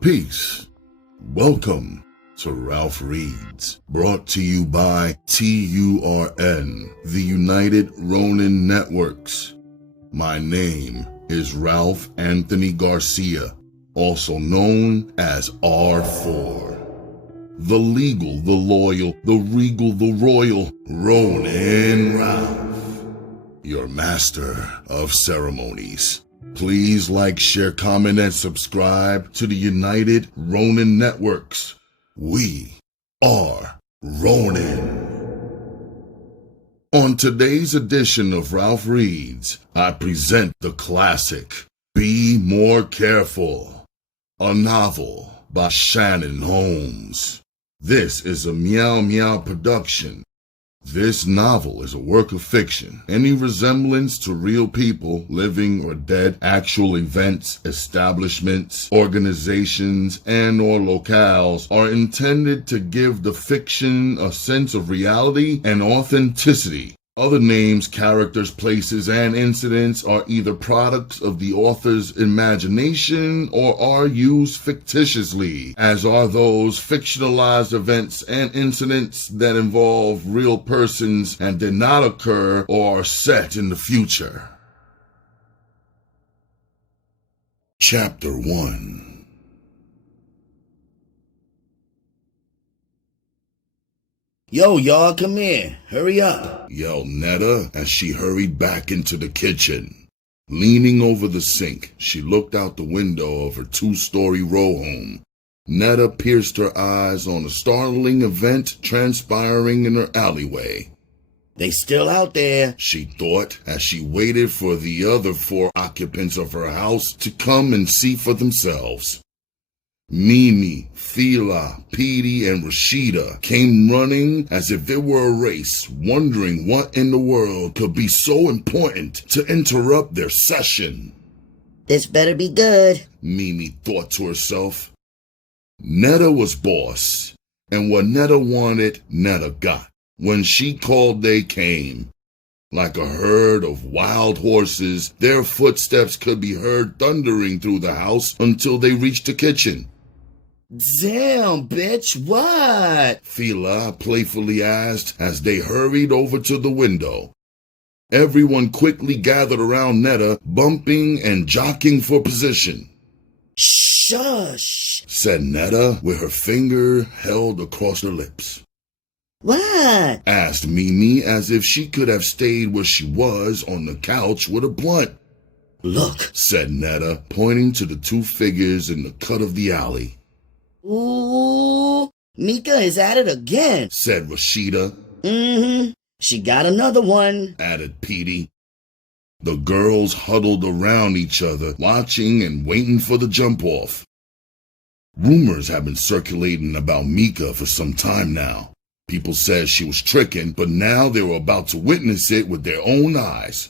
Peace. Welcome to Ralph Reads, brought to you by TURN, the United Ronin Networks. My name is Ralph Anthony Garcia, also known as R4. The legal, the loyal, the regal, the royal, Ronin Ralph, your master of ceremonies. Please like, share, comment, and subscribe to the United Ronin Networks. We are Ronin. On today's edition of Ralph Reads, I present the classic, Be More Careful, a novel by Shannon Holmes. This is a Meow Meow production. This novel is a work of fiction. Any resemblance to real people, living or dead, actual events, establishments, organizations, and or locales are intended to give the fiction a sense of reality and authenticity. Other names, characters, places, and incidents are either products of the author's imagination or are used fictitiously, as are those fictionalized events and incidents that involve real persons and did not occur or are set in the future. Chapter 1. Yo, y'all, come here. Hurry up, yelled Netta as she hurried back into the kitchen. Leaning over the sink, she looked out the window of her two-story row home. Netta pierced her eyes on a startling event transpiring in her alleyway. They still out there, she thought, as she waited for the other 4 occupants of her house to come and see for themselves. Mimi, Fila, Petey, and Rashida came running as if it were a race, wondering what in the world could be so important to interrupt their session. This better be good, Mimi thought to herself. Netta was boss, and what Netta wanted, Netta got. When she called, they came. Like a herd of wild horses, their footsteps could be heard thundering through the house until they reached the kitchen. Damn, bitch, what? Fila playfully asked as they hurried over to the window. Everyone quickly gathered around Netta, bumping and jockeying for position. Shush, said Netta with her finger held across her lips. What? asked Mimi as if she could have stayed where she was on the couch with a blunt. Look, said Netta, pointing to the 2 figures in the cut of the alley. Ooh, Mika is at it again, said Rashida. She got another one, added Petey. The girls huddled around each other, watching and waiting for the jump-off. Rumors have been circulating about Mika for some time now. People said she was tricking, but now they were about to witness it with their own eyes.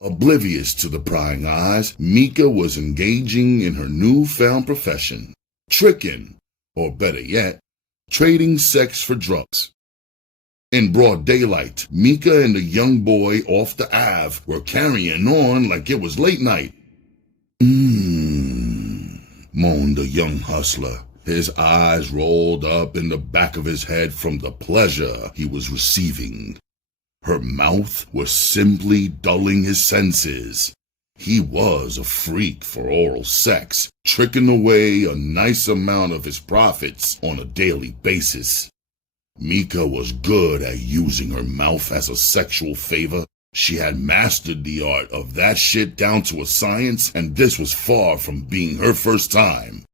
Oblivious to the prying eyes, Mika was engaging in her newfound profession. Tricking, or better yet, trading sex for drugs. In broad daylight, Mika and the young boy off the Ave were carrying on like it was late night. Moaned the young hustler. His eyes rolled up in the back of his head from the pleasure he was receiving. Her mouth was simply dulling his senses. He was a freak for oral sex, tricking away a nice amount of his profits on a daily basis. Mika was good at using her mouth as a sexual favor. She had mastered the art of that shit down to a science, and this was far from being her first time.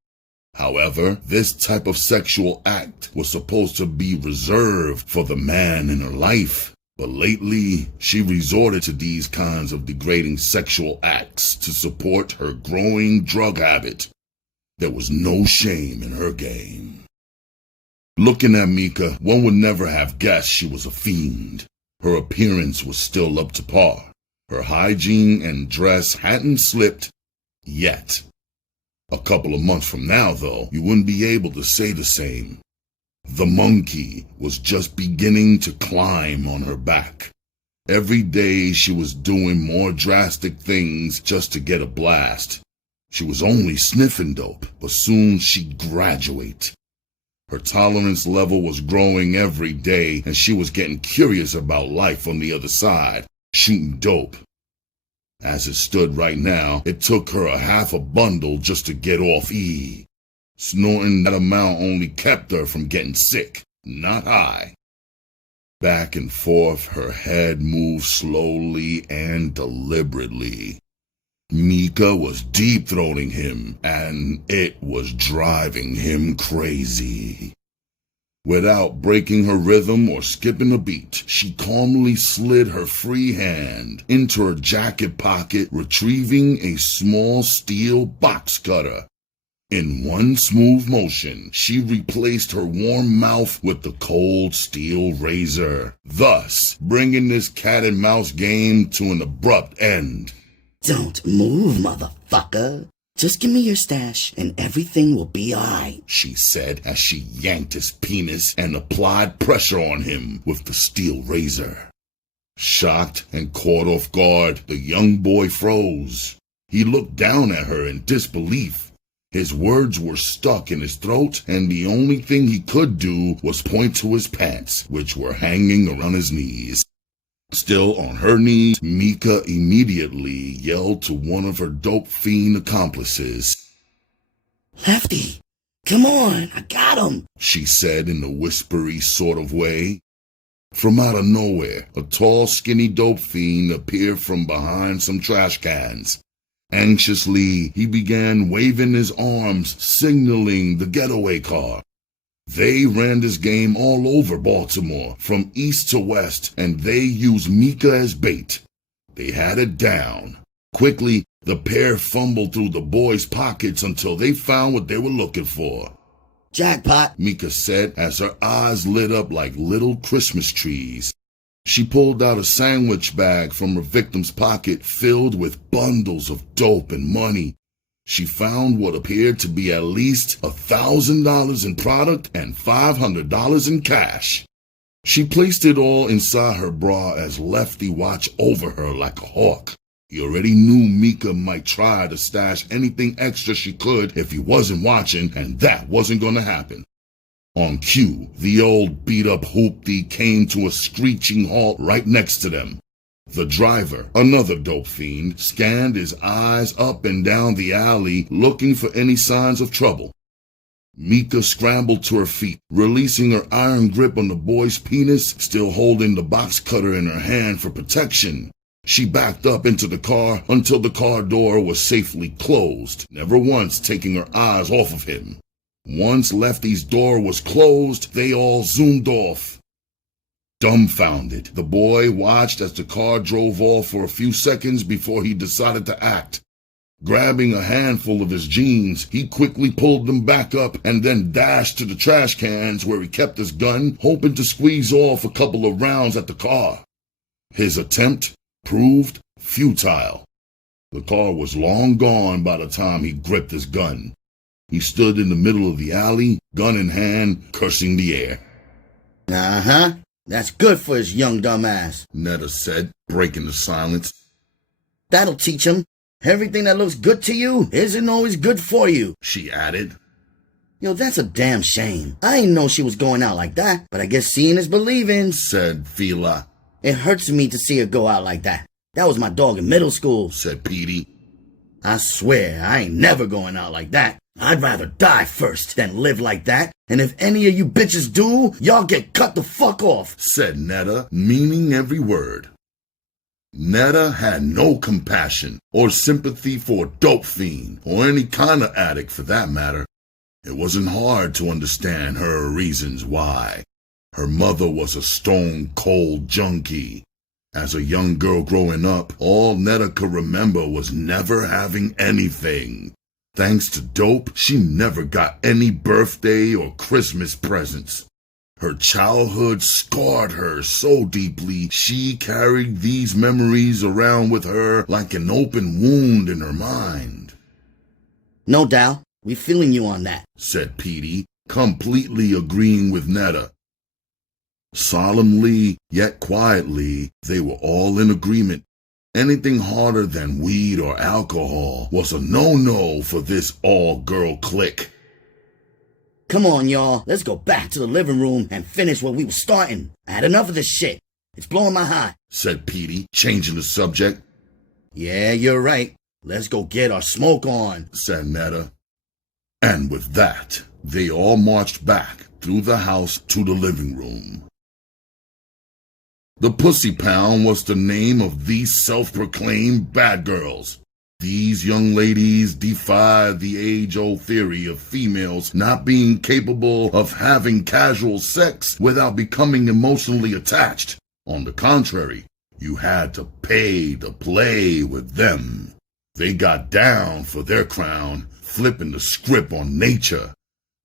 However, this type of sexual act was supposed to be reserved for the man in her life. But lately, she resorted to these kinds of degrading sexual acts to support her growing drug habit. There was no shame in her game. Looking at Mika, one would never have guessed she was a fiend. Her appearance was still up to par. Her hygiene and dress hadn't slipped yet. A couple of months from now, though, you wouldn't be able to say the same. The monkey was just beginning to climb on her back. Every day she was doing more drastic things just to get a blast. She was only sniffing dope, but soon she'd graduate. Her tolerance level was growing every day, and she was getting curious about life on the other side, shooting dope. As it stood right now, it took her a half a bundle just to get off E. Snorting that amount only kept her from getting sick, not high. Back and forth, her head moved slowly and deliberately. Mika was deep-throating him, and it was driving him crazy. Without breaking her rhythm or skipping a beat, she calmly slid her free hand into her jacket pocket, retrieving a small steel box cutter. In one smooth motion, she replaced her warm mouth with the cold steel razor, thus bringing this cat-and-mouse game to an abrupt end. Don't move, motherfucker. Just give me your stash and everything will be alright, she said as she yanked his penis and applied pressure on him with the steel razor. Shocked and caught off guard, the young boy froze. He looked down at her in disbelief. His words were stuck in his throat, and the only thing he could do was point to his pants, which were hanging around his knees. Still on her knees, Mika immediately yelled to one of her dope fiend accomplices. Lefty, come on, I got him, she said in a whispery sort of way. From out of nowhere, a tall, skinny dope fiend appeared from behind some trash cans. Anxiously, he began waving his arms, signaling the getaway car. They ran this game all over Baltimore, from east to west, and they used Mika as bait. They had it down. Quickly, the pair fumbled through the boys' pockets until they found what they were looking for. Jackpot, Mika said as her eyes lit up like little Christmas trees. She pulled out a sandwich bag from her victim's pocket filled with bundles of dope and money. She found what appeared to be at least $1,000 in product and $500 in cash. She placed it all inside her bra as Lefty watched over her like a hawk. He already knew Mika might try to stash anything extra she could if he wasn't watching, and that wasn't going to happen. On cue, the old beat-up hoopty came to a screeching halt right next to them. The driver, another dope fiend, scanned his eyes up and down the alley looking for any signs of trouble. Mika scrambled to her feet, releasing her iron grip on the boy's penis, still holding the box cutter in her hand for protection. She backed up into the car until the car door was safely closed, never once taking her eyes off of him. Once Lefty's door was closed, they all zoomed off. Dumbfounded, the boy watched as the car drove off for a few seconds before he decided to act. Grabbing a handful of his jeans, he quickly pulled them back up and then dashed to the trash cans where he kept his gun, hoping to squeeze off a couple of rounds at the car. His attempt proved futile. The car was long gone by the time he gripped his gun. He stood in the middle of the alley, gun in hand, cursing the air. Uh-huh. That's good for his young dumb ass, Netta said, breaking the silence. That'll teach him. Everything that looks good to you isn't always good for you, she added. Yo, that's a damn shame. I didn't know she was going out like that, but I guess seeing is believing, said Fila. It hurts me to see her go out like that. That was my dog in middle school, said Petey. I swear, I ain't never going out like that. I'd rather die first than live like that. And if any of you bitches do, y'all get cut the fuck off, said Netta, meaning every word. Netta had no compassion or sympathy for a dope fiend, or any kind of addict for that matter. It wasn't hard to understand her reasons why. Her mother was a stone-cold junkie. As a young girl growing up, all Netta could remember was never having anything. Thanks to dope, she never got any birthday or Christmas presents. Her childhood scarred her so deeply, she carried these memories around with her like an open wound in her mind. No doubt, we feeling you on that, said Petey, completely agreeing with Netta. Solemnly, yet quietly, they were all in agreement. Anything harder than weed or alcohol was a no-no for this all-girl clique. Come on, y'all. Let's go back to the living room and finish what we were starting. I had enough of this shit. It's blowing my high, said Petey, changing the subject. Yeah, you're right. Let's go get our smoke on, said Netta. And with that, they all marched back through the house to the living room. The Pussy Pound was the name of these self-proclaimed bad girls. These young ladies defied the age-old theory of females not being capable of having casual sex without becoming emotionally attached. On the contrary, you had to pay to play with them. They got down for their crown, flipping the script on nature.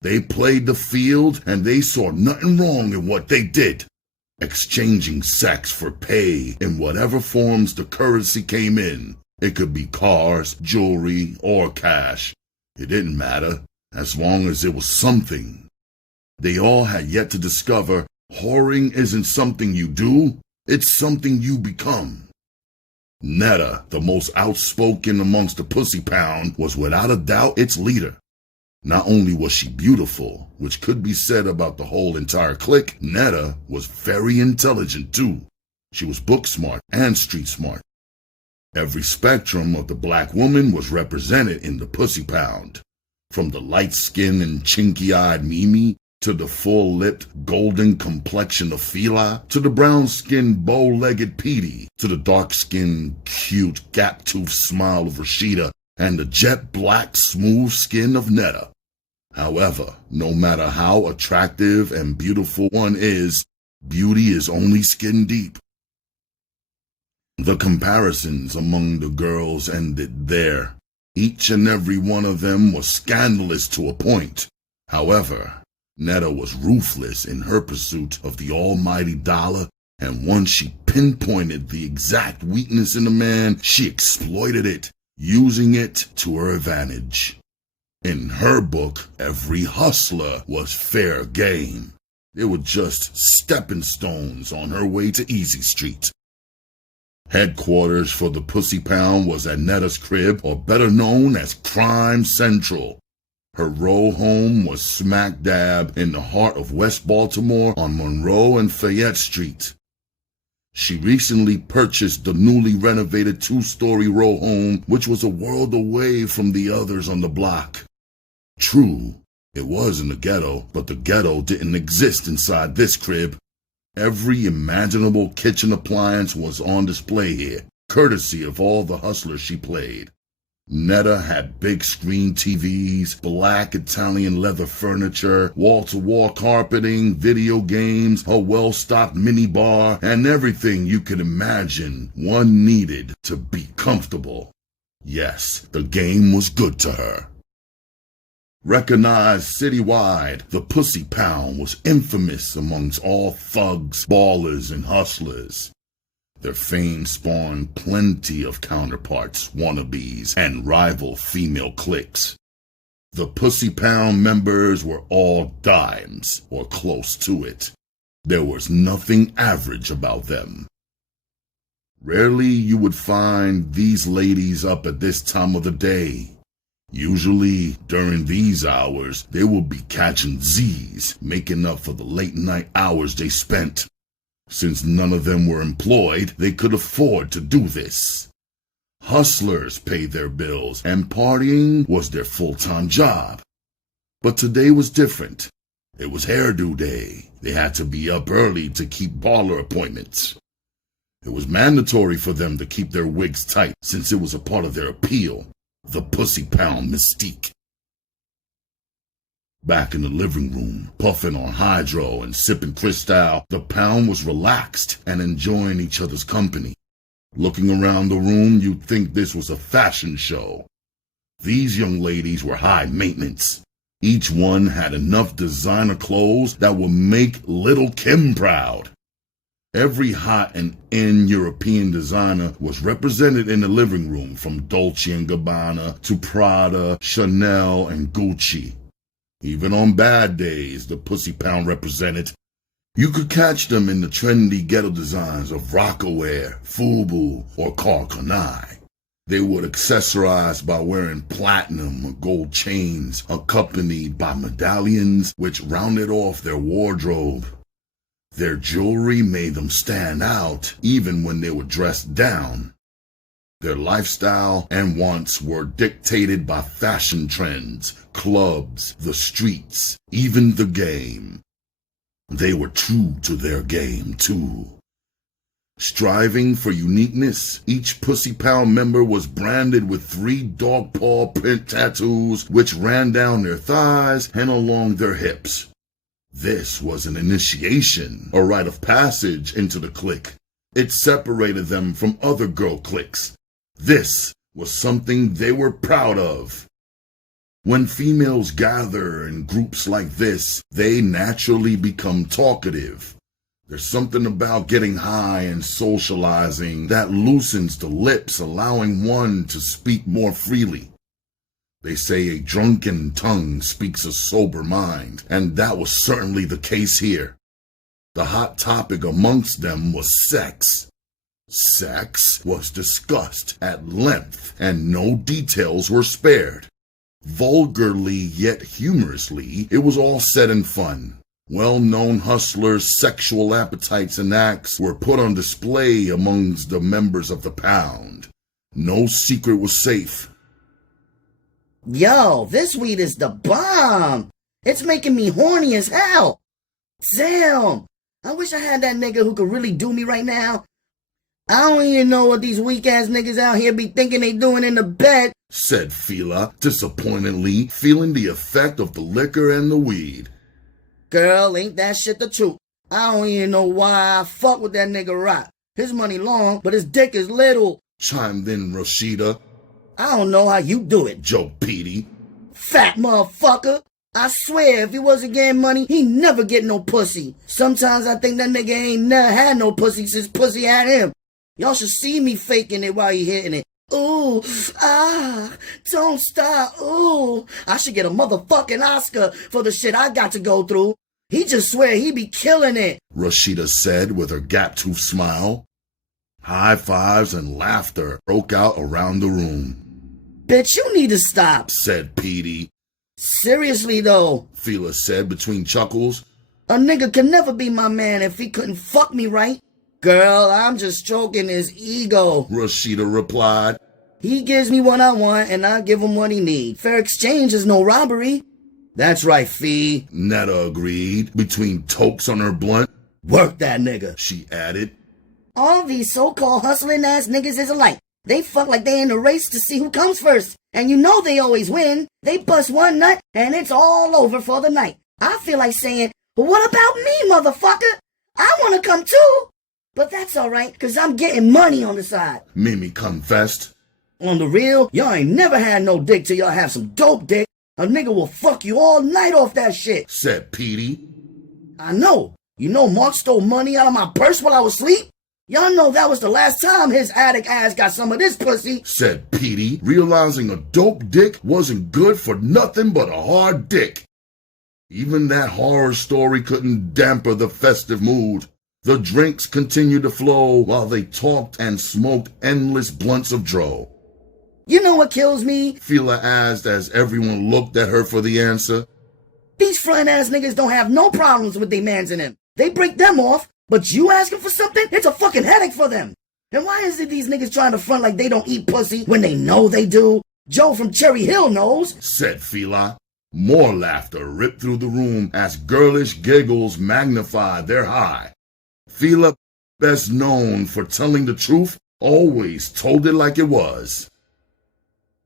They played the field and they saw nothing wrong in what they did. Exchanging sex for pay in whatever forms the currency came in. It could be cars, jewelry, or cash. It didn't matter, as long as it was something. They all had yet to discover whoring isn't something you do, it's something you become. Netta, the most outspoken amongst the Pussy Pound, was without a doubt its leader. Not only was she beautiful, which could be said about the whole entire clique, Netta was very intelligent too. She was book smart and street smart. Every spectrum of the black woman was represented in the Pussy Pound, from the light-skinned and chinky-eyed Mimi, to the full-lipped, golden complexion of Fila, to the brown-skinned, bow-legged Petey, to the dark-skinned, cute, gap-toothed smile of Rashida, and the jet-black, smooth skin of Netta. However, no matter how attractive and beautiful one is, beauty is only skin deep. The comparisons among the girls ended there. Each and every one of them was scandalous to a point. However, Netta was ruthless in her pursuit of the almighty dollar, and once she pinpointed the exact weakness in a man, she exploited it, using it to her advantage. In her book, every hustler was fair game. They were just stepping stones on her way to Easy Street. Headquarters for the Pussy Pound was at Netta's crib, or better known as Crime Central. Her row home was smack dab in the heart of West Baltimore on Monroe and Fayette Street. She recently purchased the newly renovated 2-story row home, which was a world away from the others on the block. True, it was in the ghetto, but the ghetto didn't exist inside this crib. Every imaginable kitchen appliance was on display here, courtesy of all the hustlers she played. Netta had big screen TVs, black Italian leather furniture, wall-to-wall carpeting, video games, a well-stocked minibar, and everything you could imagine one needed to be comfortable. Yes, the game was good to her. Recognized citywide, the Pussy Pound was infamous amongst all thugs, ballers, and hustlers. Their fame spawned plenty of counterparts, wannabes, and rival female cliques. The Pussy Pound members were all dimes, or close to it. There was nothing average about them. Rarely you would find these ladies up at this time of the day. Usually, during these hours, they will be catching Z's, making up for the late-night hours they spent. Since none of them were employed, they could afford to do this. Hustlers paid their bills, and partying was their full-time job. But today was different. It was hairdo day. They had to be up early to keep baller appointments. It was mandatory for them to keep their wigs tight, since it was a part of their appeal. The Pussy Pound mystique. Back in the living room, puffing on hydro and sipping Cristal, the Pound was relaxed and enjoying each other's company. Looking around the room, you'd think this was a fashion show. These young ladies were high maintenance. Each one had enough designer clothes that would make Little Kim proud. Every hot and in European designer was represented in the living room, from Dolce & Gabbana to Prada, Chanel, and Gucci. Even on bad days, the Pussy Pound represented. You could catch them in the trendy ghetto designs of Rockaware, Fubu, or Karkanai. They would accessorize by wearing platinum or gold chains, accompanied by medallions which rounded off their wardrobe. Their jewelry made them stand out even when they were dressed down. Their lifestyle and wants were dictated by fashion trends, clubs, the streets, even the game. They were true to their game, too. Striving for uniqueness, each Pussy Pound member was branded with 3 dog paw print tattoos which ran down their thighs and along their hips. This was an initiation, a rite of passage into the clique. It separated them from other girl cliques. This was something they were proud of. When females gather in groups like this, they naturally become talkative. There's something about getting high and socializing that loosens the lips, allowing one to speak more freely. They say a drunken tongue speaks a sober mind, and that was certainly the case here. The hot topic amongst them was sex. Sex was discussed at length, and no details were spared. Vulgarly yet humorously, it was all said in fun. Well-known hustlers' sexual appetites and acts were put on display amongst the members of the Pound. No secret was safe. Yo, this weed is the bomb. It's making me horny as hell. Damn, I wish I had that nigga who could really do me right now. I don't even know what these weak-ass niggas out here be thinking they doing in the bed, said Fila, disappointedly, feeling the effect of the liquor and the weed. Girl, ain't that shit the truth? I don't even know why I fuck with that nigga Rock. His money long, but his dick is little, chimed in Rashida. I don't know how you do it, joked Petey. Fat motherfucker. I swear, if he wasn't getting money, he never get no pussy. Sometimes I think that nigga ain't never had no pussy since pussy had him. Y'all should see me faking it while he hitting it. Ooh, don't stop, ooh. I should get a motherfucking Oscar for the shit I got to go through. He just swear he be killing it, Rashida said with her gap-toothed smile. High fives and laughter broke out around the room. Bitch, you need to stop, said Petey. Seriously though, Fila said between chuckles. A nigga can never be my man if he couldn't fuck me right. Girl, I'm just stroking his ego, Rashida replied. He gives me what I want and I give him what he needs. Fair exchange is no robbery. That's right, Fee, Netta agreed, between tokes on her blunt. Work that nigga, she added. All these so-called hustling ass niggas is alike. They fuck like they in a race to see who comes first. And you know they always win. They bust one nut and it's all over for the night. I feel like saying, but what about me, motherfucker? I wanna come too. But that's alright, cause I'm getting money on the side, Mimi confessed. On the real, y'all ain't never had no dick till y'all have some dope dick. A nigga will fuck you all night off that shit, said Petey. I know. You know Mark stole money out of my purse while I was asleep? Y'all know that was the last time his addict ass got some of this pussy, said Petey, realizing a dope dick wasn't good for nothing but a hard dick. Even that horror story couldn't damper the festive mood. The drinks continued to flow while they talked and smoked endless blunts of dro. You know what kills me? Fila asked as everyone looked at her for the answer. These front ass niggas don't have no problems with they mans in them. They break them off, but you asking for something? It's a fucking headache for them. And why is it these niggas trying to front like they don't eat pussy when they know they do? Joe from Cherry Hill knows, said Fila. More laughter ripped through the room as girlish giggles magnified their high. Fila, best known for telling the truth, always told it like it was.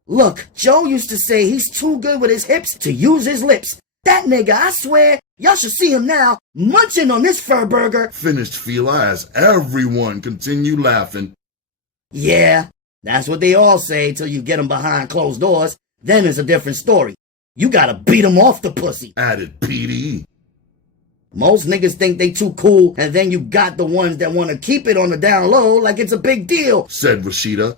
Look, Joe used to say he's too good with his hips to use his lips. That nigga, I swear, y'all should see him now, munching on this fur burger, finished Fila as everyone continued laughing. Yeah, that's what they all say till you get him behind closed doors. Then it's a different story. You gotta beat him off the pussy, added Petey. Most niggas think they too cool, and then you got the ones that want to keep it on the down low like it's a big deal, said Rashida.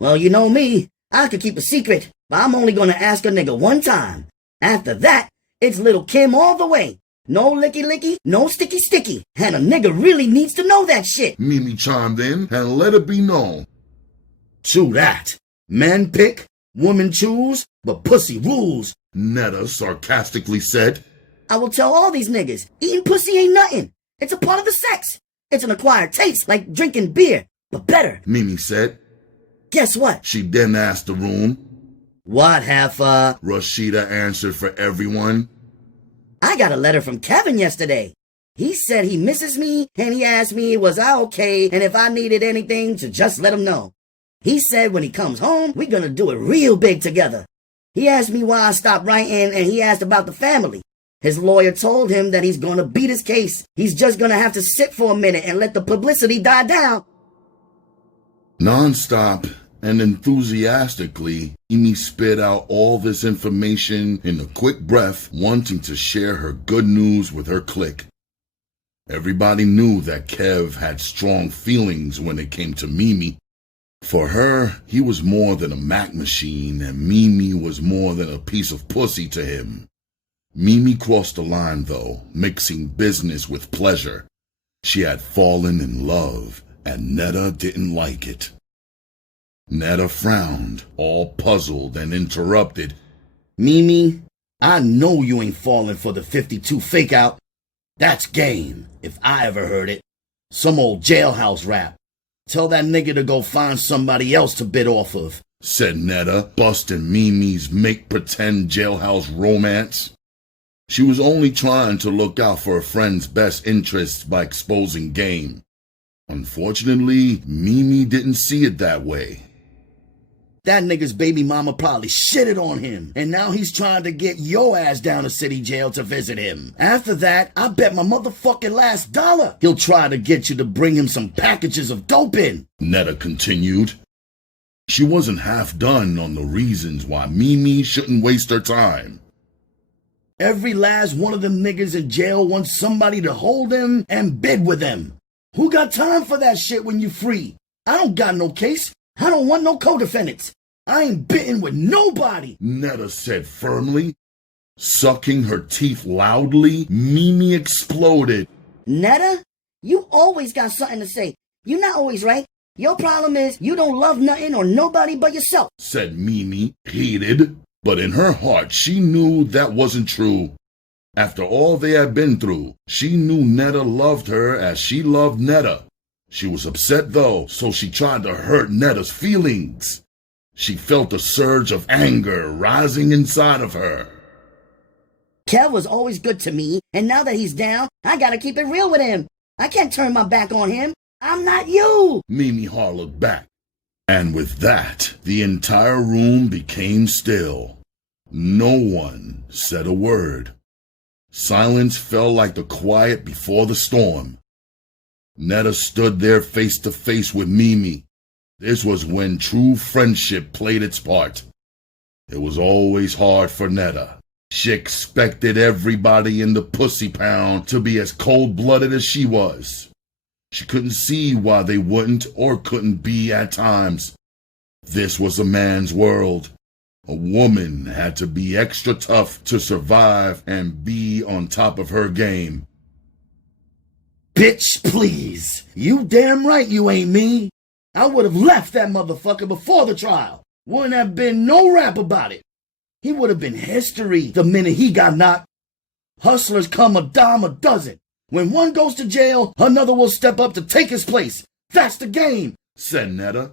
Well, you know me. I could keep a secret, but I'm only gonna ask a nigga one time. After that, it's Little Kim all the way. No licky licky, no sticky sticky. And a nigga really needs to know that shit. Mimi chimed in and let it be known. True that. Men pick, women choose, but pussy rules, Netta sarcastically said. I will tell all these niggas, eating pussy ain't nothing. It's a part of the sex. It's an acquired taste, like drinking beer, but better. Mimi said. Guess what? She then asked the room. What, Heifer? Rashida answered for everyone. I got a letter from Kevin yesterday. He said he misses me, and he asked me was I okay, and if I needed anything to just let him know. He said when he comes home, we're gonna do it real big together. He asked me why I stopped writing, and he asked about the family. His lawyer told him that he's gonna beat his case. He's just gonna have to sit for a minute and let the publicity die down. Non-stop and enthusiastically, Mimi spit out all this information in a quick breath, wanting to share her good news with her clique. Everybody knew that Kev had strong feelings when it came to Mimi. For her, he was more than a Mac machine, and Mimi was more than a piece of pussy to him. Mimi crossed the line, though, mixing business with pleasure. She had fallen in love, and Netta didn't like it. Netta frowned, all puzzled, and interrupted. Mimi, I know you ain't falling for the 52 fake out. That's game, if I ever heard it. Some old jailhouse rap. Tell that nigga to go find somebody else to bid off of, said Netta, busting Mimi's make-pretend jailhouse romance. She was only trying to look out for a friend's best interests by exposing game. Unfortunately, Mimi didn't see it that way. That nigga's baby mama probably shitted on him, and now he's trying to get your ass down to city jail to visit him. After that, I bet my motherfucking last dollar he'll try to get you to bring him some packages of dope in, Netta continued. She wasn't half done on the reasons why Mimi shouldn't waste her time. Every last one of them niggas in jail wants somebody to hold them and bid with them. Who got time for that shit when you free? I don't got no case. I don't want no co-defendants. I ain't bidding with nobody, Netta said firmly. Sucking her teeth loudly, Mimi exploded. Netta, you always got something to say. You're not always right. Your problem is you don't love nothing or nobody but yourself, said Mimi, heated. But in her heart, she knew that wasn't true. After all they had been through, she knew Netta loved her as she loved Netta. She was upset, though, so she tried to hurt Netta's feelings. She felt a surge of anger rising inside of her. Kev was always good to me, and now that he's down, I gotta keep it real with him. I can't turn my back on him. I'm not you, Mimi hollered back. And with that, the entire room became still. No one said a word. Silence fell like the quiet before the storm. Netta stood there face to face with Mimi. This was when true friendship played its part. It was always hard for Netta. She expected everybody in the pussy pound to be as cold-blooded as she was. She couldn't see why they wouldn't or couldn't be at times. This was a man's world. A woman had to be extra tough to survive and be on top of her game. Bitch, please. You damn right you ain't me. I would have left that motherfucker before the trial. Wouldn't have been no rap about it. He would have been history the minute he got knocked. Hustlers come a dime a dozen. When one goes to jail, another will step up to take his place. That's the game, said Netta.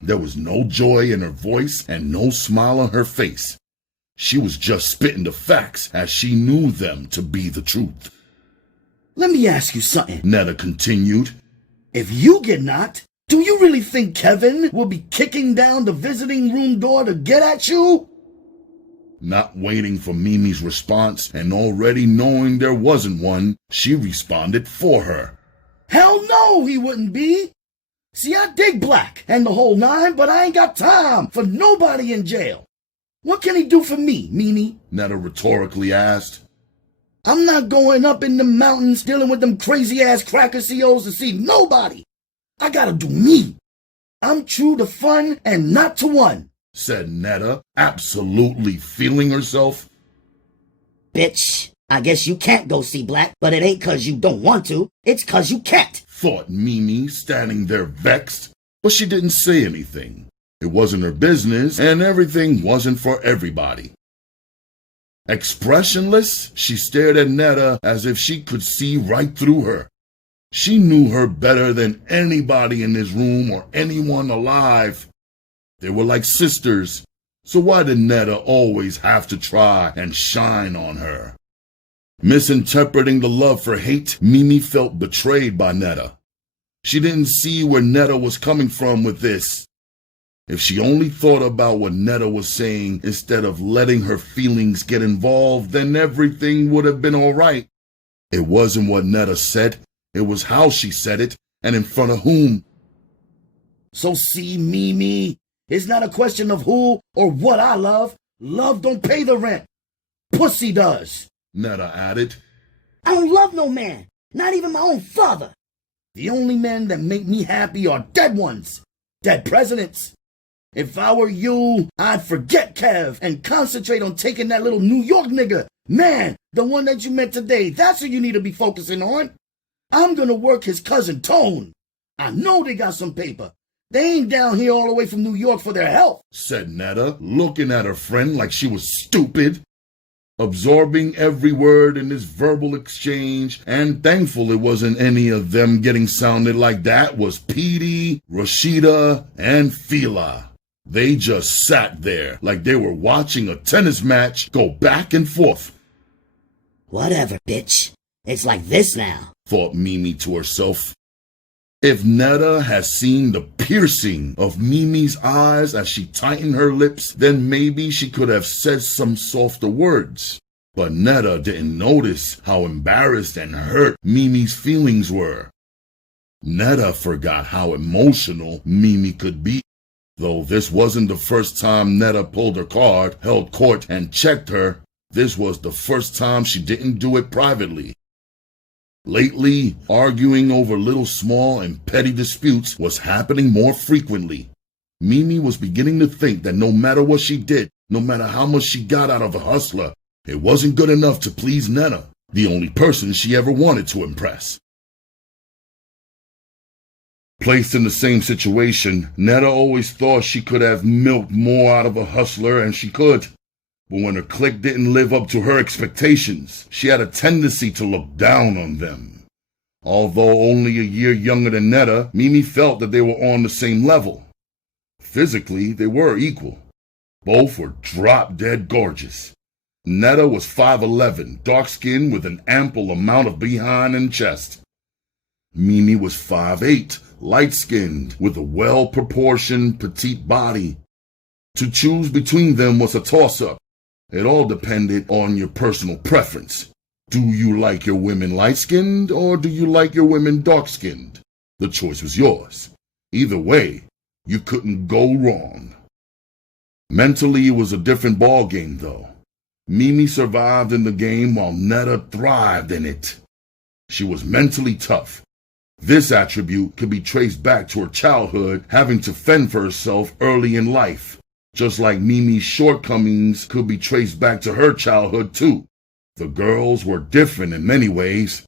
There was no joy in her voice and no smile on her face. She was just spitting the facts as she knew them to be the truth. Let me ask you something, Netta continued. If you get knocked, do you really think Kevin will be kicking down the visiting room door to get at you? Not waiting for Mimi's response and already knowing there wasn't one, she responded for her. Hell no, he wouldn't be. See, I dig black and the whole nine, but I ain't got time for nobody in jail. What can he do for me, Mimi? Netta rhetorically asked. I'm not going up in the mountains dealing with them crazy-ass cracker COs to see nobody. I gotta do me. I'm true to fun and not to one, said Netta, absolutely feeling herself. bitch. I guess you can't go see Black, but it ain't 'cause you don't want to. It's 'cause you can't, thought Mimi, standing there vexed. But she didn't say anything. It wasn't her business, and everything wasn't for everybody. Expressionless, she stared at Netta as if she could see right through her. She knew her better than anybody in this room or anyone alive. They were like sisters, so why did Netta always have to try and shine on her? Misinterpreting the love for hate, Mimi felt betrayed by Netta. She didn't see where Netta was coming from with this. If she only thought about what Netta was saying instead of letting her feelings get involved, then everything would have been all right. It wasn't what Netta said, it was how she said it, and in front of whom. So see, Mimi, it's not a question of who or what I love. Love don't pay the rent. Pussy does, Netta added. I don't love no man, not even my own father. The only men that make me happy are dead ones, dead presidents. If I were you, I'd forget Kev and concentrate on taking that little New York nigga. Man, the one that you met today, that's who you need to be focusing on. I'm gonna work his cousin Tone. I know they got some paper. They ain't down here all the way from New York for their health, said Netta, looking at her friend like she was stupid. Absorbing every word in this verbal exchange, and thankful it wasn't any of them getting sounded like that, was Petey, Rashida, and Fila. They just sat there like they were watching a tennis match go back and forth. Whatever, bitch. It's like this now, thought Mimi to herself. If Netta had seen the piercing of Mimi's eyes as she tightened her lips, then maybe she could have said some softer words. But Netta didn't notice how embarrassed and hurt Mimi's feelings were. Netta forgot how emotional Mimi could be. Though this wasn't the first time Netta pulled her card, held court, and checked her, this was the first time she didn't do it privately. Lately, arguing over little small and petty disputes was happening more frequently. Mimi was beginning to think that no matter what she did, no matter how much she got out of a hustler, it wasn't good enough to please Netta, the only person she ever wanted to impress. Placed in the same situation, Netta always thought she could have milked more out of a hustler, and she could. But when her clique didn't live up to her expectations, she had a tendency to look down on them. Although only a year younger than Netta, Mimi felt that they were on the same level. Physically, they were equal. Both were drop-dead gorgeous. Netta was 5'11", dark-skinned with an ample amount of behind and chest. Mimi was 5'8", light-skinned with a well-proportioned petite body. To choose between them was a toss-up. It all depended on your personal preference. Do you like your women light-skinned or do you like your women dark-skinned? The choice was yours. Either way, you couldn't go wrong. Mentally, it was a different ballgame, though. Mimi survived in the game while Netta thrived in it. She was mentally tough. This attribute could be traced back to her childhood, having to fend for herself early in life. Just like Mimi's shortcomings could be traced back to her childhood too. The girls were different in many ways.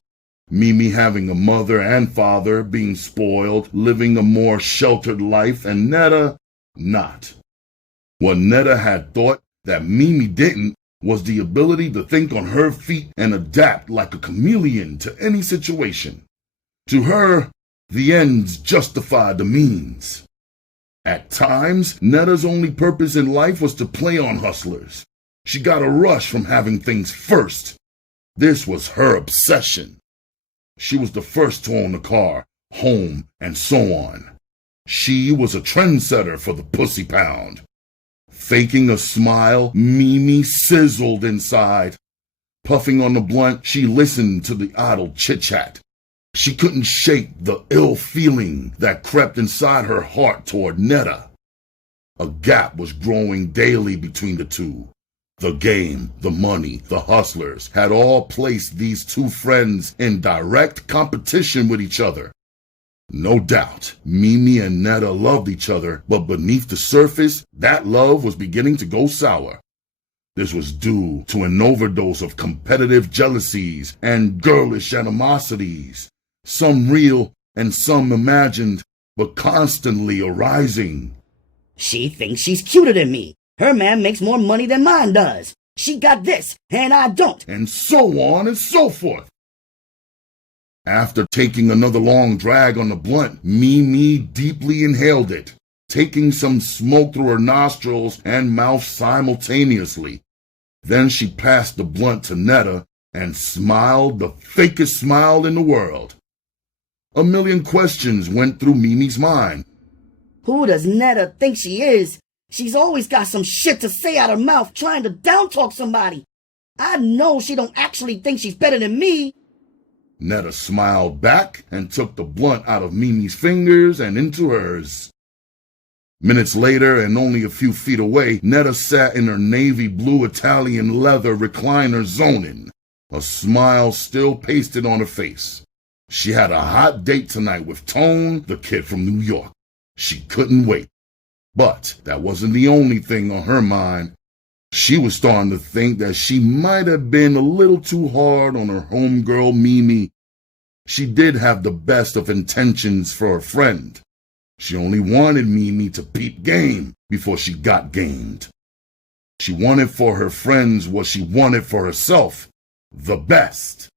Mimi having a mother and father, being spoiled, living a more sheltered life, and Netta not. What Netta had thought that Mimi didn't was the ability to think on her feet and adapt like a chameleon to any situation. To her, the ends justified the means. At times, Netta's only purpose in life was to play on hustlers. She got a rush from having things first. This was her obsession. She was the first to own a car, home, and so on. She was a trendsetter for the pussy pound. Faking a smile, Mimi sizzled inside. Puffing on the blunt, she listened to the idle chit-chat. She couldn't shake the ill feeling that crept inside her heart toward Netta. A gap was growing daily between the two. The game, the money, the hustlers had all placed these two friends in direct competition with each other. No doubt, Mimi and Netta loved each other, but beneath the surface, that love was beginning to go sour. This was due to an overdose of competitive jealousies and girlish animosities, some real and some imagined, but constantly arising. She thinks she's cuter than me. Her man makes more money than mine does. She got this, and I don't. And so on and so forth. After taking another long drag on the blunt, Mimi deeply inhaled it, taking some smoke through her nostrils and mouth simultaneously. Then she passed the blunt to Netta and smiled the fakest smile in the world. A million questions went through Mimi's mind. Who does Netta think she is? She's always got some shit to say out her mouth trying to down-talk somebody. I know she don't actually think she's better than me. Netta smiled back and took the blunt out of Mimi's fingers and into hers. Minutes later, and only a few feet away, Netta sat in her navy blue Italian leather recliner zoning, a smile still pasted on her face. She had a hot date tonight with Tone, the kid from New York. She couldn't wait. But that wasn't the only thing on her mind. She was starting to think that she might have been a little too hard on her homegirl Mimi. She did have the best of intentions for her friend. She only wanted Mimi to peep game before she got gamed. She wanted for her friends what she wanted for herself, the best.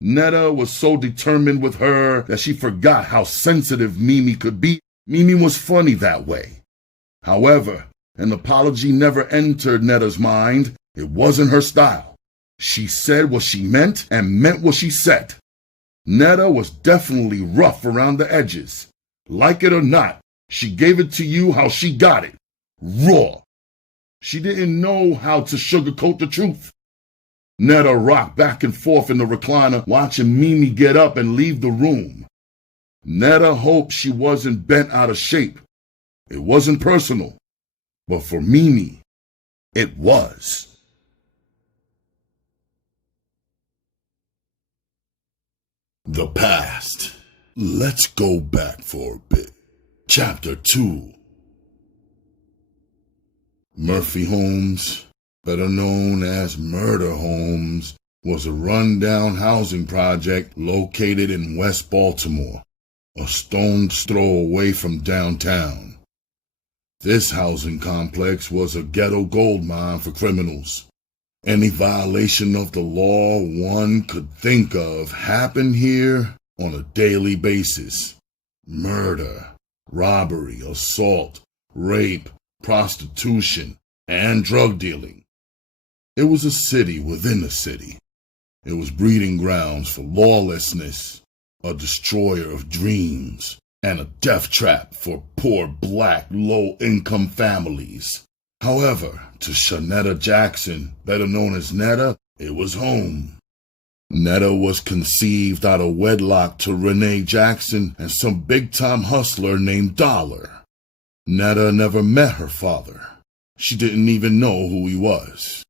Netta was so determined with her that she forgot how sensitive Mimi could be. Mimi was funny that way. However, an apology never entered Netta's mind. It wasn't her style. She said what she meant and meant what she said. Netta was definitely rough around the edges. Like it or not, she gave it to you how she got it. Raw. She didn't know how to sugarcoat the truth. Netta rocked back and forth in the recliner, watching Mimi get up and leave the room. Netta hoped she wasn't bent out of shape. It wasn't personal. But for Mimi, it was. The past. Let's go back for a bit. Chapter 2. Murphy Homes, better known as Murder Homes, was a rundown housing project located in West Baltimore, a stone's throw away from downtown. This housing complex was a ghetto gold mine for criminals. Any violation of the law one could think of happened here on a daily basis. Murder, robbery, assault, rape, prostitution, and drug dealing. It was a city within a city. It was breeding grounds for lawlessness, a destroyer of dreams, and a death trap for poor black low-income families. However, to Shanetta Jackson, better known as Netta, it was home. Netta was conceived out of wedlock to Renee Jackson and some big-time hustler named Dollar. Netta never met her father. She didn't even know who he was.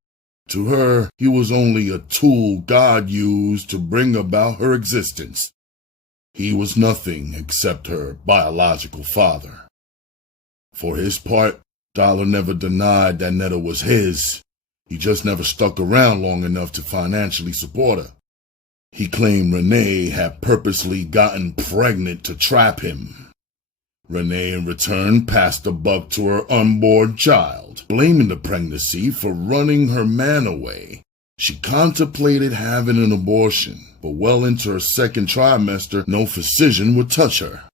To her, he was only a tool God used to bring about her existence. He was nothing except her biological father. For his part, Dollar never denied that Netta was his. He just never stuck around long enough to financially support her. He claimed Renee had purposely gotten pregnant to trap him. Renee, in return, passed the buck to her unborn child, blaming the pregnancy for running her man away. She contemplated having an abortion, but well into her second trimester, no physician would touch her.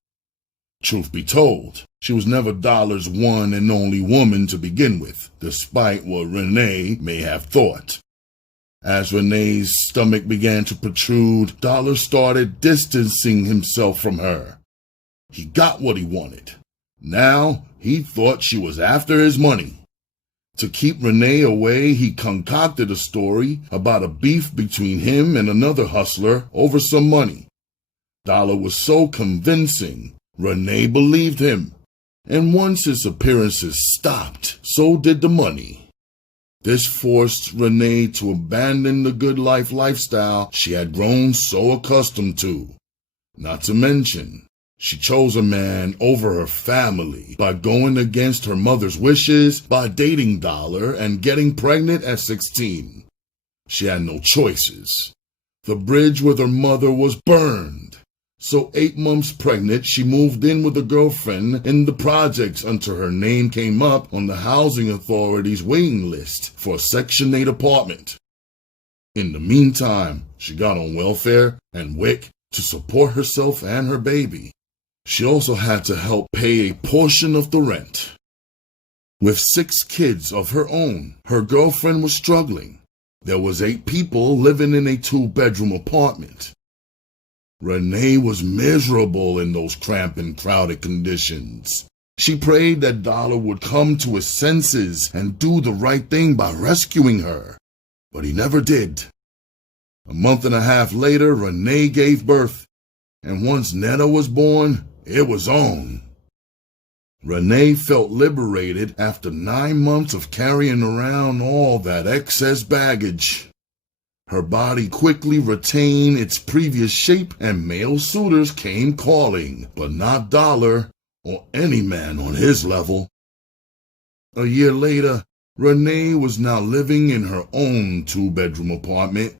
Truth be told, she was never Dollar's one and only woman to begin with, despite what Renee may have thought. As Renee's stomach began to protrude, Dollar started distancing himself from her. He got what he wanted. Now, he thought she was after his money. To keep Renee away, he concocted a story about a beef between him and another hustler over some money. Dollar was so convincing, Renee believed him. And once his appearances stopped, so did the money. This forced Renee to abandon the good life lifestyle she had grown so accustomed to. Not to mention, She chose a man over her family by going against her mother's wishes, by dating Dollar and getting pregnant at 16. She had no choices. The bridge with her mother was burned. So 8 months pregnant, she moved in with a girlfriend in the projects until her name came up on the housing authority's waiting list for a Section 8 apartment. In the meantime, she got on welfare and WIC to support herself and her baby. She also had to help pay a portion of the rent. With 6 kids of her own, her girlfriend was struggling. There was 8 people living in a 2-bedroom apartment. Renee was miserable in those cramped and crowded conditions. She prayed that Dollar would come to his senses and do the right thing by rescuing her, but he never did. A month and a half later, Renee gave birth, and once Netta was born, it was on. Renee felt liberated after 9 months of carrying around all that excess baggage. Her body quickly retained its previous shape, and male suitors came calling, but not Dollar or any man on his level. A year later, Renee was now living in her own 2-bedroom apartment.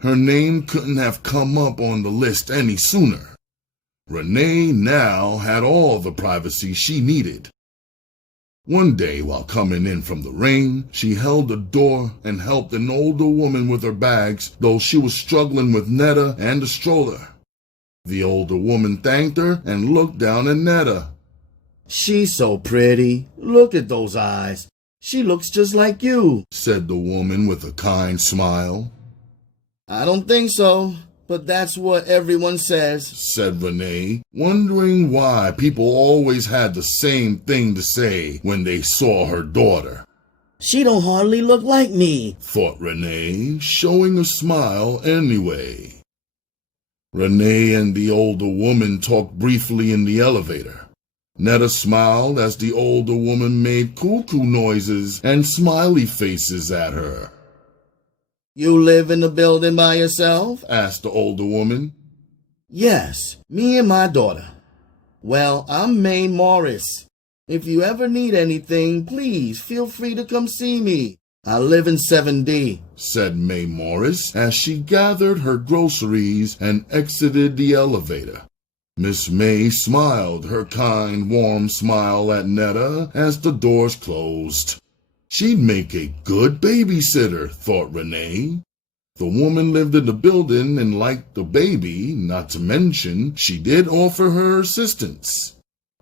Her name couldn't have come up on the list any sooner. Renee now had all the privacy she needed. One day, while coming in from the rain, she held the door and helped an older woman with her bags, though she was struggling with Netta and the stroller. The older woman thanked her and looked down at Netta. "She's so pretty. Look at those eyes. She looks just like you," said the woman with a kind smile. "I don't think so, but that's what everyone says," said Renee, wondering why people always had the same thing to say when they saw her daughter. "She don't hardly look like me," thought Renee, showing a smile anyway. Renee and the older woman talked briefly in the elevator. Netta smiled as the older woman made cuckoo noises and smiley faces at her. "You live in the building by yourself?" asked the older woman. "Yes, me and my daughter." "Well, I'm Mae Morris. If you ever need anything, please feel free to come see me. I live in 7D, said Mae Morris as she gathered her groceries and exited the elevator. Miss May smiled her kind, warm smile at Netta as the doors closed. She'd make a good babysitter, thought Renee. The woman lived in the building and liked the baby, not to mention she did offer her assistance.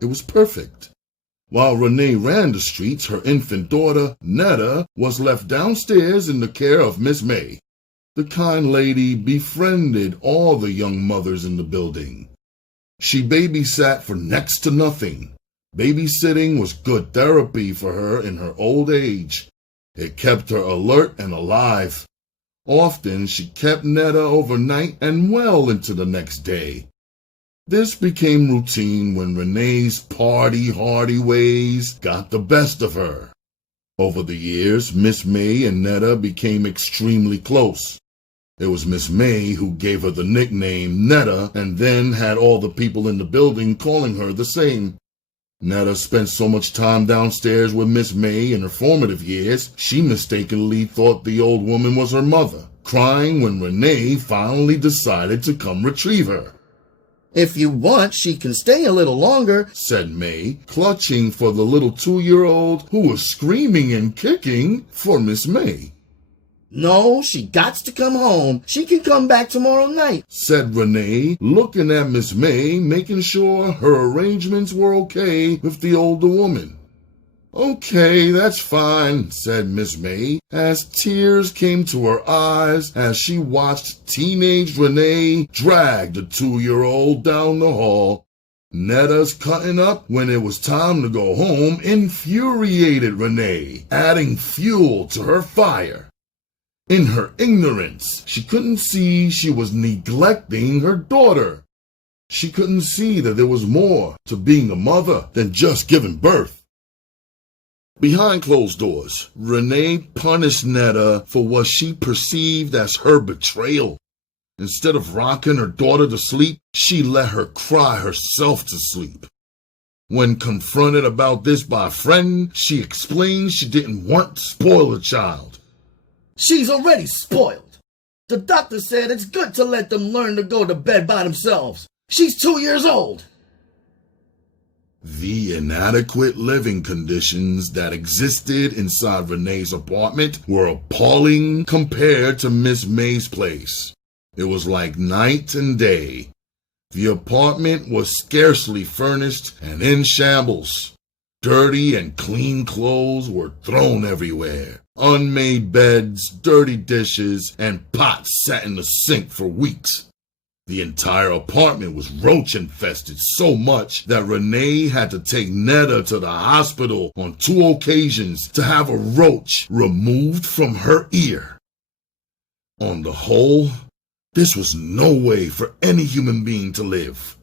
It was perfect. While Renee ran the streets, her infant daughter, Netta, was left downstairs in the care of Miss May. The kind lady befriended all the young mothers in the building. She babysat for next to nothing. Babysitting was good therapy for her in her old age. It kept her alert and alive. Often she kept Netta overnight and well into the next day. This became routine when Renee's party-hardy ways got the best of her. Over the years, Miss May and Netta became extremely close. It was Miss May who gave her the nickname Netta and then had all the people in the building calling her the same. Netta spent so much time downstairs with Miss May in her formative years, she mistakenly thought the old woman was her mother, crying when Renee finally decided to come retrieve her. "If you want, she can stay a little longer," said May, clutching for the little 2-year-old who was screaming and kicking for Miss May. "No, she gots to come home. She can come back tomorrow night," said Renee, looking at Miss May, making sure her arrangements were okay with the older woman. "Okay, that's fine," said Miss May, as tears came to her eyes as she watched teenage Renee drag the 2-year-old down the hall. Netta's cutting up when it was time to go home infuriated Renee, adding fuel to her fire. In her ignorance, she couldn't see she was neglecting her daughter. She couldn't see that there was more to being a mother than just giving birth. Behind closed doors, Renee punished Netta for what she perceived as her betrayal. Instead of rocking her daughter to sleep, she let her cry herself to sleep. When confronted about this by a friend, she explained she didn't want to spoil a child. She's already spoiled. The doctor said it's good to let them learn to go to bed by themselves. She's 2 years old. The inadequate living conditions that existed inside Renee's apartment were appalling compared to Miss May's place. It was like night and day. The apartment was scarcely furnished and in shambles. Dirty and clean clothes were thrown everywhere. Unmade beds, dirty dishes, and pots sat in the sink for weeks. The entire apartment was roach-infested so much that Renee had to take Netta to the hospital on 2 occasions to have a roach removed from her ear. On the whole, this was no way for any human being to live.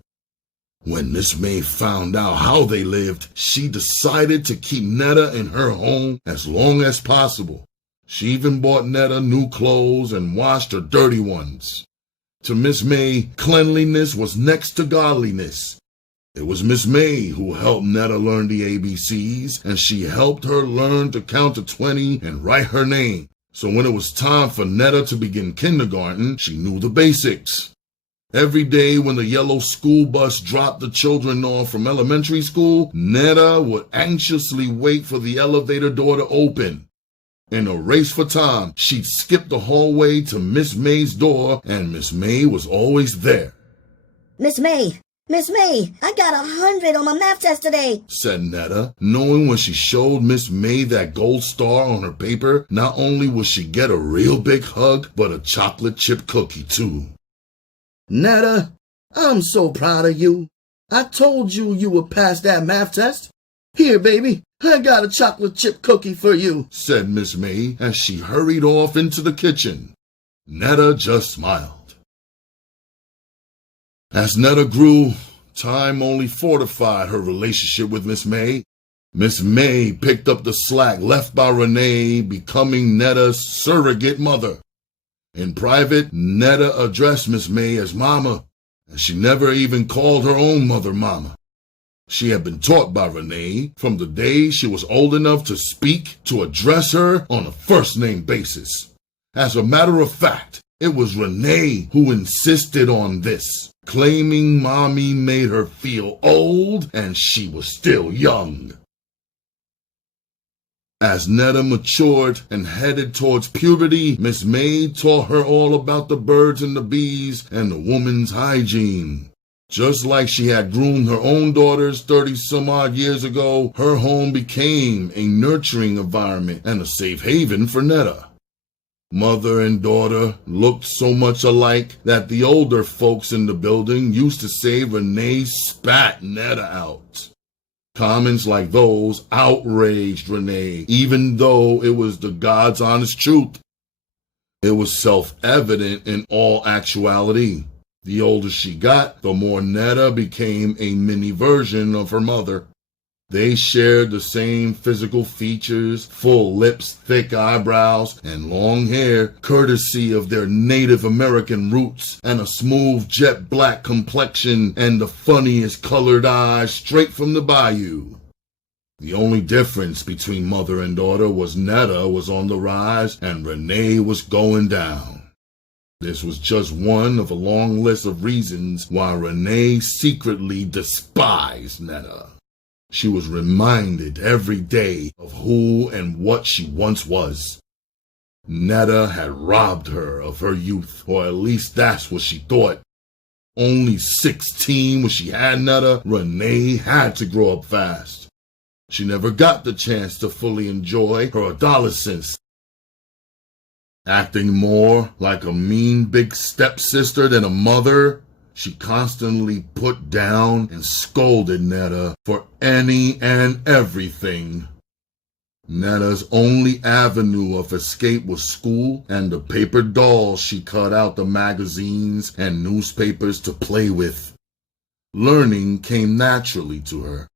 When Miss May found out how they lived, she decided to keep Netta in her home as long as possible. She even bought Netta new clothes and washed her dirty ones. To Miss May, cleanliness was next to godliness. It was Miss May who helped Netta learn the ABCs, and she helped her learn to count to 20 and write her name. So when it was time for Netta to begin kindergarten, she knew the basics. Every day when the yellow school bus dropped the children off from elementary school, Netta would anxiously wait for the elevator door to open. In a race for time, she'd skip the hallway to Miss May's door, and Miss May was always there. Miss May, I got 100 on my math test today, said Netta, knowing when she showed Miss May that gold star on her paper, not only would she get a real big hug, but a chocolate chip cookie too. Netta, I'm so proud of you. I told you you would pass that math test. Here, baby, I got a chocolate chip cookie for you, said Miss May as she hurried off into the kitchen. Netta just smiled. As Netta grew, time only fortified her relationship with Miss May. Miss May picked up the slack left by Renee, becoming Netta's surrogate mother. In private, Netta addressed Miss May as Mama, and she never even called her own mother Mama. She had been taught by Renee from the day she was old enough to speak to address her on a first-name basis. As a matter of fact, it was Renee who insisted on this, claiming Mommy made her feel old and she was still young. As Netta matured and headed towards puberty, Miss May taught her all about the birds and the bees and the woman's hygiene. Just like she had groomed her own daughters 30-some-odd years ago, her home became a nurturing environment and a safe haven for Netta. Mother and daughter looked so much alike that the older folks in the building used to say Renee spat Netta out. Comments like those outraged Renee, even though it was the God's honest truth. It was self-evident in all actuality. The older she got, the more Netta became a mini version of her mother. They shared the same physical features, full lips, thick eyebrows, and long hair, courtesy of their Native American roots, and a smooth jet black complexion, and the funniest colored eyes straight from the bayou. The only difference between mother and daughter was Netta was on the rise and Renee was going down. This was just one of a long list of reasons why Renee secretly despised Netta. She was reminded every day of who and what she once was. Netta had robbed her of her youth, or at least that's what she thought. Only 16 when she had Netta, Renee had to grow up fast. She never got the chance to fully enjoy her adolescence. Acting more like a mean big stepsister than a mother, she constantly put down and scolded Netta for any and everything. Netta's only avenue of escape was school and the paper dolls she cut out the magazines and newspapers to play with. Learning came naturally to her.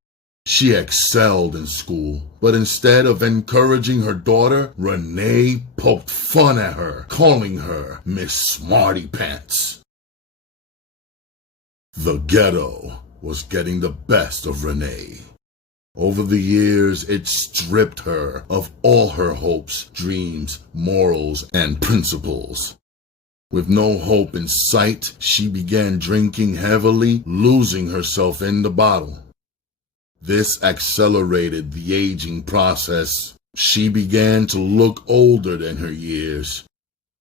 She excelled in school, but instead of encouraging her daughter, Renee poked fun at her, calling her Miss Smarty Pants. The ghetto was getting the best of Renee. Over the years, it stripped her of all her hopes, dreams, morals, and principles. With no hope in sight, she began drinking heavily, losing herself in the bottle. This accelerated the aging process. She began to look older than her years.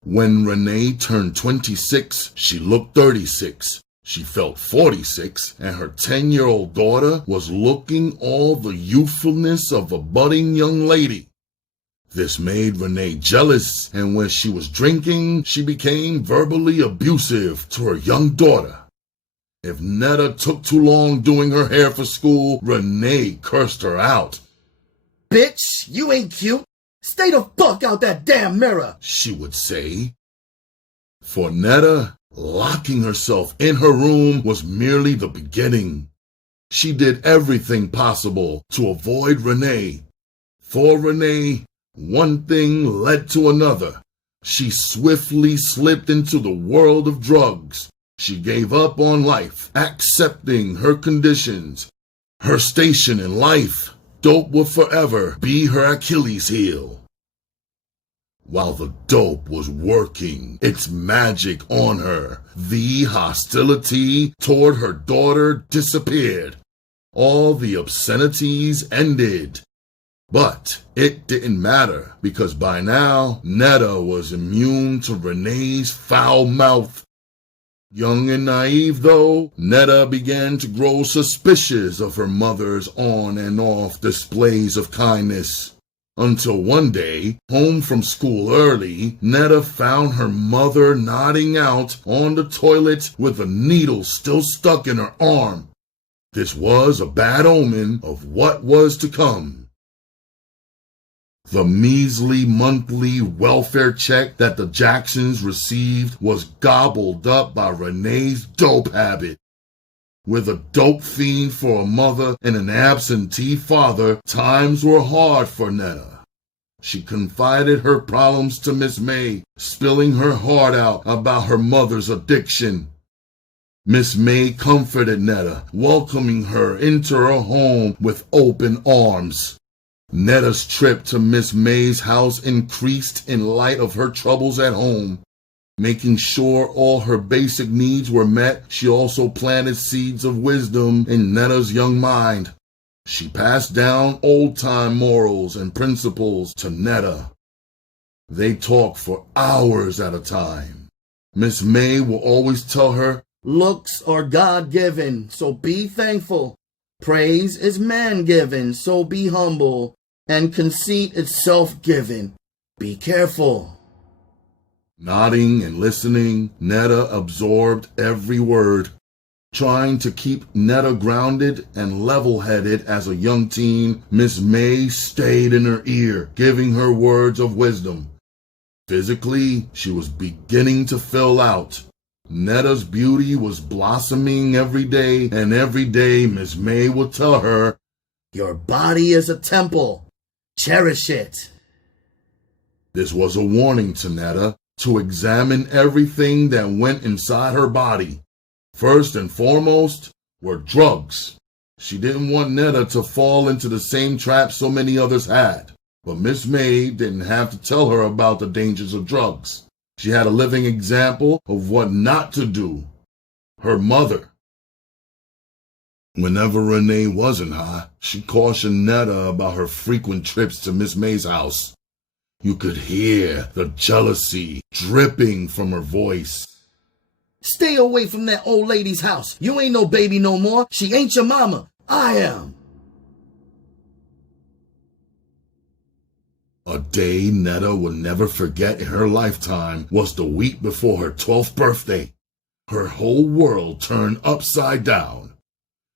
When Renee turned 26, she looked 36. She felt 46, and her 10-year-old daughter was looking all the youthfulness of a budding young lady. This made Renee jealous, and when she was drinking, she became verbally abusive to her young daughter. If Netta took too long doing her hair for school, Renee cursed her out. Bitch, you ain't cute. Stay the fuck out that damn mirror, she would say. For Netta, locking herself in her room was merely the beginning. She did everything possible to avoid Renee. For Renee, one thing led to another. She swiftly slipped into the world of drugs. She gave up on life, accepting her conditions. Her station in life, dope would forever be her Achilles heel. While the dope was working its magic on her, the hostility toward her daughter disappeared. All the obscenities ended. But it didn't matter, because by now, Netta was immune to Renee's foul mouth. Young and naive though, Netta began to grow suspicious of her mother's on and off displays of kindness. Until one day, home from school early, Netta found her mother nodding out on the toilet with a needle still stuck in her arm. This was a bad omen of what was to come. The measly monthly welfare check that the Jacksons received was gobbled up by Renee's dope habit. With a dope fiend for a mother and an absentee father, times were hard for Netta. She confided her problems to Miss May, spilling her heart out about her mother's addiction. Miss May comforted Netta, welcoming her into her home with open arms. Netta's trip to Miss May's house increased in light of her troubles at home. Making sure all her basic needs were met, she also planted seeds of wisdom in Netta's young mind. She passed down old-time morals and principles to Netta. They talked for hours at a time. Miss May will always tell her, looks are God-given, so be thankful. Praise is man-given, so be humble. And conceit is self-given. Be careful. Nodding and listening, Netta absorbed every word. Trying to keep Netta grounded and level-headed as a young teen, Miss May stayed in her ear, giving her words of wisdom. Physically, she was beginning to fill out. Netta's beauty was blossoming every day, and every day Miss May would tell her, your body is a temple. Cherish it. This was a warning to Netta to examine everything that went inside her body. First and foremost were drugs. She didn't want Netta to fall into the same trap so many others had. But Miss May didn't have to tell her about the dangers of drugs. She had a living example of what not to do. Her mother. Whenever Renee wasn't high, she cautioned Netta about her frequent trips to Miss May's house. You could hear the jealousy dripping from her voice. Stay away from that old lady's house. You ain't no baby no more. She ain't your mama. I am. A day Netta would never forget in her lifetime was the week before her 12th birthday. Her whole world turned upside down.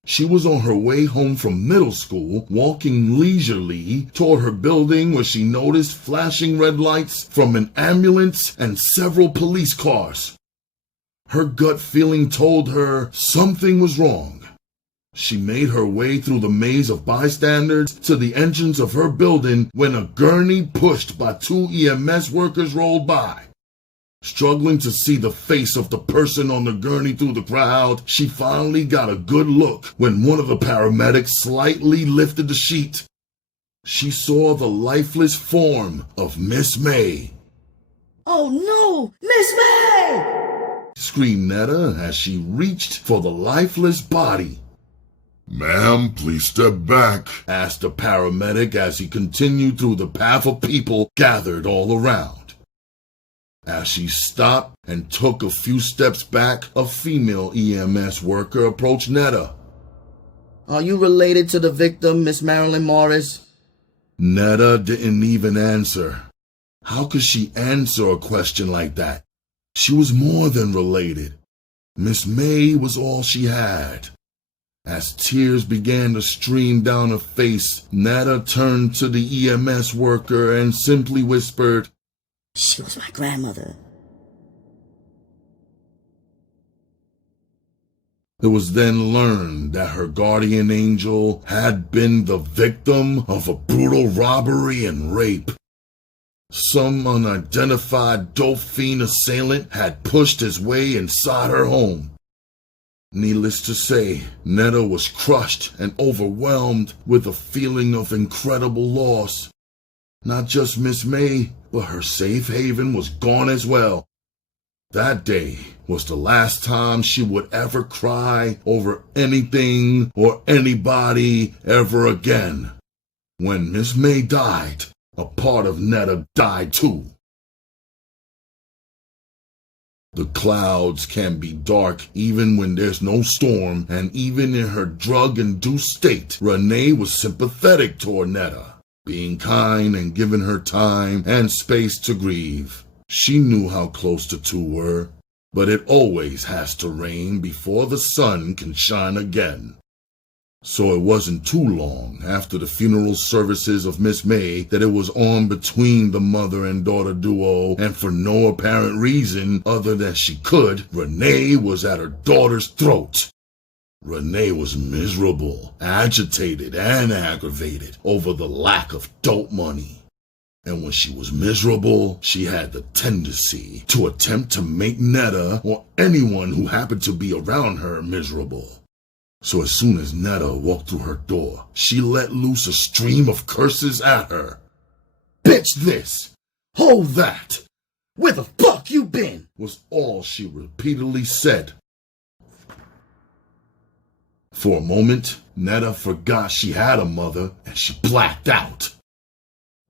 She was on her way home from middle school, walking leisurely toward her building where she noticed flashing red lights from an ambulance and several police cars. Her gut feeling told her something was wrong. She made her way through the maze of bystanders to the entrance of her building when a gurney pushed by 2 EMS workers rolled by. Struggling to see the face of the person on the gurney through the crowd, she finally got a good look when one of the paramedics slightly lifted the sheet. She saw the lifeless form of Miss May. Oh no, Miss May! Screamed Netta as she reached for the lifeless body. Ma'am, please step back, asked the paramedic as he continued through the path of people gathered all around. As she stopped and took a few steps back, a female EMS worker approached Netta. Are you related to the victim, Miss Marilyn Morris? Netta didn't even answer. How could she answer a question like that? She was more than related. Miss May was all she had. As tears began to stream down her face, Netta turned to the EMS worker and simply whispered, She was my grandmother. It was then learned that her guardian angel had been the victim of a brutal robbery and rape. Some unidentified dope fiend assailant had pushed his way inside her home. Needless to say, Netta was crushed and overwhelmed with a feeling of incredible loss. Not just Miss May, but her safe haven was gone as well. That day was the last time she would ever cry over anything or anybody ever again. When Miss May died, a part of Netta died too. The clouds can be dark even when there's no storm, and even in her drug-induced state, Renee was sympathetic toward Netta, being kind and giving her time and space to grieve. She knew how close the two were, but it always has to rain before the sun can shine again. So it wasn't too long after the funeral services of Miss May that it was on between the mother and daughter duo, and for no apparent reason other than she could, Renee was at her daughter's throat. Renee was miserable, agitated, and aggravated over the lack of dope money. And when she was miserable, she had the tendency to attempt to make Netta or anyone who happened to be around her miserable. So as soon as Netta walked through her door, she let loose a stream of curses at her. "Bitch this! Hold that! Where the fuck you been?" was all she repeatedly said. For a moment, Netta forgot she had a mother and she blacked out.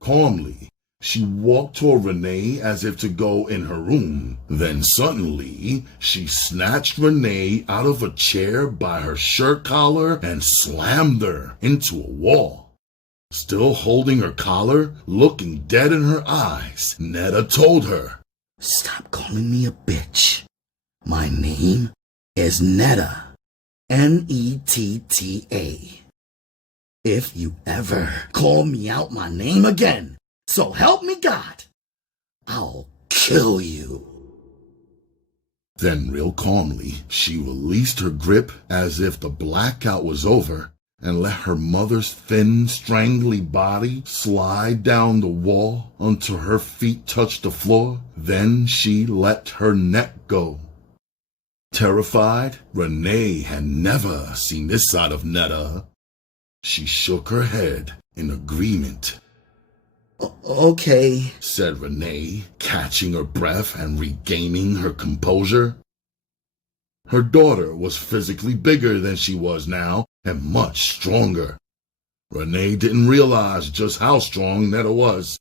Calmly, she walked toward Renee as if to go in her room. Then suddenly, she snatched Renee out of a chair by her shirt collar and slammed her into a wall. Still holding her collar, looking dead in her eyes, Netta told her, Stop calling me a bitch. My name is Netta. Netta. If you ever call me out my name again, so help me God, I'll kill you. Then real calmly, she released her grip as if the blackout was over and let her mother's thin, strangly body slide down the wall until her feet touched the floor. Then she let her neck go. Terrified, Renee had never seen this side of Netta. She shook her head in agreement. Okay, said Renee, catching her breath and regaining her composure. Her daughter was physically bigger than she was now and much stronger. Renee didn't realize just how strong Netta was.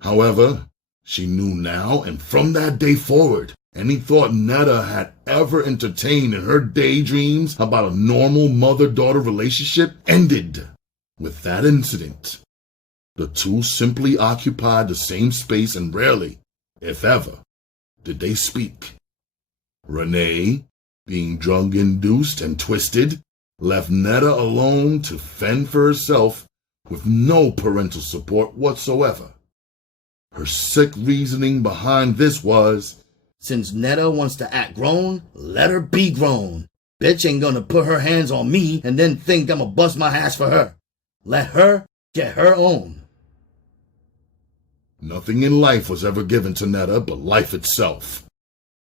However, she knew now, and from that day forward, any thought Netta had ever entertained in her daydreams about a normal mother-daughter relationship ended with that incident. The two simply occupied the same space and rarely, if ever, did they speak. Renee, being drug-induced and twisted, left Netta alone to fend for herself with no parental support whatsoever. Her sick reasoning behind this was, since Netta wants to act grown, let her be grown. Bitch ain't gonna put her hands on me and then think I'ma bust my ass for her. Let her get her own. Nothing in life was ever given to Netta but life itself.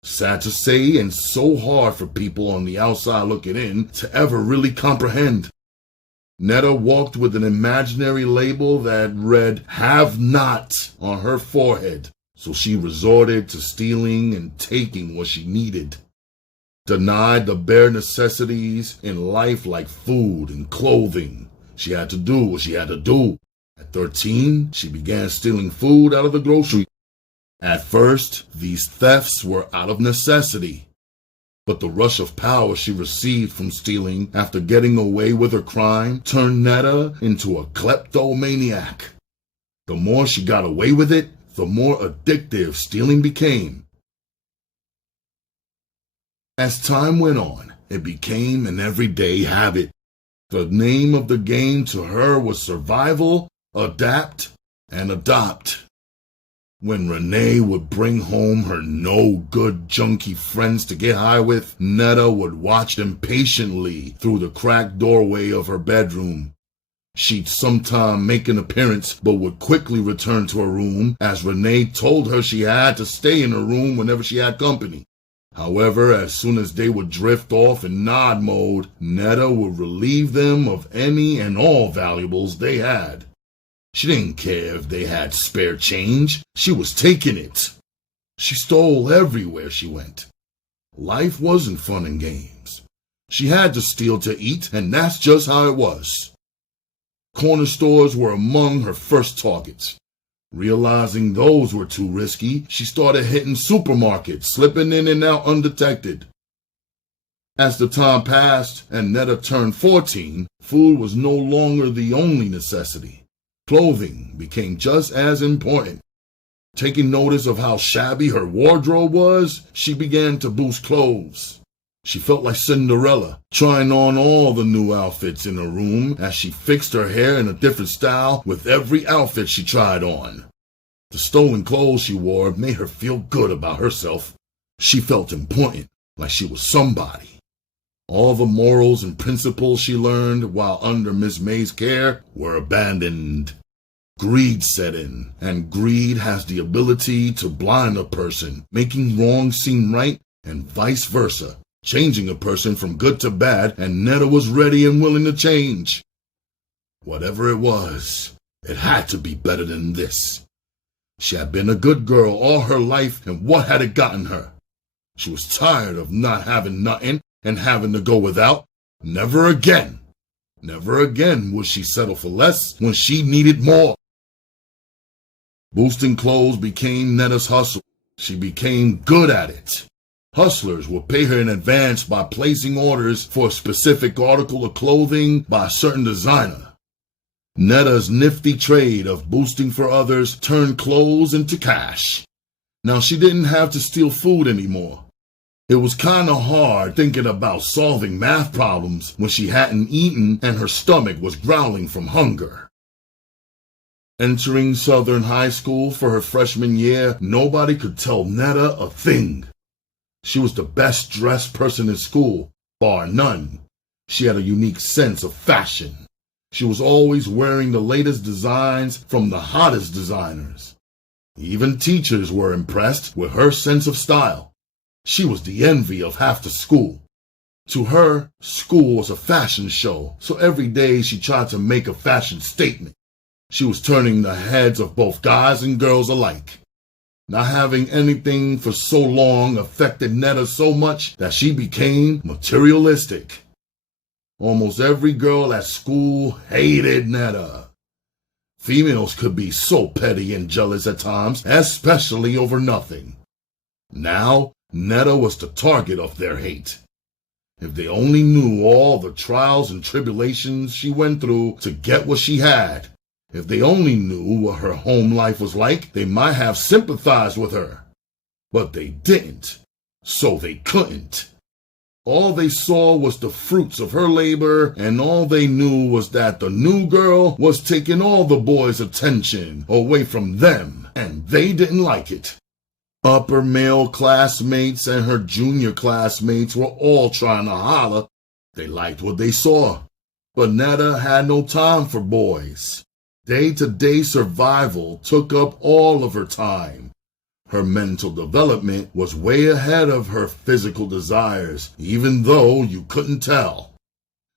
Sad to say, and so hard for people on the outside looking in to ever really comprehend. Netta walked with an imaginary label that read "Have Not" on her forehead, so she resorted to stealing and taking what she needed. Denied the bare necessities in life like food and clothing. She had to do what she had to do. At 13, she began stealing food out of the grocery. At first, these thefts were out of necessity. But the rush of power she received from stealing after getting away with her crime turned Netta into a kleptomaniac. The more she got away with it, the more addictive stealing became. As time went on, it became an everyday habit. The name of the game to her was survival, adapt, and adopt. When Renee would bring home her no-good junkie friends to get high with, Netta would watch them patiently through the cracked doorway of her bedroom. She'd sometime make an appearance, but would quickly return to her room, as Renee told her she had to stay in her room whenever she had company. However, as soon as they would drift off in nod mode, Netta would relieve them of any and all valuables they had. She didn't care if they had spare change. She was taking it. She stole everywhere she went. Life wasn't fun and games. She had to steal to eat, and that's just how it was. Corner stores were among her first targets. Realizing those were too risky, she started hitting supermarkets, slipping in and out undetected. As the time passed and Netta turned 14, food was no longer the only necessity. Clothing became just as important. Taking notice of how shabby her wardrobe was, she began to boost clothes. She felt like Cinderella, trying on all the new outfits in her room as she fixed her hair in a different style with every outfit she tried on. The stolen clothes she wore made her feel good about herself. She felt important, like she was somebody. All the morals and principles she learned while under Miss May's care were abandoned. Greed set in, and greed has the ability to blind a person, making wrong seem right and vice versa, changing a person from good to bad, and Netta was ready and willing to change. Whatever it was, it had to be better than this. She had been a good girl all her life, and what had it gotten her? She was tired of not having nothing and having to go without. Never again. Never again would she settle for less when she needed more. Boosting clothes became Netta's hustle. She became good at it. Hustlers would pay her in advance by placing orders for a specific article of clothing by a certain designer. Netta's nifty trade of boosting for others turned clothes into cash. Now she didn't have to steal food anymore. It was kinda hard thinking about solving math problems when she hadn't eaten and her stomach was growling from hunger. Entering Southern High School for her freshman year, nobody could tell Netta a thing. She was the best dressed person in school, bar none. She had a unique sense of fashion. She was always wearing the latest designs from the hottest designers. Even teachers were impressed with her sense of style. She was the envy of half the school. To her, school was a fashion show, so every day she tried to make a fashion statement. She was turning the heads of both guys and girls alike. Not having anything for so long affected Netta so much that she became materialistic. Almost every girl at school hated Netta. Females could be so petty and jealous at times, especially over nothing. Now, Netta was the target of their hate. If they only knew all the trials and tribulations she went through to get what she had, if they only knew what her home life was like, they might have sympathized with her. But they didn't, so they couldn't. All they saw was the fruits of her labor, and all they knew was that the new girl was taking all the boys' attention away from them, and they didn't like it. Upper male classmates and her junior classmates were all trying to holler. They liked what they saw. But Netta had no time for boys. Day-to-day survival took up all of her time. Her mental development was way ahead of her physical desires, even though you couldn't tell.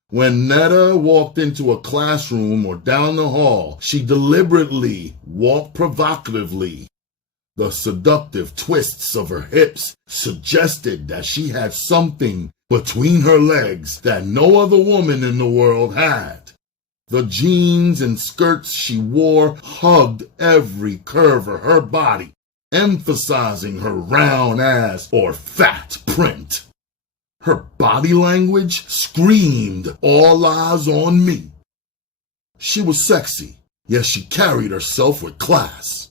When Netta walked into a classroom or down the hall, she deliberately walked provocatively. The seductive twists of her hips suggested that she had something between her legs that no other woman in the world had. The jeans and skirts she wore hugged every curve of her body, emphasizing her round ass or fat print. Her body language screamed, "All eyes on me." She was sexy, yet she carried herself with class.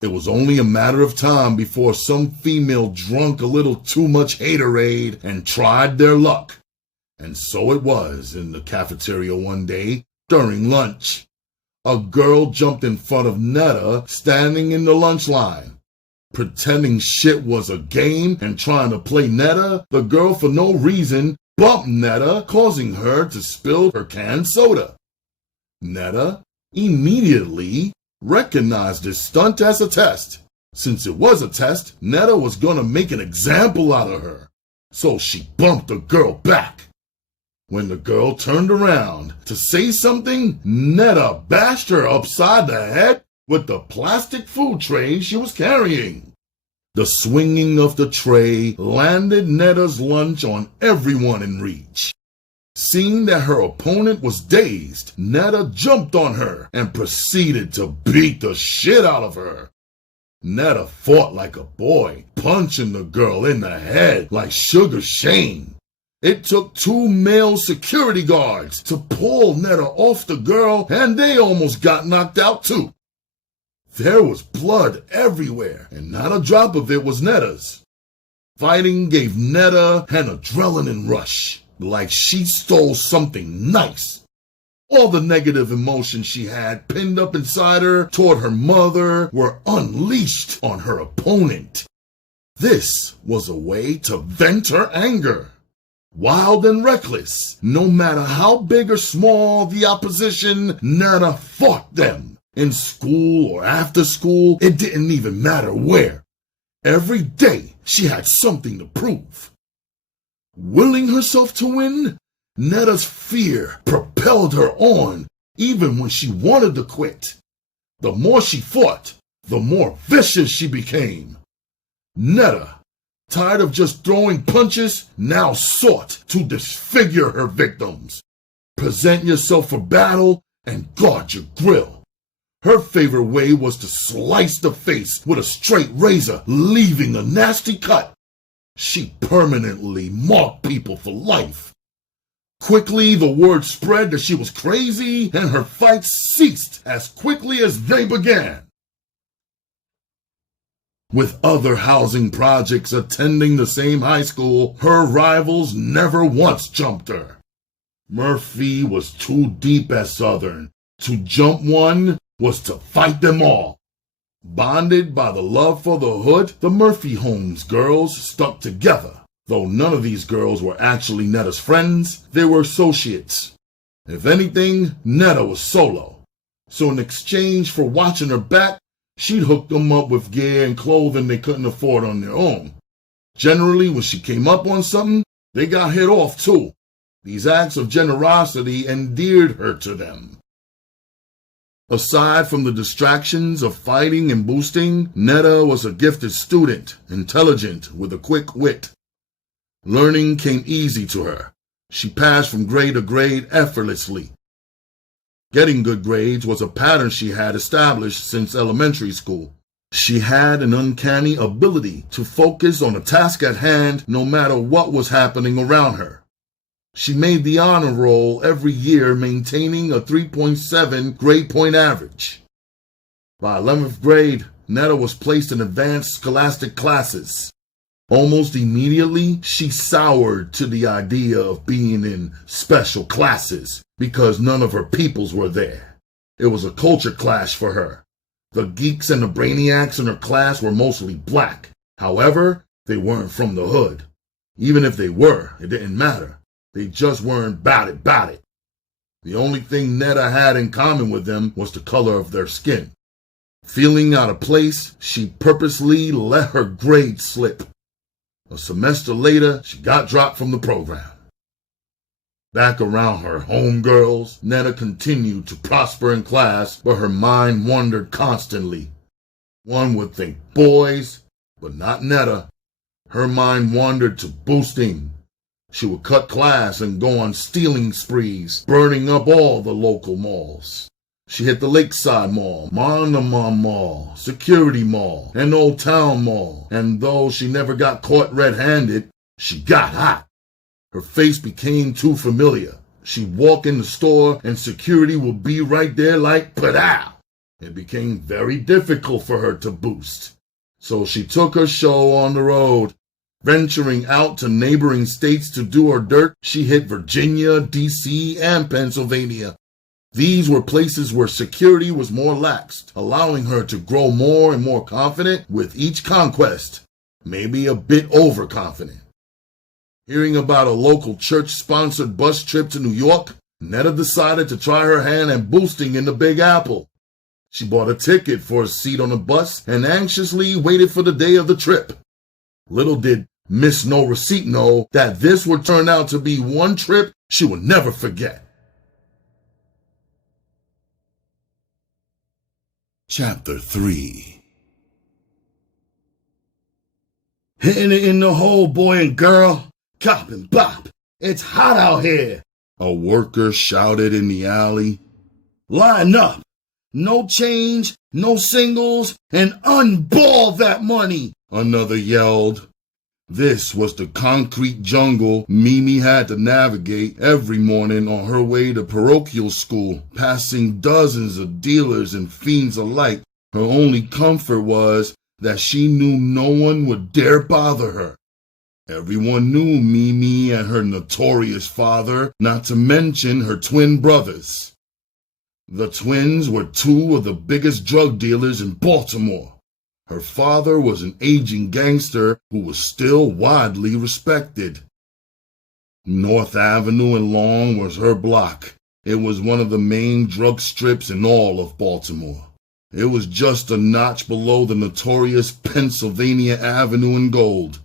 It was only a matter of time before some female drunk a little too much haterade and tried their luck. And so it was in the cafeteria one day during lunch. A girl jumped in front of Netta standing in the lunch line. Pretending shit was a game and trying to play Netta, the girl for no reason bumped Netta, causing her to spill her canned soda. Netta immediately recognized this stunt as a test. Since it was a test, Netta was gonna make an example out of her. So she bumped the girl back. When the girl turned around to say something, Netta bashed her upside the head with the plastic food tray she was carrying. The swinging of the tray landed Netta's lunch on everyone in reach. Seeing that her opponent was dazed, Netta jumped on her and proceeded to beat the shit out of her. Netta fought like a boy, punching the girl in the head like Sugar Shane. It took 2 male security guards to pull Netta off the girl, and they almost got knocked out too. There was blood everywhere, and not a drop of it was Netta's. Fighting gave Netta an adrenaline rush, like she stole something nice. All the negative emotions she had pinned up inside her toward her mother were unleashed on her opponent. This was a way to vent her anger. Wild and reckless, no matter how big or small the opposition, Netta fought them. In school or after school, it didn't even matter where. Every day, she had something to prove. Willing herself to win, Netta's fear propelled her on, even when she wanted to quit. The more she fought, the more vicious she became. Netta, tired of just throwing punches, now sought to disfigure her victims. Present yourself for battle and guard your grill. Her favorite way was to slice the face with a straight razor, leaving a nasty cut. She permanently marked people for life. Quickly, the word spread that she was crazy, and her fights ceased as quickly as they began. With other housing projects attending the same high school, her rivals never once jumped her. Murphy was too deep at Southern. To jump one was to fight them all. Bonded by the love for the hood, the Murphy Holmes girls stuck together. Though none of these girls were actually Netta's friends, they were associates. If anything, Netta was solo. So in exchange for watching her back, she'd hook them up with gear and clothing they couldn't afford on their own. Generally, when she came up on something, they got hit off too. These acts of generosity endeared her to them. Aside from the distractions of fighting and boosting, Netta was a gifted student, intelligent, with a quick wit. Learning came easy to her. She passed from grade to grade effortlessly. Getting good grades was a pattern she had established since elementary school. She had an uncanny ability to focus on a task at hand no matter what was happening around her. She made the honor roll every year, maintaining a 3.7 grade point average. By 11th grade, Netta was placed in advanced scholastic classes. Almost immediately, she soured to the idea of being in special classes because none of her peoples were there. It was a culture clash for her. The geeks and the brainiacs in her class were mostly black. However, they weren't from the hood. Even if they were, it didn't matter. They just weren't bout it. The only thing Netta had in common with them was the color of their skin. Feeling out of place, she purposely let her grades slip. A semester later, she got dropped from the program. Back around her homegirls, Netta continued to prosper in class, but her mind wandered constantly. One would think boys, but not Netta. Her mind wandered to boosting. She would cut class and go on stealing sprees, burning up all the local malls. She hit the Lakeside Mall, Monument Mall, Security Mall, and Old Town Mall, and though she never got caught red-handed, she got hot. Her face became too familiar. She'd walk in the store and security would be right there like, "Padow!" It became very difficult for her to boost. So she took her show on the road. Venturing out to neighboring states to do her dirt, she hit Virginia, D.C., and Pennsylvania. These were places where security was more laxed, allowing her to grow more and more confident with each conquest, maybe a bit overconfident. Hearing about a local church-sponsored bus trip to New York, Netta decided to try her hand at boosting in the Big Apple. She bought a ticket for a seat on the bus and anxiously waited for the day of the trip. Little did Miss No Receipt know that this would turn out to be one trip she would never forget. Chapter 3. Hitting it in the hole, boy and girl. Cop and bop. It's hot out here. A worker shouted in the alley. Line up. No change, no singles, and unball that money. Another yelled. This was the concrete jungle Mimi had to navigate every morning on her way to parochial school, passing dozens of dealers and fiends alike. Her only comfort was that she knew no one would dare bother her. Everyone knew Mimi and her notorious father, not to mention her twin brothers. The twins were two of the biggest drug dealers in Baltimore. Her father was an aging gangster who was still widely respected. North Avenue and Long was her block. It was one of the main drug strips in all of Baltimore. It was just a notch below the notorious Pennsylvania Avenue and Gold.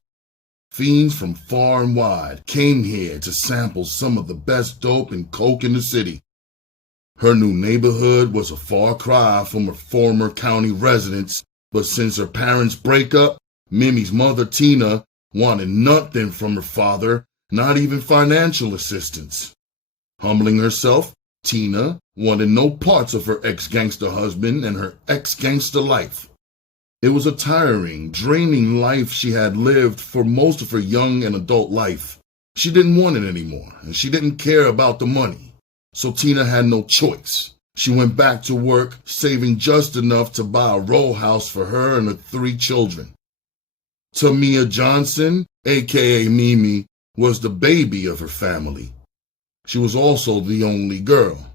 Fiends from far and wide came here to sample some of the best dope and coke in the city. Her new neighborhood was a far cry from her former county residence, but since her parents' breakup, Mimi's mother, Tina, wanted nothing from her father, not even financial assistance. Humbling herself, Tina wanted no parts of her ex-gangster husband and her ex-gangster life. It was a tiring, draining life she had lived for most of her young and adult life. She didn't want it anymore, and she didn't care about the money. So Tina had no choice. She went back to work, saving just enough to buy a row house for her and her 3 children. Tamia Johnson, a.k.a. Mimi, was the baby of her family. She was also the only girl.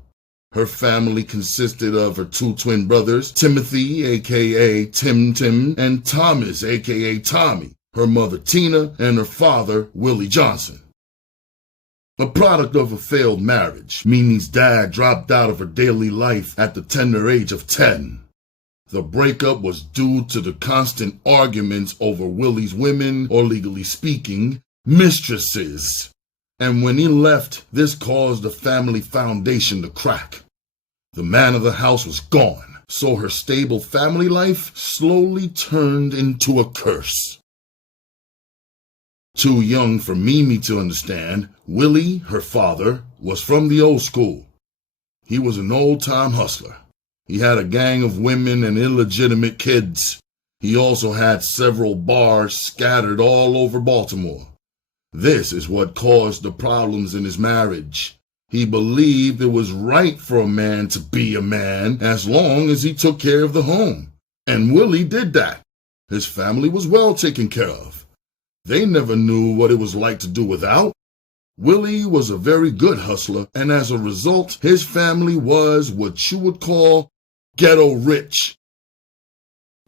Her family consisted of her 2 twin brothers, Timothy, a.k.a. Tim, and Thomas, a.k.a. Tommy, her mother Tina, and her father, Willie Johnson. A product of a failed marriage, Mimi's dad dropped out of her daily life at the tender age of 10. The breakup was due to the constant arguments over Willie's women, or legally speaking, mistresses. And when he left, this caused the family foundation to crack. The man of the house was gone, so her stable family life slowly turned into a curse. Too young for Mimi to understand, Willie, her father, was from the old school. He was an old-time hustler. He had a gang of women and illegitimate kids. He also had several bars scattered all over Baltimore. This is what caused the problems in his marriage. He believed it was right for a man to be a man as long as he took care of the home. And Willie did that. His family was well taken care of. They never knew what it was like to do without. Willie was a very good hustler, and as a result, his family was what you would call ghetto rich.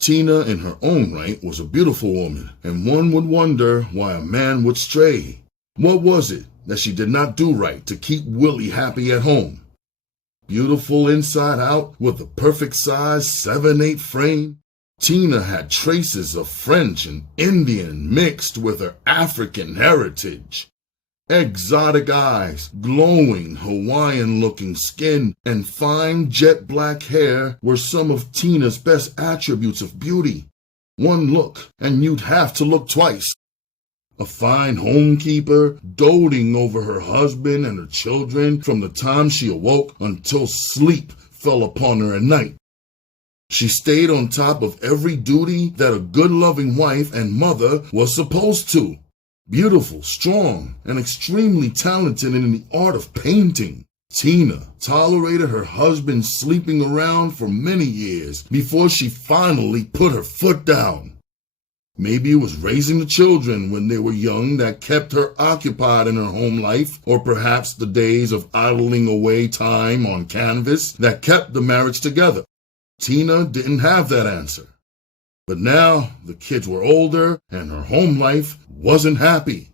Tina, in her own right, was a beautiful woman, and one would wonder why a man would stray. What was it that she did not do right to keep Willie happy at home? Beautiful inside out, with a perfect size 7'8" frame, Tina had traces of French and Indian mixed with her African heritage. Exotic eyes, glowing Hawaiian-looking skin, and fine jet black hair were some of Tina's best attributes of beauty. One look, and you'd have to look twice. A fine homekeeper, doting over her husband and her children from the time she awoke until sleep fell upon her at night. She stayed on top of every duty that a good loving wife and mother was supposed to. Beautiful, strong, and extremely talented in the art of painting, Tina tolerated her husband sleeping around for many years before she finally put her foot down. Maybe it was raising the children when they were young that kept her occupied in her home life, or perhaps the days of idling away time on canvas that kept the marriage together. Tina didn't have that answer. But now the kids were older and her home life wasn't happy.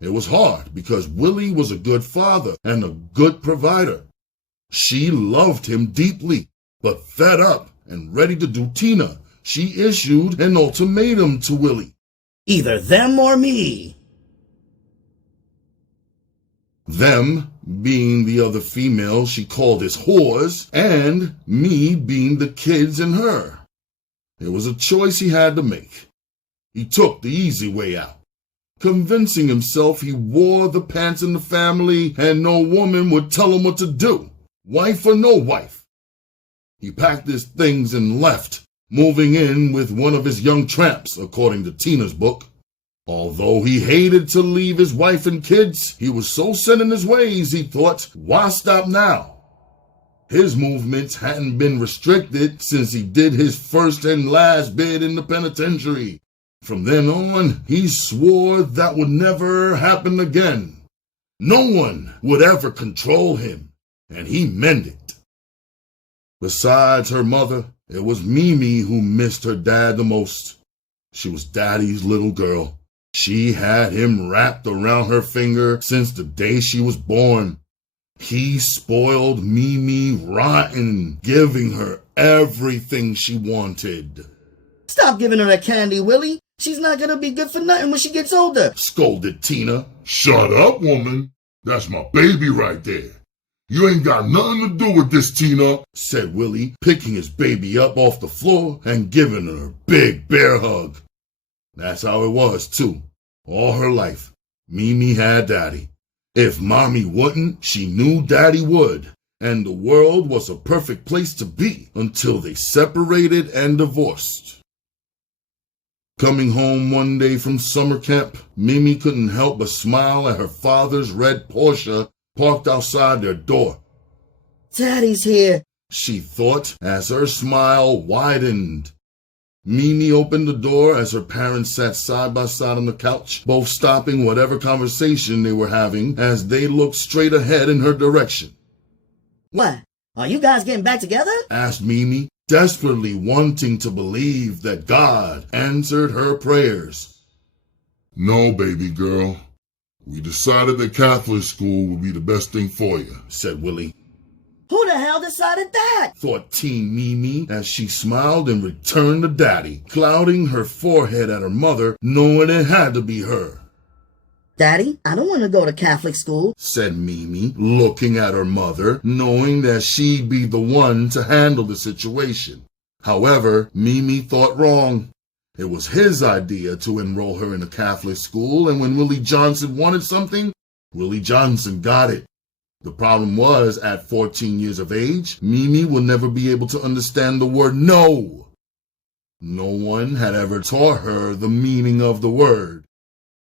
It was hard because Willie was a good father and a good provider. She loved him deeply, but fed up and ready to do Tina, she issued an ultimatum to Willie. Either them or me. Them being the other female she called his whores, and me being the kids and her. It was a choice he had to make. He took the easy way out, convincing himself he wore the pants in the family and no woman would tell him what to do, wife or no wife. He packed his things and left, moving in with one of his young tramps, according to Tina's book. Although he hated to leave his wife and kids, he was so set in his ways, he thought, why stop now? His movements hadn't been restricted since he did his first and last bid in the penitentiary. From then on, he swore that would never happen again. No one would ever control him, and he meant it. Besides her mother, it was Mimi who missed her dad the most. She was Daddy's little girl. She had him wrapped around her finger since the day she was born. He spoiled Mimi rotten, giving her everything she wanted. Stop giving her that candy, Willie. She's not gonna be good for nothing when she gets older, scolded Tina. Shut up, woman. That's my baby right there. You ain't got nothing to do with this, Tina, said Willie, picking his baby up off the floor and giving her a big bear hug. That's how it was, too. All her life, Mimi had Daddy. If Mommy wouldn't, she knew Daddy would. And the world was a perfect place to be until they separated and divorced. Coming home one day from summer camp, Mimi couldn't help but smile at her father's red Porsche parked outside their door. Daddy's here, she thought as her smile widened. Mimi opened the door as her parents sat side by side on the couch, both stopping whatever conversation they were having as they looked straight ahead in her direction. What? Are you guys getting back together? Asked Mimi, desperately wanting to believe that God answered her prayers. No, baby girl. We decided that Catholic school would be the best thing for you, said Willie. Who the hell decided that? Thought teen Mimi as she smiled and returned to Daddy, clouding her forehead at her mother, knowing it had to be her. Daddy, I don't want to go to Catholic school, said Mimi, looking at her mother, knowing that she'd be the one to handle the situation. However, Mimi thought wrong. It was his idea to enroll her in a Catholic school, and when Willie Johnson wanted something, Willie Johnson got it. The problem was, at 14 years of age, Mimi would never be able to understand the word no. No one had ever taught her the meaning of the word.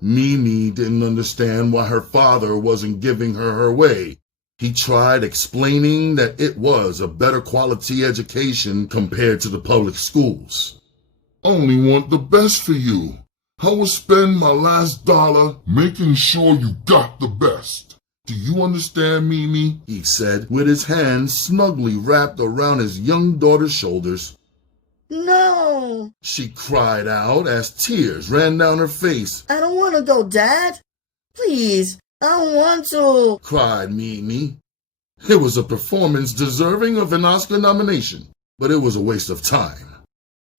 Mimi didn't understand why her father wasn't giving her her way. He tried explaining that it was a better quality education compared to the public schools. Only want the best for you. I will spend my last dollar making sure you got the best. Do you understand, Mimi? He said, with his hands snugly wrapped around his young daughter's shoulders. No. She cried out as tears ran down her face. I don't want to go, Dad. Please, I don't want to, cried Mimi. It was a performance deserving of an Oscar nomination, but it was a waste of time.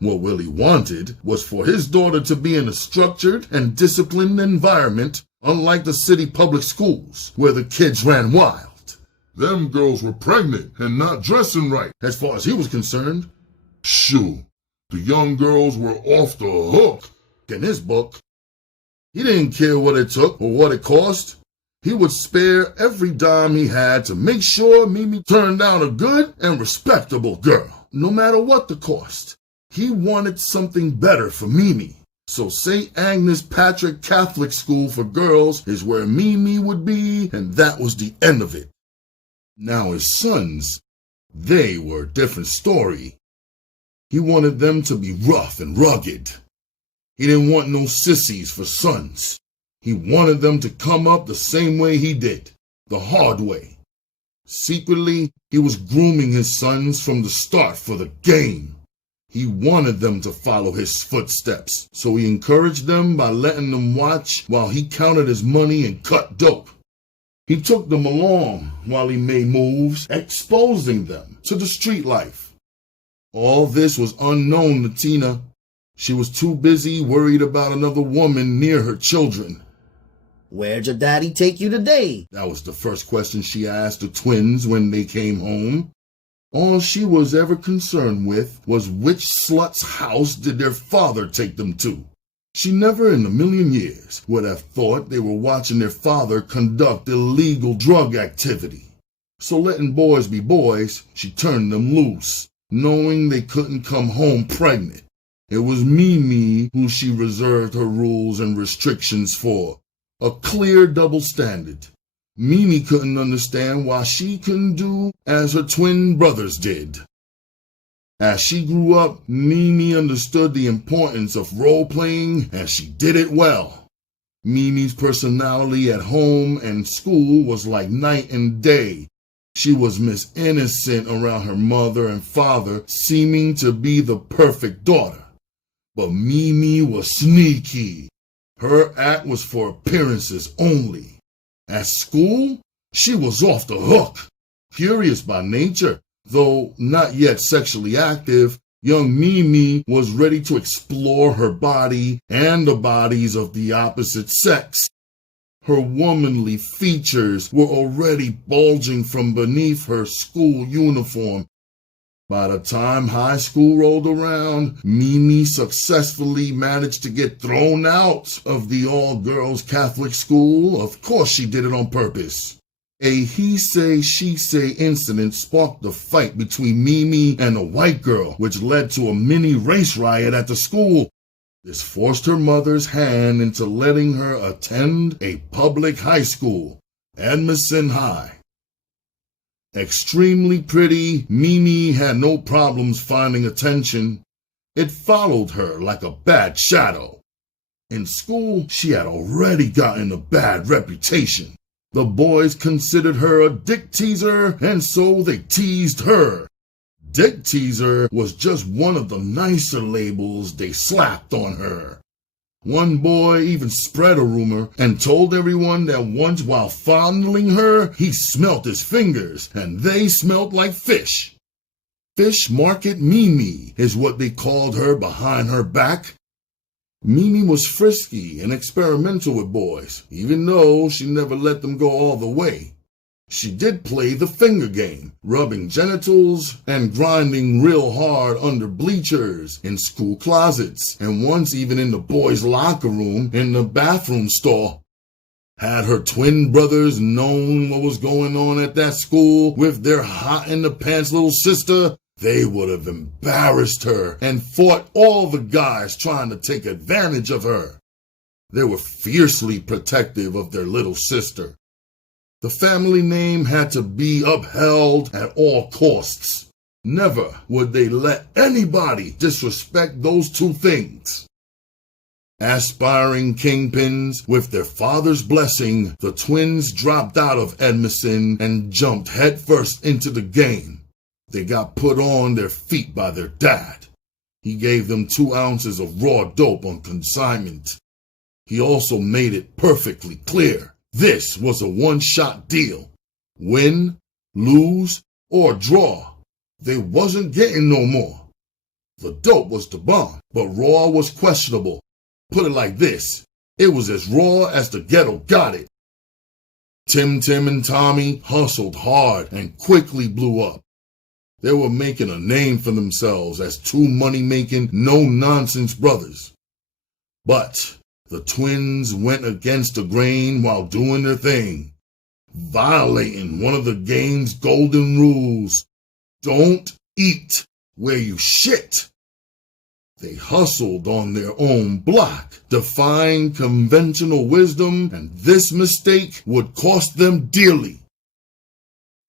What Willie wanted was for his daughter to be in a structured and disciplined environment, unlike the city public schools, where the kids ran wild. Them girls were pregnant and not dressing right. As far as he was concerned, Shoo, the young girls were off the hook. in his book, he didn't care what it took or what it cost. He would spare every dime he had to make sure Mimi turned out a good and respectable girl, no matter what the cost. He wanted something better for Mimi. So St. Agnes Patrick Catholic School for Girls is where Mimi would be, and that was the end of it. Now his sons, they were a different story. He wanted them to be rough and rugged. He didn't want no sissies for sons. He wanted them to come up the same way he did, the hard way. Secretly, he was grooming his sons from the start for the game. He wanted them to follow his footsteps, so he encouraged them by letting them watch while he counted his money and cut dope. He took them along while he made moves, exposing them to the street life. All this was unknown to Tina. She was too busy worried about another woman near her children. Where'd your daddy take you today? That was the first question she asked the twins when they came home. All she was ever concerned with was which slut's house did their father take them to. She never in a million years would have thought they were watching their father conduct illegal drug activity. So letting boys be boys, she turned them loose, knowing they couldn't come home pregnant. It was Mimi who she reserved her rules and restrictions for. A clear double standard. Mimi couldn't understand why she couldn't do as her twin brothers did. As she grew up, Mimi understood the importance of role-playing, and she did it well. Mimi's personality at home and school was like night and day. She was Miss Innocent around her mother and father, seeming to be the perfect daughter. But Mimi was sneaky. Her act was for appearances only. At school, she was off the hook. Curious by nature, though not yet sexually active, young Mimi was ready to explore her body and the bodies of the opposite sex. Her womanly features were already bulging from beneath her school uniform. By the time high school rolled around, Mimi successfully managed to get thrown out of the all-girls Catholic school. Of course she did it on purpose. A he-say, she-say incident sparked a fight between Mimi and a white girl, which led to a mini race riot at the school. This forced her mother's hand into letting her attend a public high school, Edmondson High. Extremely pretty, Mimi had no problems finding attention. It followed her like a bad shadow. In school, she had already gotten a bad reputation. The boys considered her a dick teaser, and so they teased her. Dick teaser was just one of the nicer labels they slapped on her. One boy even spread a rumor and told everyone that once while fondling her, he smelt his fingers, and they smelt like fish. Fish Market Mimi is what they called her behind her back. Mimi was frisky and experimental with boys, even though she never let them go all the way. She did play the finger game, rubbing genitals and grinding real hard under bleachers, in school closets, and once even in the boys' locker room in the bathroom stall. Had her twin brothers known what was going on at that school with their hot-in-the-pants little sister, they would have embarrassed her and fought all the guys trying to take advantage of her. They were fiercely protective of their little sister. The family name had to be upheld at all costs. Never would they let anybody disrespect those two things. Aspiring kingpins, with their father's blessing, the twins dropped out of Edmondson and jumped headfirst into the game. They got put on their feet by their dad. He gave them 2 ounces of raw dope on consignment. He also made it perfectly clear this was a one-shot deal. Win, lose, or draw. They wasn't getting no more. The dope was the bomb, but raw was questionable. Put it like this, it was as raw as the ghetto got it. Tim and Tommy hustled hard and quickly blew up. They were making a name for themselves as 2 money-making, no-nonsense brothers. But the twins went against the grain while doing their thing, violating one of the game's golden rules. Don't eat where you shit. They hustled on their own block, defying conventional wisdom, and this mistake would cost them dearly.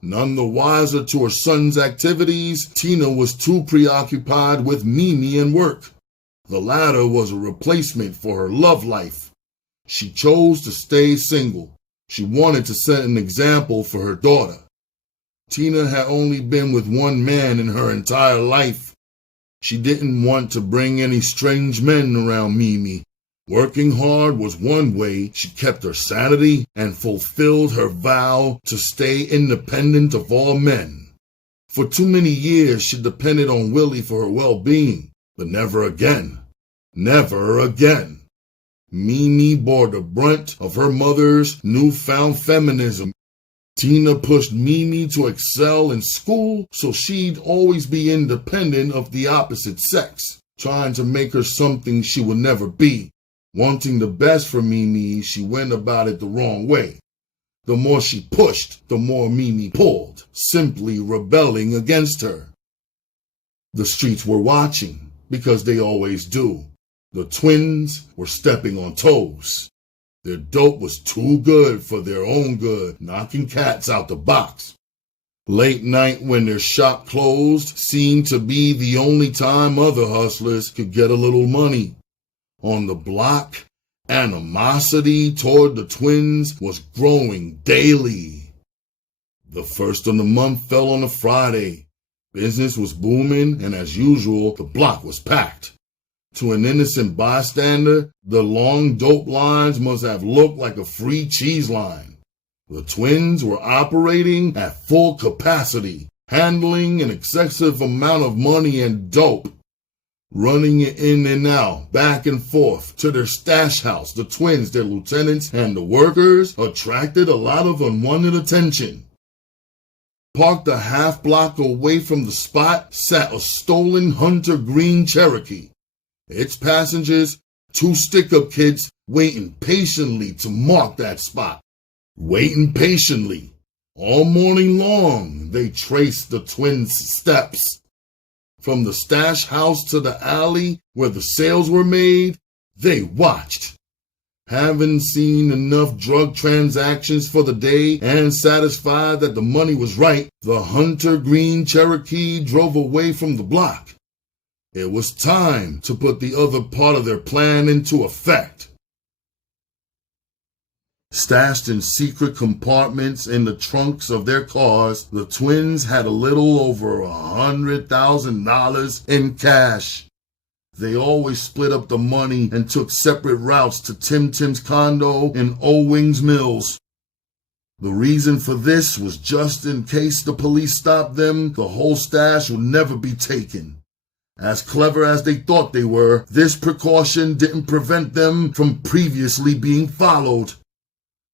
None the wiser to her son's activities, Tina was too preoccupied with Mimi and work. The latter was a replacement for her love life. She chose to stay single. She wanted to set an example for her daughter. Tina had only been with one man in her entire life. She didn't want to bring any strange men around Mimi. Working hard was one way she kept her sanity and fulfilled her vow to stay independent of all men. For too many years she depended on Willie for her well-being, but never again. Never again. Mimi bore the brunt of her mother's newfound feminism. Tina pushed Mimi to excel in school so she'd always be independent of the opposite sex, trying to make her something she would never be. Wanting the best for Mimi, she went about it the wrong way. The more she pushed, the more Mimi pulled, simply rebelling against her. The streets were watching, because they always do. The twins were stepping on toes. Their dope was too good for their own good, knocking cats out the box. Late night when their shop closed seemed to be the only time other hustlers could get a little money. On the block, animosity toward the twins was growing daily. The first of the month fell on a Friday. Business was booming, and as usual, the block was packed. To an innocent bystander, the long dope lines must have looked like a free cheese line. The twins were operating at full capacity, handling an excessive amount of money and dope. Running it in and out, back and forth, to their stash house, the twins, their lieutenants, and the workers attracted a lot of unwanted attention. Parked a half block away from the spot sat a stolen Hunter Green Cherokee. Its passengers, 2 stick-up kids, waiting patiently to mark that spot. Waiting patiently. All morning long, they traced the twins' steps. From the stash house to the alley where the sales were made, they watched. Having seen enough drug transactions for the day and satisfied that the money was right, the Hunter Green Cherokee drove away from the block. It was time to put the other part of their plan into effect. Stashed in secret compartments in the trunks of their cars, the twins had a little over $100,000 in cash. They always split up the money and took separate routes to Tim's condo in Owings Mills. The reason for this was just in case the police stopped them, the whole stash would never be taken. As clever as they thought they were, this precaution didn't prevent them from previously being followed.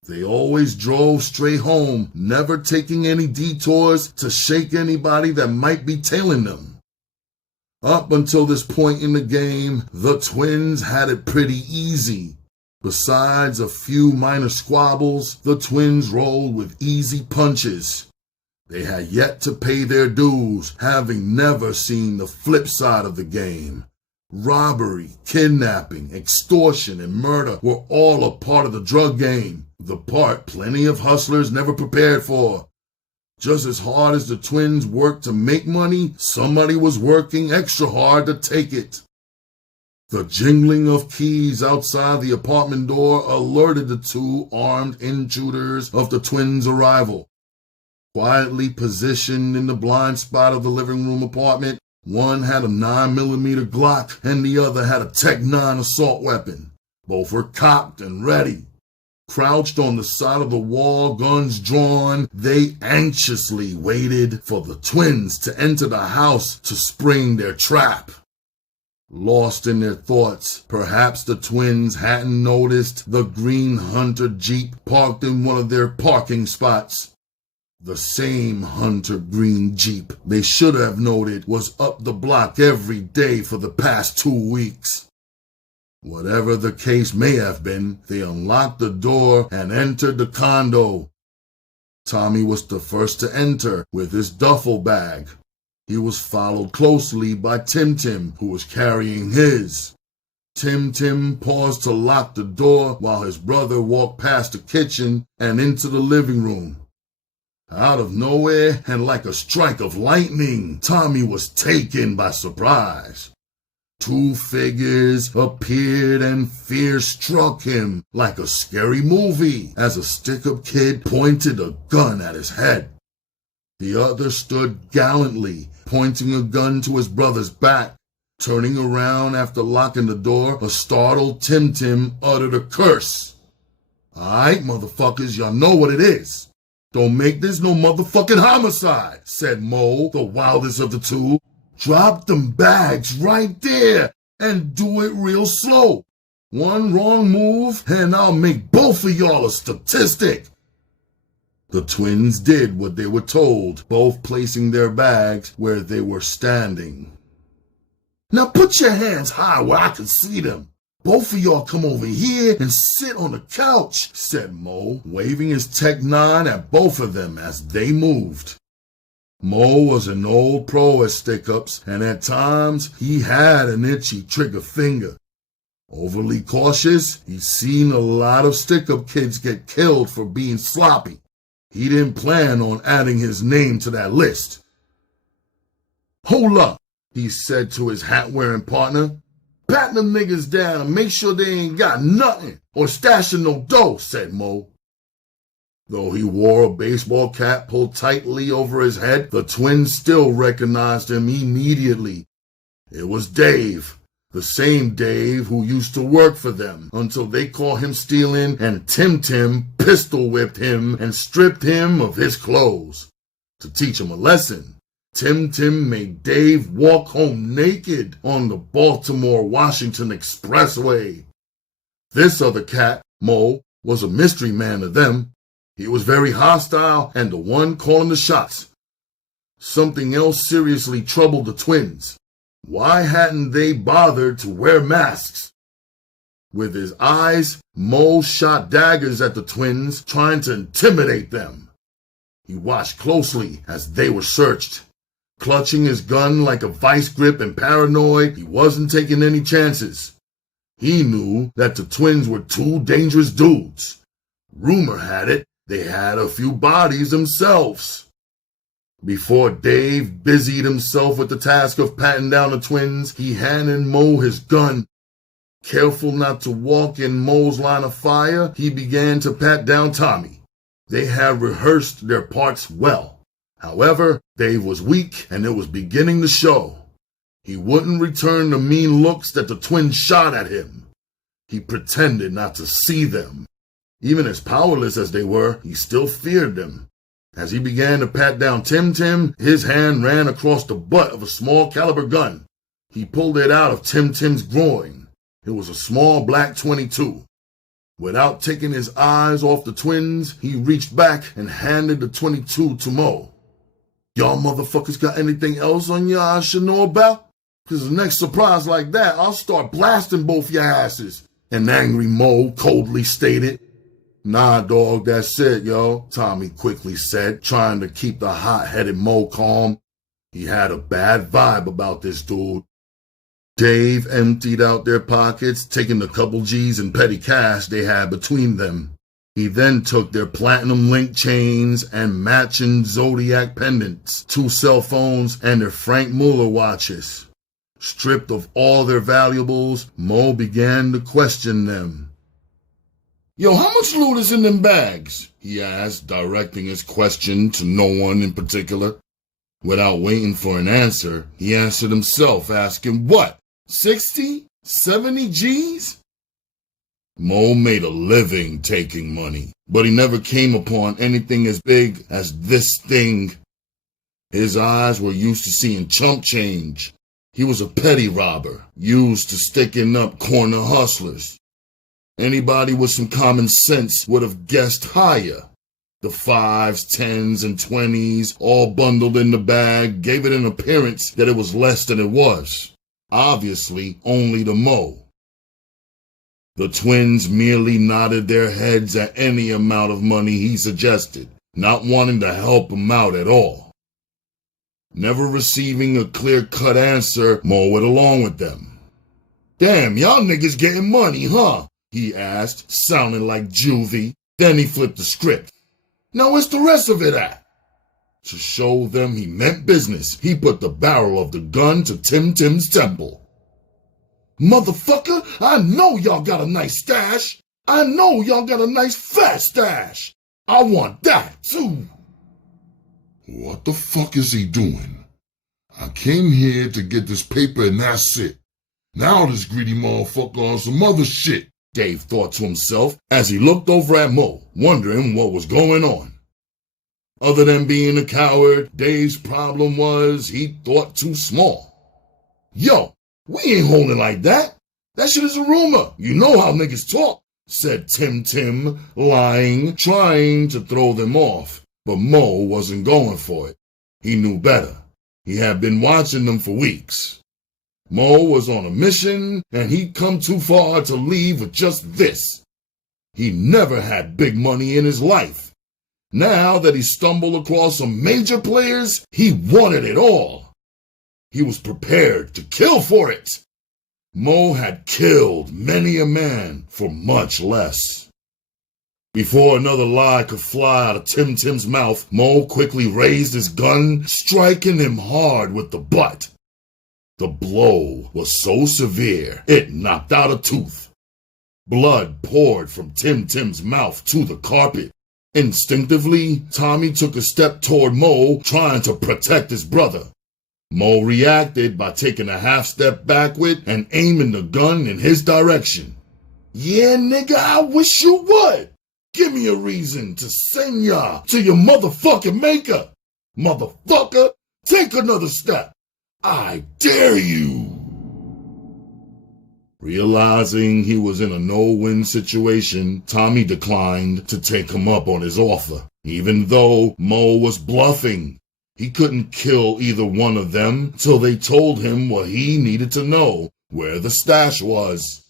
They always drove straight home, never taking any detours to shake anybody that might be tailing them. Up until this point in the game, the twins had it pretty easy. Besides a few minor squabbles, the twins rolled with easy punches. They had yet to pay their dues, having never seen the flip side of the game. Robbery, kidnapping, extortion, and murder were all a part of the drug game, the part plenty of hustlers never prepared for. Just as hard as the twins worked to make money, somebody was working extra hard to take it. The jingling of keys outside the apartment door alerted the 2 armed intruders of the twins' arrival. Quietly positioned in the blind spot of the living room apartment, One had a 9mm Glock and the other had a Pt.1 assault weapon. Both were cocked and ready. Crouched on the side of the wall, guns drawn, they anxiously waited for the twins to enter the house to spring their trap. Lost in their thoughts, perhaps the twins hadn't noticed the green Hunter Jeep parked in one of their parking spots. The same Hunter green Jeep they should have noted was up the block every day for the past 2 weeks. Whatever the case may have been, they unlocked the door and entered the condo. Tommy was the first to enter with his duffel bag. He was followed closely by Tim, who was carrying his. Tim paused to lock the door while his brother walked past the kitchen and into the living room. Out of nowhere and like a strike of lightning, Tommy was taken by surprise. 2 figures appeared and fear struck him like a scary movie as a stick-up kid pointed a gun at his head. The other stood gallantly, pointing a gun to his brother's back. Turning around after locking the door, a startled Tim uttered a curse. "Alright, motherfuckers, y'all know what it is. Don't make this no motherfucking homicide," said Mo, the wildest of the two. "Drop them bags right there and do it real slow. One wrong move and I'll make both of y'all a statistic." The twins did what they were told, both placing their bags where they were standing. "Now put your hands high where I can see them. Both of y'all come over here and sit on the couch," said Mo, waving his Pt.9 at both of them as they moved. Mo was an old pro at stick-ups, and at times he had an itchy trigger finger. Overly cautious, he'd seen a lot of stick-up kids get killed for being sloppy. He didn't plan on adding his name to that list. "Hold up," he said to his hat-wearing partner. "Pat them niggas down and make sure they ain't got nothing or stashing no dough," said Mo. Though he wore a baseball cap pulled tightly over his head, the twins still recognized him immediately. It was Dave, the same Dave who used to work for them until they caught him stealing and Tim pistol whipped him and stripped him of his clothes. To teach him a lesson, Tim made Dave walk home naked on the Baltimore-Washington Expressway. This other cat, Mo, was a mystery man to them. He was very hostile and the one calling the shots. Something else seriously troubled the twins. Why hadn't they bothered to wear masks? With his eyes, Mo shot daggers at the twins, trying to intimidate them. He watched closely as they were searched. Clutching his gun like a vice grip and paranoid, he wasn't taking any chances. He knew that the twins were 2 dangerous dudes. Rumor had it they had a few bodies themselves. Before Dave busied himself with the task of patting down the twins, he handed Mo his gun. Careful not to walk in Mo's line of fire, he began to pat down Tommy. They had rehearsed their parts well. However, Dave was weak and it was beginning to show. He wouldn't return the mean looks that the twins shot at him. He pretended not to see them. Even as powerless as they were, he still feared them. As he began to pat down Tim, his hand ran across the butt of a small caliber gun. He pulled it out of Tim's groin. It was a small black .22. Without taking his eyes off the twins, he reached back and handed the .22 to Mo. "Y'all motherfuckers got anything else on y'all I should know about? Because the next surprise like that, I'll start blasting both your asses," an angry Mo coldly stated. "Nah, dog, that's it, yo," Tommy quickly said, trying to keep the hot-headed Mo calm. He had a bad vibe about this dude. Dave emptied out their pockets, taking the couple G's in petty cash they had between them. He then took their platinum link chains and matching Zodiac pendants, 2 cell phones, and their Frank Muller watches. Stripped of all their valuables, Mo began to question them. "Yo, how much loot is in them bags?" he asked, directing his question to no one in particular. Without waiting for an answer, he answered himself, asking, what, 60, 70 G's? Mo made a living taking money, but he never came upon anything as big as this thing. His eyes were used to seeing chump change. He was a petty robber, used to sticking up corner hustlers. Anybody with some common sense would have guessed higher. The 5s, 10s, and 20s, all bundled in the bag, gave it an appearance that it was less than it was. Obviously, only to Mo. The twins merely nodded their heads at any amount of money he suggested, not wanting to help him out at all. Never receiving a clear-cut answer, Mo went along with them. Damn, y'all niggas getting money, huh? He asked, sounding like Juvie. Then he flipped the script. Now where's the rest of it at? To show them he meant business, he put the barrel of the gun to Tim's temple. Motherfucker, I know y'all got a nice stash. I know y'all got a nice fat stash. I want that too. What the fuck is he doing? I came here to get this paper and that's it. Now this greedy motherfucker on some other shit. Dave thought to himself as he looked over at Mo, wondering what was going on. Other than being a coward, Dave's problem was he thought too small. Yo, we ain't holding like that. That shit is a rumor. You know how niggas talk, said Tim, lying, trying to throw them off. But Mo wasn't going for it. He knew better. He had been watching them for weeks. Mo was on a mission, and he'd come too far to leave with just this. He never had big money in his life. Now that he stumbled across some major players, he wanted it all. He was prepared to kill for it. Mo had killed many a man for much less. Before another lie could fly out of Tim's mouth, Mo quickly raised his gun, striking him hard with the butt. The blow was so severe, it knocked out a tooth. Blood poured from Tim's mouth to the carpet. Instinctively, Tommy took a step toward Mo, trying to protect his brother. Mo reacted by taking a half step backward and aiming the gun in his direction. Yeah, nigga, I wish you would. Give me a reason to send ya to your motherfucking maker. Motherfucker, take another step. I dare you. Realizing he was in a no-win situation, Tommy declined to take him up on his offer. Even though Mo was bluffing, he couldn't kill either one of them till they told him what he needed to know, where the stash was.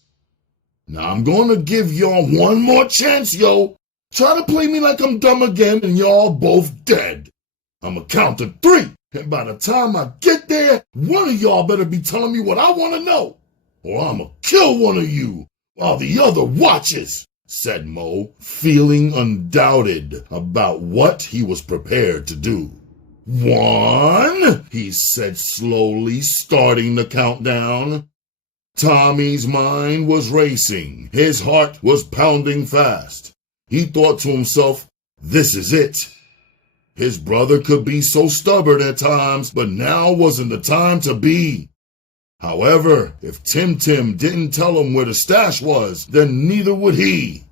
Now I'm gonna give y'all one more chance, yo. Try to play me like I'm dumb again and y'all both dead. I'ma count to 3, and by the time I get there, one of y'all better be telling me what I want to know, or I'ma kill one of you while the other watches, said Mo, feeling undoubted about what he was prepared to do. 1, he said slowly, starting the countdown. Tommy's mind was racing. His heart was pounding fast. He thought to himself, this is it. His brother could be so stubborn at times, but now wasn't the time to be. However, if Tim didn't tell him where the stash was, then neither would he.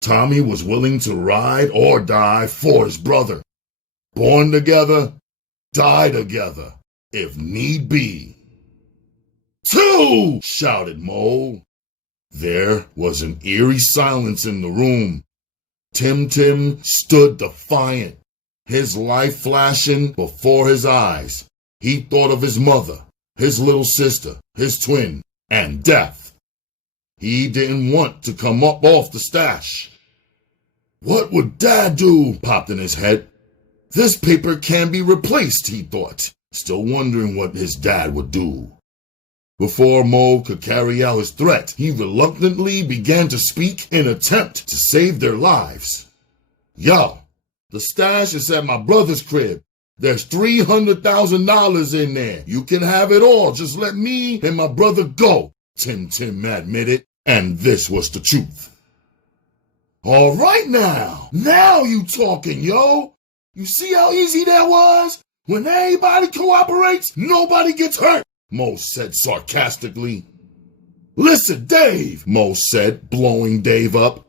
Tommy was willing to ride or die for his brother. Born together, die together, if need be. 2! shouted Mo. There was an eerie silence in the room. Tim stood defiant, his life flashing before his eyes. He thought of his mother, his little sister, his twin, and death. He didn't want to come up off the stash. What would Dad do? Popped in his head. This paper can be replaced, he thought, still wondering what his dad would do. Before Mo could carry out his threat, he reluctantly began to speak in an attempt to save their lives. Yo, the stash is at my brother's crib. There's $300,000 in there. You can have it all. Just let me and my brother go, Tim admitted, and this was the truth. All right now you talking, yo. You see how easy that was? When everybody cooperates, nobody gets hurt, Mo said sarcastically. Listen, Dave, Mo said, blowing Dave up.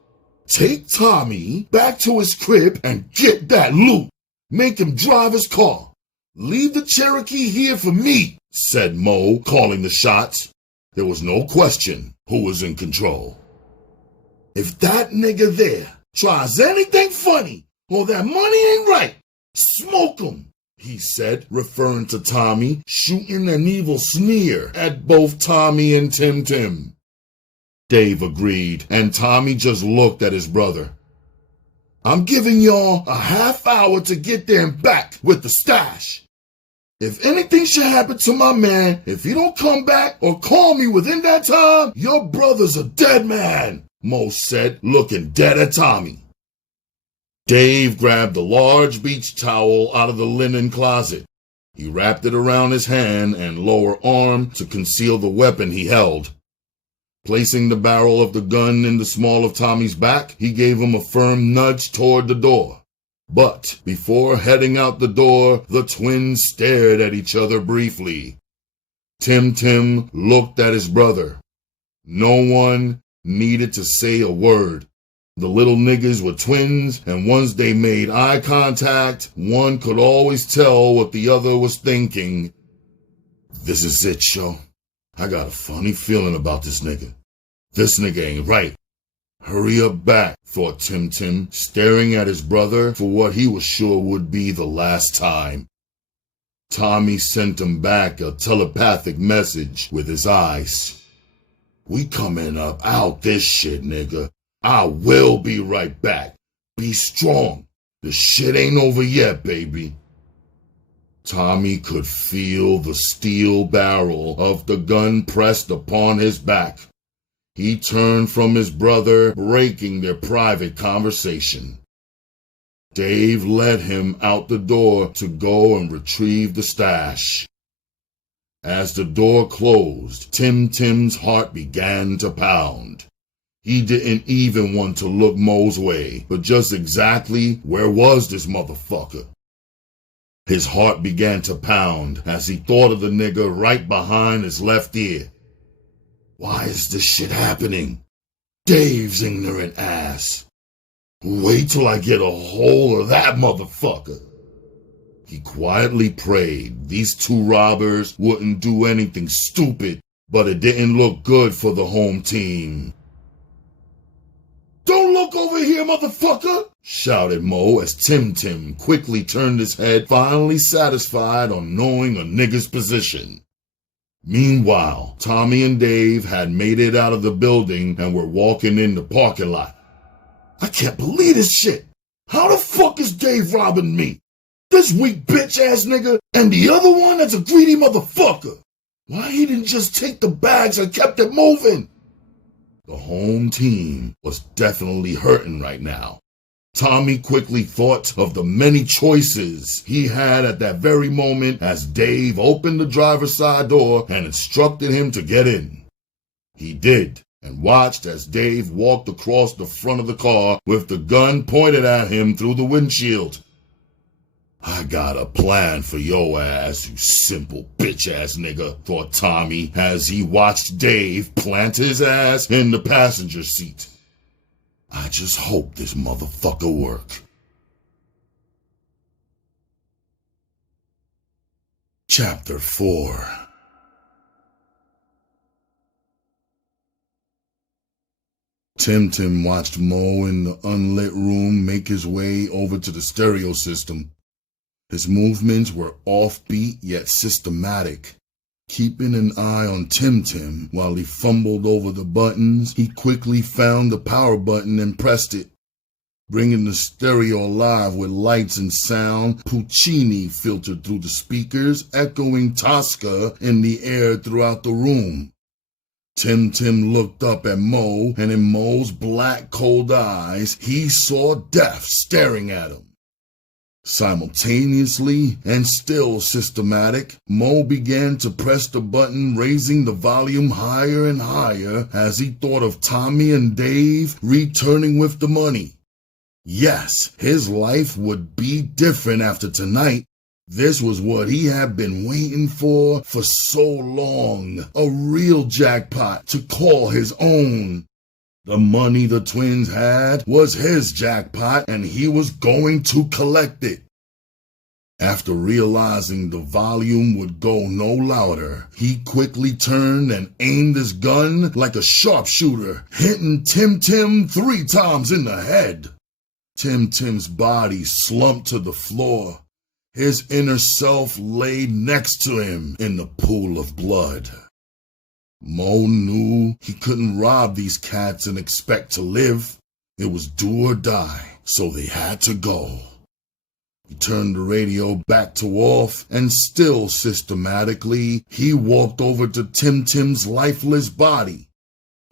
Take Tommy back to his crib and get that loot. Make him drive his car. Leave the Cherokee here for me, said Mo, calling the shots. There was no question who was in control. If that nigga there tries anything funny or that money ain't right, smoke him, he said, referring to Tommy, shooting an evil sneer at both Tommy and Tim Tim. Dave agreed, and Tommy just looked at his brother. I'm giving y'all a half hour to get there and back with the stash. If anything should happen to my man, if you don't come back or call me within that time, your brother's a dead man, Mo said, looking dead at Tommy. Dave grabbed a large beach towel out of the linen closet. He wrapped it around his hand and lower arm to conceal the weapon he held. Placing the barrel of the gun in the small of Tommy's back, he gave him a firm nudge toward the door. But before heading out the door, the twins stared at each other briefly. Tim Tim looked at his brother. No one needed to say a word. The little niggas were twins, and once they made eye contact, one could always tell what the other was thinking. This is it, Sho. I got a funny feeling about this nigga. This nigga ain't right. Hurry up back, thought Tim Tim, staring at his brother for what he was sure would be the last time. Tommy sent him back a telepathic message with his eyes. We coming up out this shit, nigga. I will be right back. Be strong. The shit ain't over yet, baby. Tommy could feel the steel barrel of the gun pressed upon his back. He turned from his brother, breaking their private conversation. Dave led him out the door to go and retrieve the stash. As the door closed, Tim Tim's heart began to pound. He didn't even want to look Mo's way, but just exactly where was this motherfucker? His heart began to pound as he thought of the nigga right behind his left ear. Why is this shit happening? Dave's ignorant ass. Wait till I get a hold of that motherfucker. He quietly prayed these two robbers wouldn't do anything stupid, but it didn't look good for the home team. Don't look over here, motherfucker! Shouted Mo as Tim Tim quickly turned his head, finally satisfied on knowing a nigga's position. Meanwhile, Tommy and Dave had made it out of the building and were walking in the parking lot. I can't believe this shit. How the fuck is Dave robbing me? This weak bitch-ass nigga and the other one that's a greedy motherfucker. Why he didn't just take the bags and kept it moving? The home team was definitely hurting right now. Tommy quickly thought of the many choices he had at that very moment as Dave opened the driver's side door and instructed him to get in. He did, and watched as Dave walked across the front of the car with the gun pointed at him through the windshield. I got a plan for your ass, you simple bitch-ass nigga, thought Tommy as he watched Dave plant his ass in the passenger seat. I just hope this motherfucker work. Chapter 4. Tim Tim watched Mo in the unlit room make his way over to the stereo system. His movements were offbeat yet systematic. Keeping an eye on Tim Tim while he fumbled over the buttons, he quickly found the power button and pressed it, bringing the stereo alive with lights and sound. Puccini filtered through the speakers, echoing Tosca in the air throughout the room. Tim Tim looked up at Mo, and in Mo's black, cold eyes, he saw death staring at him. Simultaneously, and still systematic, Mo began to press the button, raising the volume higher and higher as he thought of Tommy and Dave returning with the money. Yes, his life would be different after tonight. This was what he had been waiting for so long, a real jackpot to call his own. The money the twins had was his jackpot, and he was going to collect it. After realizing the volume would go no louder, he quickly turned and aimed his gun like a sharpshooter, hitting Tim 3 times in the head. Tim's body slumped to the floor. His inner self lay next to him in the pool of blood. Mo knew he couldn't rob these cats and expect to live. It was do or die, so they had to go. He turned the radio back to off, and still systematically, he walked over to Tim's lifeless body.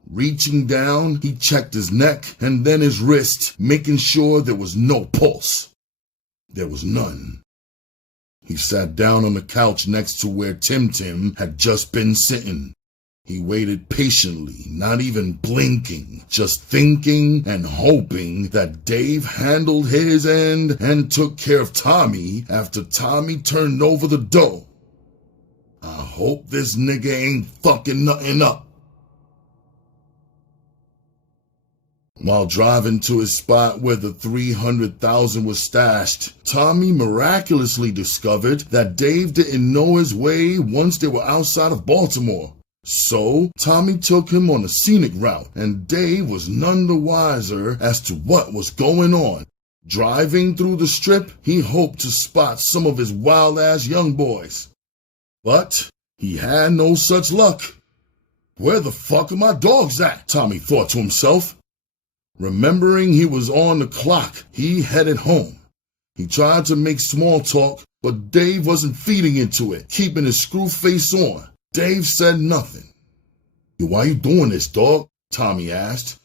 Reaching down, he checked his neck and then his wrist, making sure there was no pulse. There was none. He sat down on the couch next to where Tim had just been sitting. He waited patiently, not even blinking, just thinking and hoping that Dave handled his end and took care of Tommy after Tommy turned over the dough. I hope this nigga ain't fucking nothing up. While driving to his spot where the $300,000 was stashed, Tommy miraculously discovered that Dave didn't know his way once they were outside of Baltimore. So, Tommy took him on a scenic route, and Dave was none the wiser as to what was going on. Driving through the strip, he hoped to spot some of his wild-ass young boys. But he had no such luck. Where the fuck are my dogs at? Tommy thought to himself. Remembering he was on the clock, he headed home. He tried to make small talk, but Dave wasn't feeding into it, keeping his screw face on. Dave said nothing. Why you doing this, dog? Tommy asked.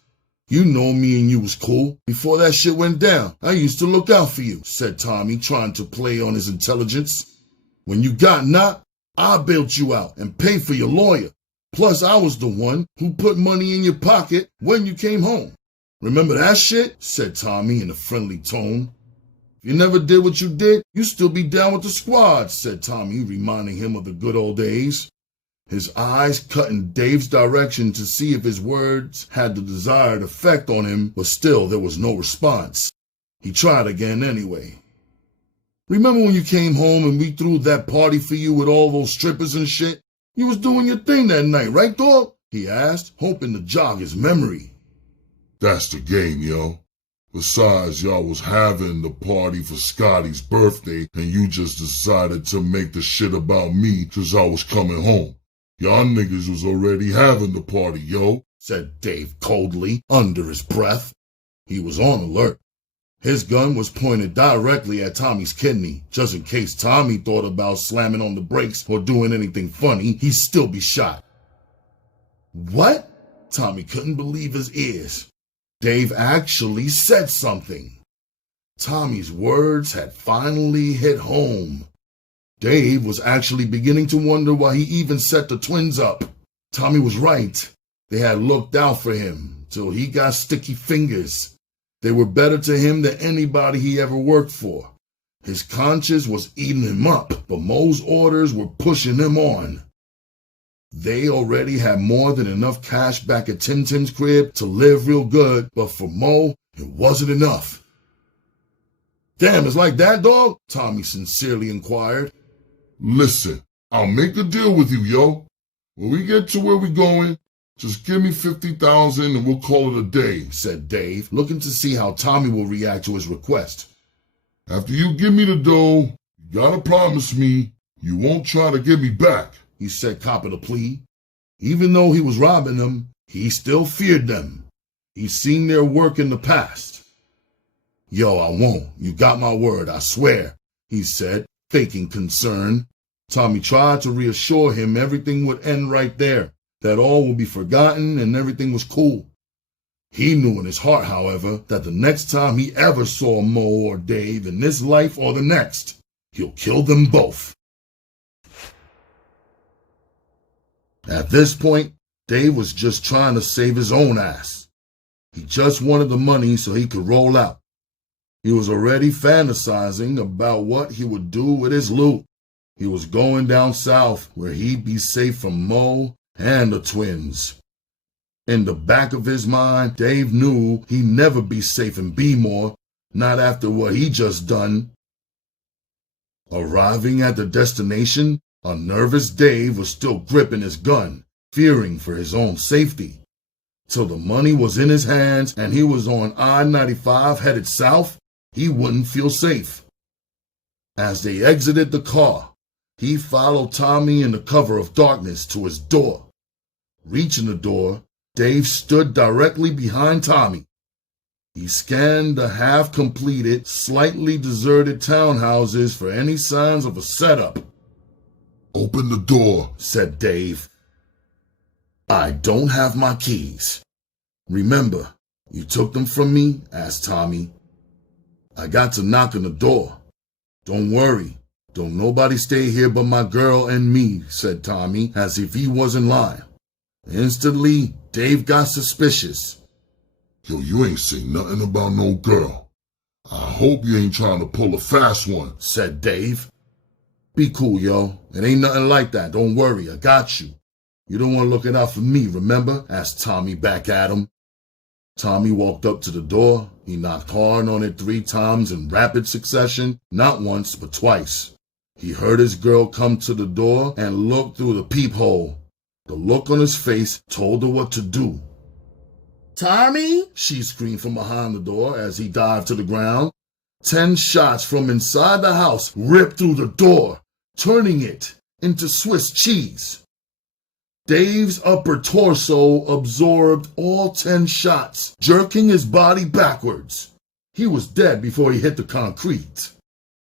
You know me and you was cool. Before that shit went down, I used to look out for you, said Tommy, trying to play on his intelligence. When you got knocked, I bailed you out and paid for your lawyer. Plus, I was the one who put money in your pocket when you came home. Remember that shit? Said Tommy in a friendly tone. If you never did what you did, you still be down with the squad, said Tommy, reminding him of the good old days. His eyes cut in Dave's direction to see if his words had the desired effect on him, but still there was no response. He tried again anyway. Remember when you came home and we threw that party for you with all those strippers and shit? You was doing your thing that night, right, dog? He asked, hoping to jog his memory. That's the game, yo. Besides, y'all was having the party for Scotty's birthday, and you just decided to make the shit about me since I was coming home. Y'all niggas was already having the party, yo, said Dave coldly, under his breath. He was on alert. His gun was pointed directly at Tommy's kidney, just in case Tommy thought about slamming on the brakes or doing anything funny, he'd still be shot. What? Tommy couldn't believe his ears. Dave actually said something. Tommy's words had finally hit home. Dave was actually beginning to wonder why he even set the twins up. Tommy was right. They had looked out for him till he got sticky fingers. They were better to him than anybody he ever worked for. His conscience was eating him up, but Mo's orders were pushing him on. They already had more than enough cash back at Tim's crib to live real good, but for Mo, it wasn't enough. Damn, it's like that, dog? Tommy sincerely inquired. Listen, I'll make a deal with you, yo. When we get to where we're going, just give me $50,000 and we'll call it a day, said Dave, looking to see how Tommy will react to his request. After you give me the dough, you gotta promise me you won't try to get me back, he said, copping a plea. Even though he was robbing them, he still feared them. He'd seen their work in the past. Yo, I won't. You got my word, I swear, he said, faking concern. Tommy tried to reassure him everything would end right there, that all would be forgotten and everything was cool. He knew in his heart, however, that the next time he ever saw Mo or Dave in this life or the next, he'll kill them both. At this point, Dave was just trying to save his own ass. He just wanted the money so he could roll out. He was already fantasizing about what he would do with his loot. He was going down south where he'd be safe from Mo and the twins. In the back of his mind, Dave knew he'd never be safe in B-More, not after what he just done. Arriving at the destination, a nervous Dave was still gripping his gun, fearing for his own safety. Till the money was in his hands and he was on I-95 headed south, he wouldn't feel safe. As they exited the car, he followed Tommy in the cover of darkness to his door. Reaching the door, Dave stood directly behind Tommy. He scanned the half-completed, slightly deserted townhouses for any signs of a setup. "Open the door," said Dave. "I don't have my keys." "Remember, you took them from me?" asked Tommy. "I got to knock on the door." "Don't worry. Don't nobody stay here but my girl and me," said Tommy, as if he wasn't lying. Instantly, Dave got suspicious. "Yo, you ain't say nothing about no girl. I hope you ain't trying to pull a fast one," said Dave. "Be cool, yo. It ain't nothing like that. Don't worry, I got you. You don't want to look it out for me, remember?" asked Tommy back at him. Tommy walked up to the door. He knocked hard on it 3 times in rapid succession, not once, but twice. He heard his girl come to the door and look through the peephole. The look on his face told her what to do. Tommy? She screamed from behind the door as he dived to the ground. 10 shots from inside the house ripped through the door, turning it into Swiss cheese. Dave's upper torso absorbed all 10 shots, jerking his body backwards. He was dead before he hit the concrete.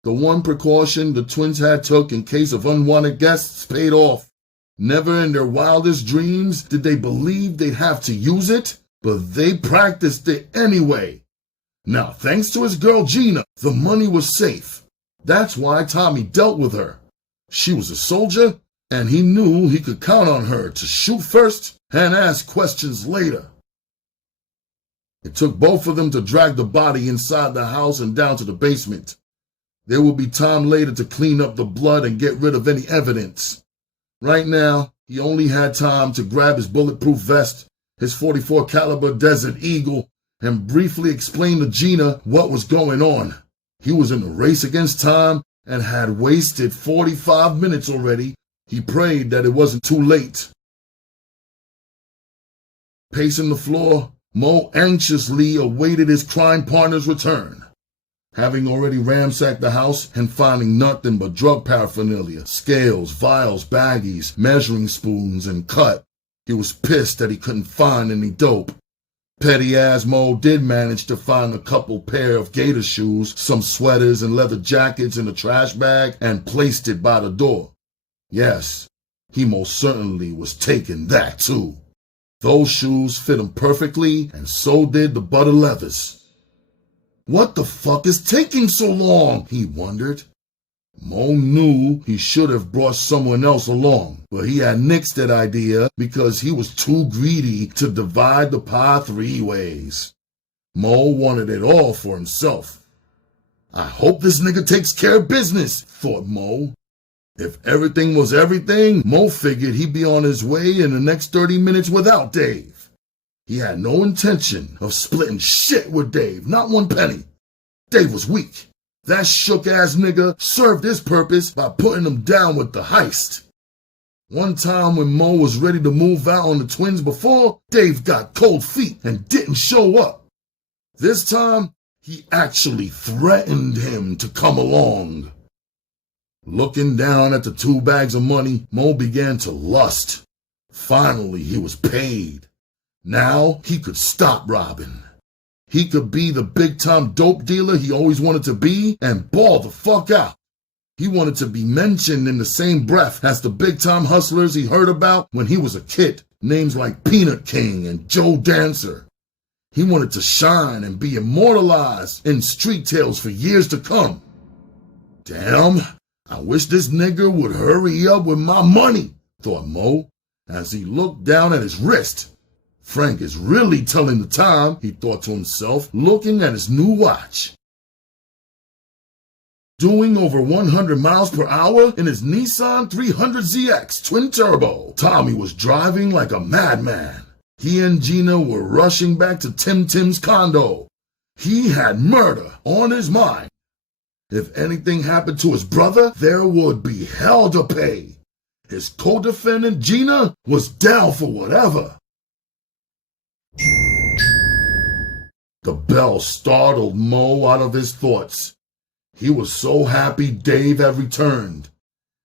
The one precaution the twins had took in case of unwanted guests paid off. Never in their wildest dreams did they believe they'd have to use it, but they practiced it anyway. Now, thanks to his girl Gina, the money was safe. That's why Tommy dealt with her. She was a soldier, and he knew he could count on her to shoot first and ask questions later. It took both of them to drag the body inside the house and down to the basement. There would be time later to clean up the blood and get rid of any evidence. Right now, he only had time to grab his bulletproof vest, his .44 caliber Desert Eagle, and briefly explain to Gina what was going on. He was in a race against time and had wasted 45 minutes already. He prayed that it wasn't too late. Pacing the floor, Mo anxiously awaited his crime partner's return. Having already ransacked the house and finding nothing but drug paraphernalia, scales, vials, baggies, measuring spoons, and cut, he was pissed that he couldn't find any dope. Petty-ass Mo did manage to find a couple pair of gator shoes, some sweaters and leather jackets in a trash bag, and placed it by the door. Yes, he most certainly was taking that too. Those shoes fit him perfectly, and so did the butter leathers. What the fuck is taking so long? He wondered. Mo knew he should have brought someone else along, but he had nixed that idea because he was too greedy to divide the pie 3 ways. Mo wanted it all for himself. I hope this nigga takes care of business, thought Mo. If everything was everything, Mo figured he'd be on his way in the next 30 minutes without Dave. He had no intention of splitting shit with Dave, not one penny. Dave was weak. That shook-ass nigga served his purpose by putting him down with the heist. One time when Mo was ready to move out on the twins before, Dave got cold feet and didn't show up. This time, he actually threatened him to come along. Looking down at the 2 bags of money, Mo began to lust. Finally, he was paid. Now he could stop robbing. He could be the big-time dope dealer he always wanted to be and ball the fuck out. He wanted to be mentioned in the same breath as the big-time hustlers he heard about when he was a kid, names like Peanut King and Joe Dancer. He wanted to shine and be immortalized in street tales for years to come. Damn, I wish this nigga would hurry up with my money, thought Mo, as he looked down at his wrist. Frank is really telling the time, he thought to himself, looking at his new watch. doing over 100 miles per hour in his Nissan 300ZX twin turbo. Tommy was driving like a madman. He and Gina were rushing back to Tim's condo. He had murder on his mind. If anything happened to his brother, there would be hell to pay. His co-defendant, Gina, was down for whatever. The bell startled Mo out of his thoughts. He was so happy Dave had returned.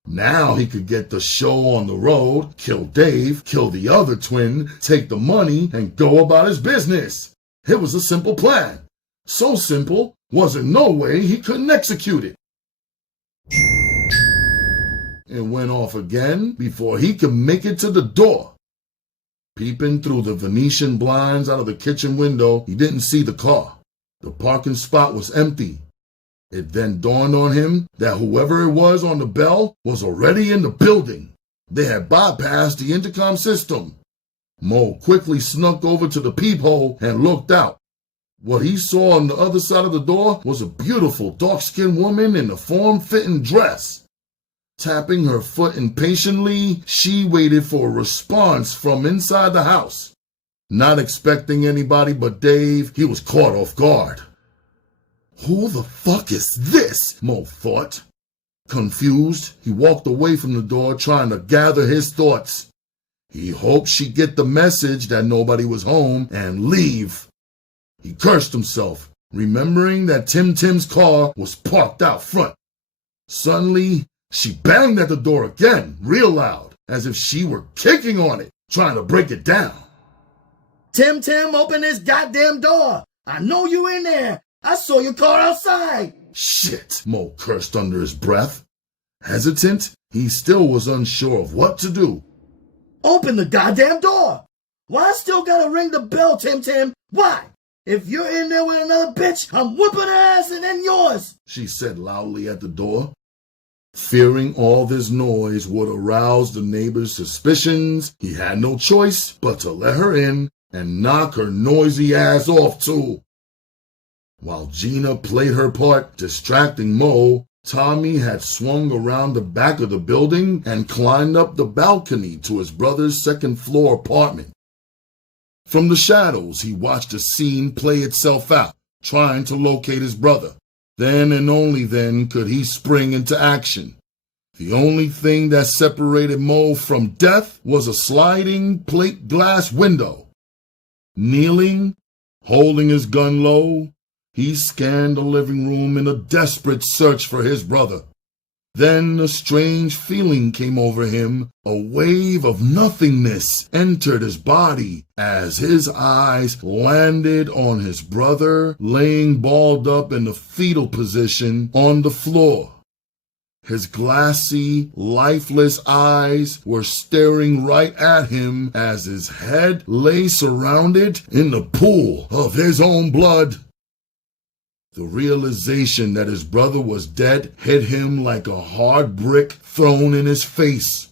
Now he could get the show on the road, kill Dave, kill the other twin, take the money, and go about his business. It was a simple plan. So simple, wasn't no way he couldn't execute it. It went off again before he could make it to the door. Peeping through the Venetian blinds out of the kitchen window, he didn't see the car. The parking spot was empty. It then dawned on him that whoever it was on the bell was already in the building. They had bypassed the intercom system. Mo quickly snuck over to the peephole and looked out. What he saw on the other side of the door was a beautiful dark-skinned woman in a form-fitting dress. Tapping her foot impatiently, she waited for a response from inside the house. Not expecting anybody but Dave, he was caught off guard. Who the fuck is this? Mo thought. Confused, he walked away from the door trying to gather his thoughts. He hoped she'd get the message that nobody was home and leave. He cursed himself, remembering that Tim's car was parked out front. Suddenly, she banged at the door again, real loud, as if she were kicking on it, trying to break it down. Tim, open this goddamn door. I know you in there. I saw your car outside. Shit, Mo cursed under his breath. Hesitant, he still was unsure of what to do. Open the goddamn door. Why I still gotta ring the bell, Tim? Why? If you're in there with another bitch, I'm whooping her ass and then yours, she said loudly at the door. Fearing all this noise would arouse the neighbor's suspicions, he had no choice but to let her in and knock her noisy ass off too. While Gina played her part, distracting Mo, Tommy had swung around the back of the building and climbed up the balcony to his brother's second-floor apartment. From the shadows, he watched the scene play itself out, trying to locate his brother. Then and only then could he spring into action. The only thing that separated Mo from death was a sliding plate glass window. Kneeling, holding his gun low, he scanned the living room in a desperate search for his brother. Then a strange feeling came over him. A wave of nothingness entered his body as his eyes landed on his brother laying balled up in the fetal position on the floor. His glassy, lifeless eyes were staring right at him as his head lay surrounded in the pool of his own blood. The realization that his brother was dead hit him like a hard brick thrown in his face.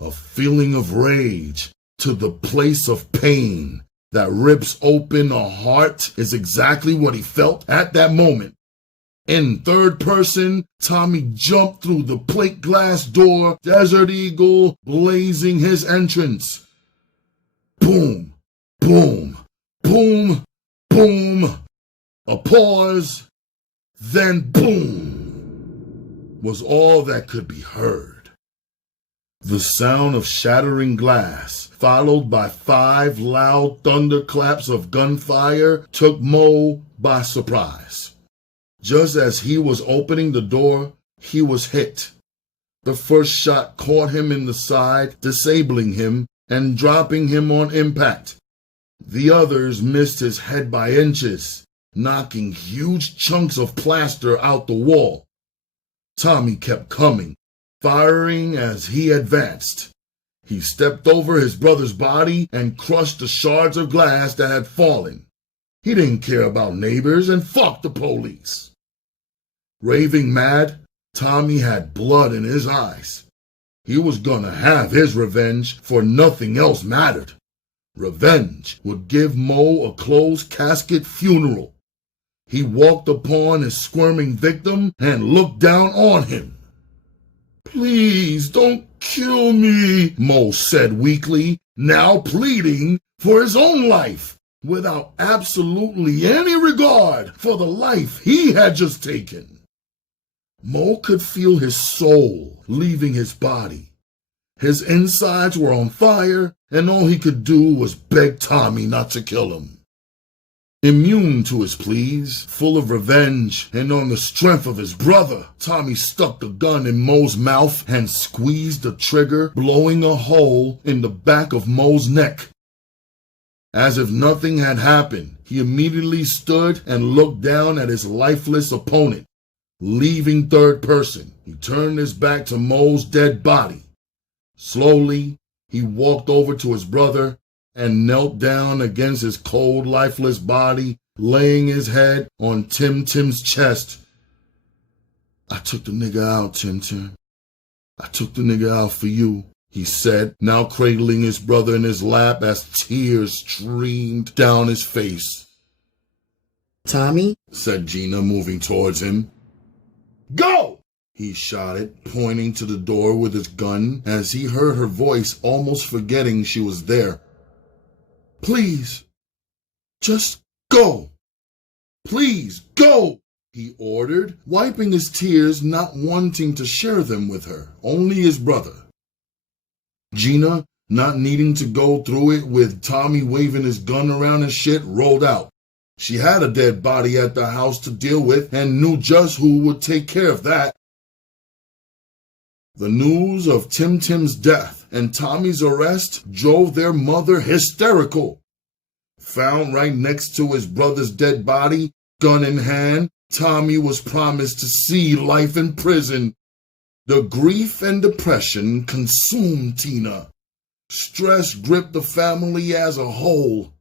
A feeling of rage to the place of pain that rips open a heart is exactly what he felt at that moment. In third person, Tommy jumped through the plate glass door, Desert Eagle blazing his entrance. Boom, boom, boom, boom. A pause, then boom, was all that could be heard. The sound of shattering glass, followed by 5 loud thunderclaps of gunfire, took Mo by surprise. Just as he was opening the door, he was hit. The first shot caught him in the side, disabling him and dropping him on impact. The others missed his head by inches, knocking huge chunks of plaster out the wall. Tommy kept coming, firing as he advanced. He stepped over his brother's body and crushed the shards of glass that had fallen. He didn't care about neighbors and fuck the police. Raving mad, Tommy had blood in his eyes. He was gonna have his revenge, for nothing else mattered. Revenge would give Mo a closed casket funeral. He walked upon his squirming victim and looked down on him. "Please don't kill me," Mo said weakly, now pleading for his own life, without absolutely any regard for the life he had just taken. Mo could feel his soul leaving his body. His insides were on fire, and all he could do was beg Tommy not to kill him. Immune to his pleas, full of revenge, and on the strength of his brother, Tommy stuck the gun in Mo's mouth and squeezed the trigger, blowing a hole in the back of Mo's neck. As if nothing had happened, he immediately stood and looked down at his lifeless opponent. Leaving third person, he turned his back to Mo's dead body. Slowly, he walked over to his brother and knelt down against his cold, lifeless body, laying his head on Tim-Tim's chest. "I took the nigga out, Tim-Tim. I took the nigga out for you," he said, now cradling his brother in his lap as tears streamed down his face. "Tommy," said Gina, moving towards him. "Go!" he shouted, pointing to the door with his gun as he heard her voice, almost forgetting she was there. "Please, just go. Please, go," he ordered, wiping his tears, not wanting to share them with her, only his brother. Gina, not needing to go through it with Tommy waving his gun around and shit, rolled out. She had a dead body at the house to deal with and knew just who would take care of that. The news of Tim-Tim's death and Tommy's arrest drove their mother hysterical. Found right next to his brother's dead body, gun in hand, Tommy was promised to see life in prison. The grief and depression consumed Tina. Stress gripped the family as a whole.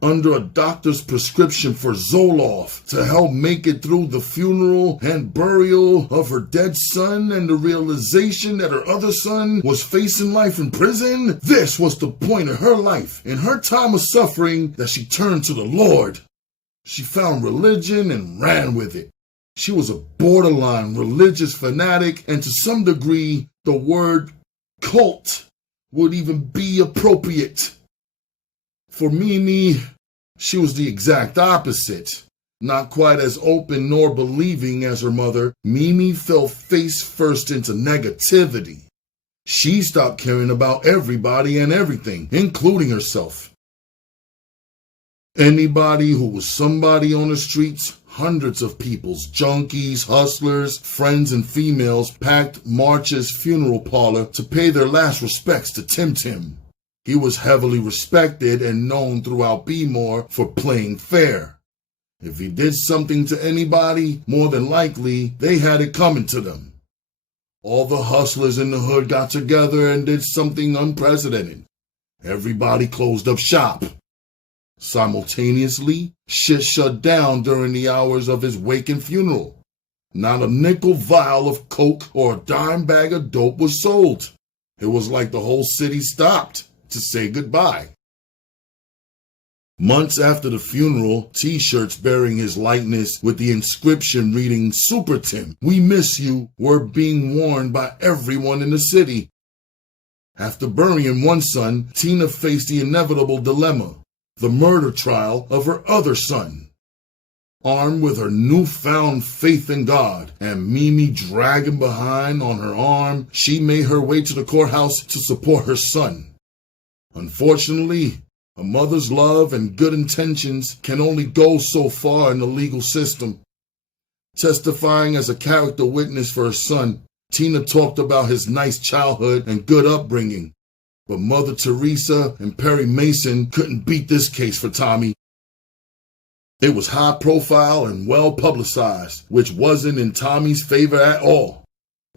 Under a doctor's prescription for Zoloft to help make it through the funeral and burial of her dead son and the realization that her other son was facing life in prison, this was the point of her life, in her time of suffering, that she turned to the Lord. She found religion and ran with it. She was a borderline religious fanatic, and to some degree, the word cult would even be appropriate. For Mimi, she was the exact opposite. Not quite as open nor believing as her mother, Mimi fell face first into negativity. She stopped caring about everybody and everything, including herself. Anybody who was somebody on the streets, hundreds of peoples, junkies, hustlers, friends, and females packed March's funeral parlor to pay their last respects to Tim-Tim. He was heavily respected and known throughout Baltimore for playing fair. If he did something to anybody, more than likely, they had it coming to them. All the hustlers in the hood got together and did something unprecedented. Everybody closed up shop. Simultaneously, shit shut down during the hours of his wake and funeral. Not a nickel vial of coke or a dime bag of dope was sold. It was like the whole city stopped to say goodbye. Months after the funeral, T-shirts bearing his likeness with the inscription reading "Super Tim, we miss you" were being worn by everyone in the city. After burying one son, Tina faced the inevitable dilemma, the murder trial of her other son. Armed with her newfound faith in God and Mimi dragging behind on her arm, she made her way to the courthouse to support her son. Unfortunately, a mother's love and good intentions can only go so far in the legal system. Testifying as a character witness for her son, Tina talked about his nice childhood and good upbringing. But Mother Teresa and Perry Mason couldn't beat this case for Tommy. It was high profile and well publicized, which wasn't in Tommy's favor at all.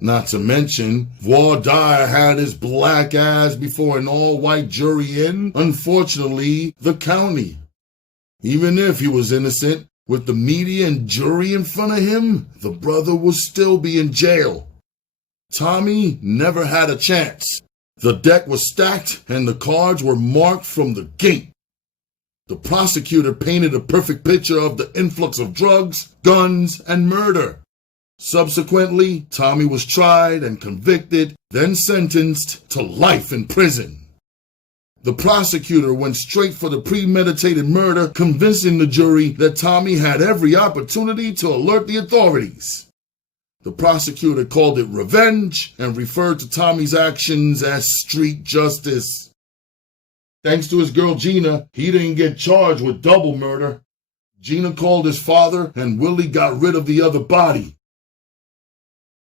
Not to mention, Vol.1 had his black ass before an all-white jury in, unfortunately, the county. Even if he was innocent, with the media and jury in front of him, the brother would still be in jail. Tommy never had a chance. The deck was stacked and the cards were marked from the gate. The prosecutor painted a perfect picture of the influx of drugs, guns, and murder. Subsequently, Tommy was tried and convicted, then sentenced to life in prison. The prosecutor went straight for the premeditated murder, convincing the jury that Tommy had every opportunity to alert the authorities. The prosecutor called it revenge and referred to Tommy's actions as street justice. Thanks to his girl Gina, he didn't get charged with double murder. Gina called his father and Willie got rid of the other body.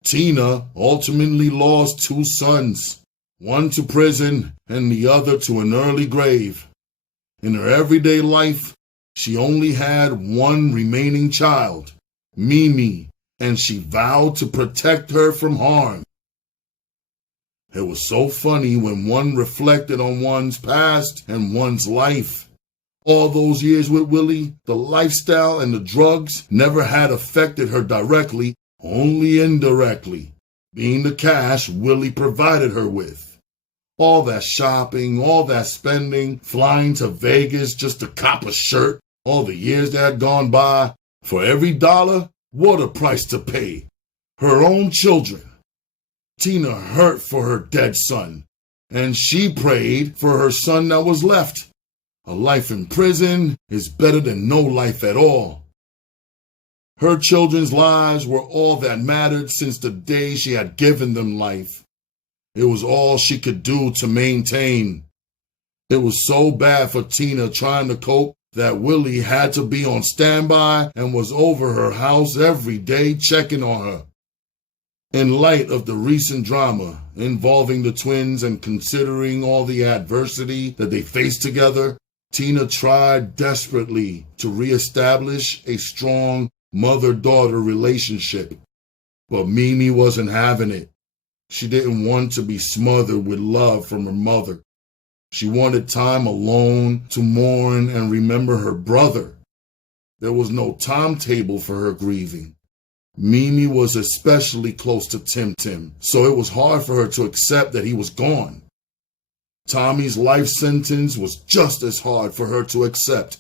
Tina ultimately lost 2 sons, one to prison and the other to an early grave. In her everyday life, she only had one remaining child, Mimi, and she vowed to protect her from harm. It was so funny when one reflected on one's past and one's life. All those years with Willie, the lifestyle and the drugs never had affected her directly, only indirectly, being the cash Willie provided her with. All that shopping, all that spending, flying to Vegas just to cop a shirt, all the years that had gone by, for every dollar, what a price to pay. Her own children. Tina hurt for her dead son, and she prayed for her son that was left. A life in prison is better than no life at all. Her children's lives were all that mattered since the day she had given them life. It was all she could do to maintain. It was so bad for Tina trying to cope that Willie had to be on standby and was over her house every day checking on her. In light of the recent drama involving the twins and considering all the adversity that they faced together, Tina tried desperately to reestablish a strong mother-daughter relationship. But Mimi wasn't having it. She didn't want to be smothered with love from her mother. She wanted time alone to mourn and remember her brother. There was no timetable for her grieving. Mimi was especially close to Tim Tim, so it was hard for her to accept that he was gone. Tommy's life sentence was just as hard for her to accept.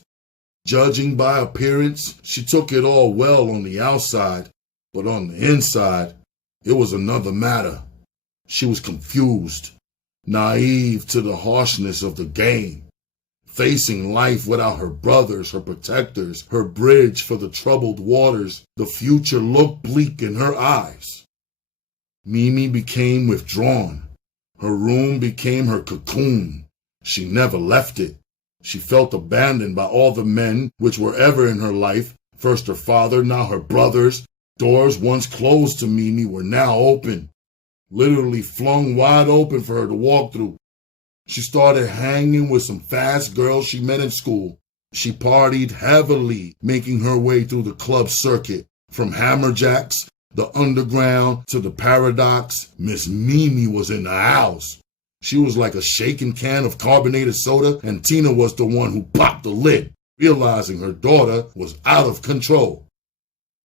Judging by appearance, she took it all well on the outside, but on the inside, it was another matter. She was confused, naive to the harshness of the game. Facing life without her brothers, her protectors, her bridge for the troubled waters, the future looked bleak in her eyes. Mimi became withdrawn. Her room became her cocoon. She never left it. She felt abandoned by all the men which were ever in her life, first her father, now her brothers. Doors once closed to Mimi were now open, literally flung wide open for her to walk through. She started hanging with some fast girls she met in school. She partied heavily, making her way through the club circuit. From Hammerjacks, the Underground, to the Paradox, Miss Mimi was in the house. She was like a shaken can of carbonated soda, and Tina was the one who popped the lid, realizing her daughter was out of control.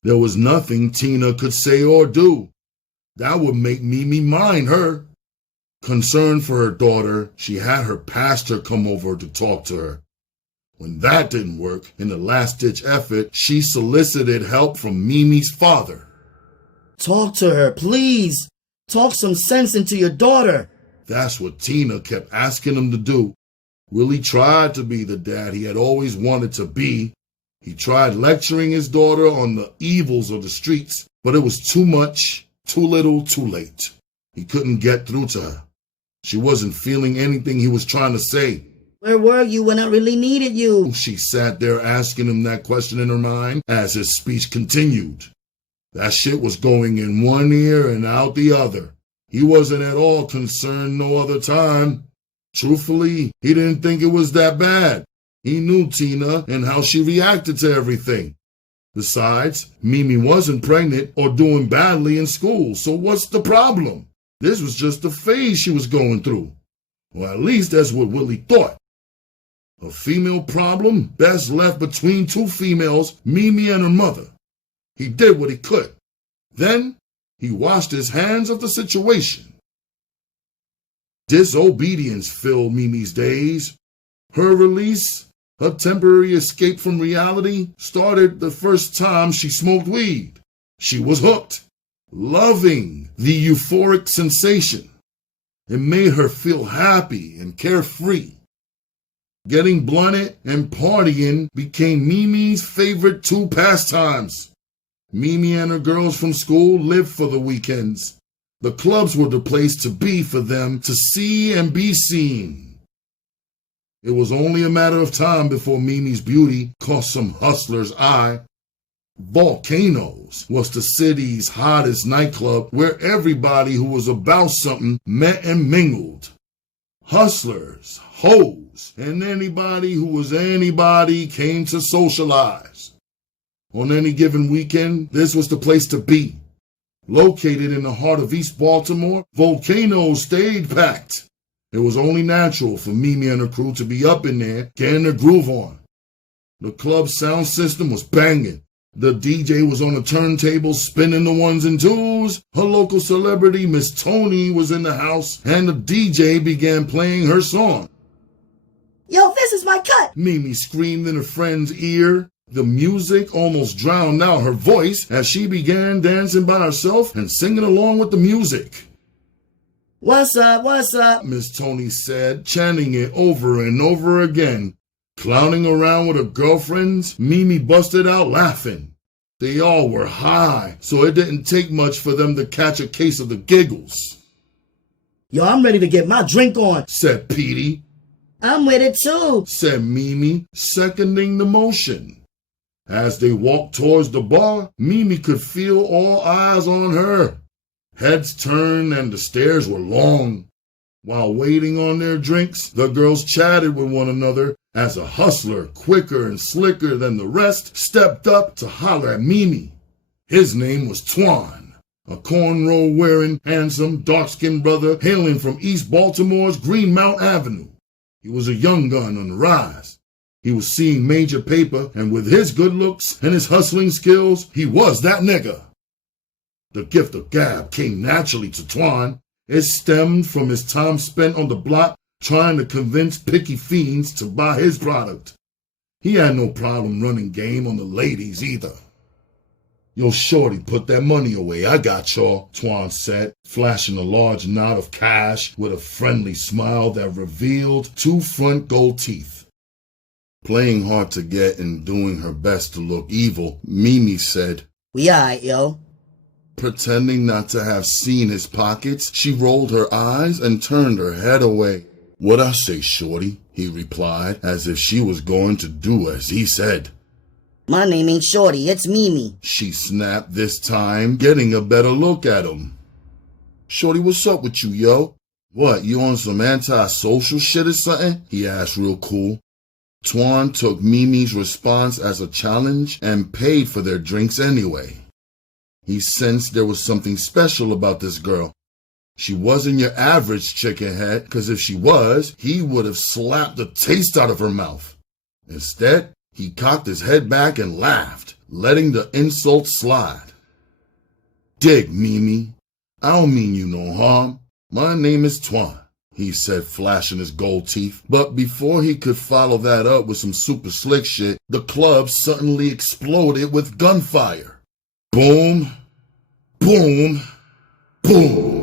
There was nothing Tina could say or do that would make Mimi mind her. Concerned for her daughter, she had her pastor come over to talk to her. When that didn't work, in a last-ditch effort, she solicited help from Mimi's father. Talk to her, please. Talk some sense into your daughter. That's what Tina kept asking him to do. Willie tried to be the dad he had always wanted to be. He tried lecturing his daughter on the evils of the streets, but it was too much, too little, too late. He couldn't get through to her. She wasn't feeling anything he was trying to say. Where were you when I really needed you? She sat there asking him that question in her mind as his speech continued. That shit was going in one ear and out the other. He wasn't at all concerned no other time. Truthfully, he didn't think it was that bad. He knew Tina and how she reacted to everything. Besides, Mimi wasn't pregnant or doing badly in school, so what's the problem? This was just a phase she was going through. Or at least that's what Willie thought. A female problem best left between two females, Mimi and her mother. He did what he could. Then he washed his hands of the situation. Disobedience filled Mimi's days. Her release, Her temporary escape from reality started the first time she smoked weed. She was hooked, loving the euphoric sensation. It made her feel happy and carefree. Getting blunted and partying became Mimi's favorite two pastimes. Mimi and her girls from school lived for the weekends. The clubs were the place to be for them to see and be seen. It was only a matter of time before Mimi's beauty caught some hustler's eye. Volcanoes was the city's hottest nightclub where everybody who was about something met and mingled. Hustlers, hoes, and anybody who was anybody came to socialize. On any given weekend, this was the place to be. Located in the heart of East Baltimore, Volcanoes stayed packed. It was only natural for Mimi and her crew to be up in there, getting their groove on. The club's sound system was banging. The DJ was on the turntable spinning the ones and twos. Her local celebrity, Miss Tony, was in the house, and the DJ began playing her song. Yo, this is my cut! Mimi screamed in her friend's ear. The music almost drowned out her voice as she began dancing by herself and singing along with the music. What's up? Miss Tony said, chanting it over and over again. Clowning around with her girlfriends, Mimi busted out laughing. They all were high, so it didn't take much for them to catch a case of the giggles. Yo, I'm ready to get my drink on, said Petey. I'm with it too, said Mimi, seconding the motion. As they walked towards the bar, Mimi could feel all eyes on her. Heads turned and the stairs were long. While waiting on their drinks, the girls chatted with one another as a hustler, quicker and slicker than the rest, stepped up to holler at Mimi. His name was Twan, a cornrow-wearing, handsome, dark-skinned brother hailing from East Baltimore's Greenmount Avenue. He was a young gun on the rise. He was seeing major paper, and with his good looks and his hustling skills, he was that nigga. The gift of gab came naturally to Twan. It stemmed from his time spent on the block trying to convince picky fiends to buy his product. He had no problem running game on the ladies either. Yo, shorty, put that money away. I got y'all, Twan said, flashing a large knot of cash with a friendly smile that revealed two front gold teeth. Playing hard to get and doing her best to look evil, Mimi said, We alright, yo. Pretending not to have seen his pockets, she rolled her eyes and turned her head away. What I say, shorty? He replied, as if she was going to do as he said. My name ain't Shorty, it's Mimi. She snapped this time, getting a better look at him. Shorty, what's up with you, yo? What, you on some anti-social shit or something? He asked real cool. Twan took Mimi's response as a challenge and paid for their drinks anyway. He sensed there was something special about this girl. She wasn't your average chickenhead, because if she was, he would have slapped the taste out of her mouth. Instead, he cocked his head back and laughed, letting the insult slide. Dig, Mimi. I don't mean you no harm. My name is Twan, he said, flashing his gold teeth. But before he could follow that up with some super slick shit, the club suddenly exploded with gunfire. Boom, boom, boom.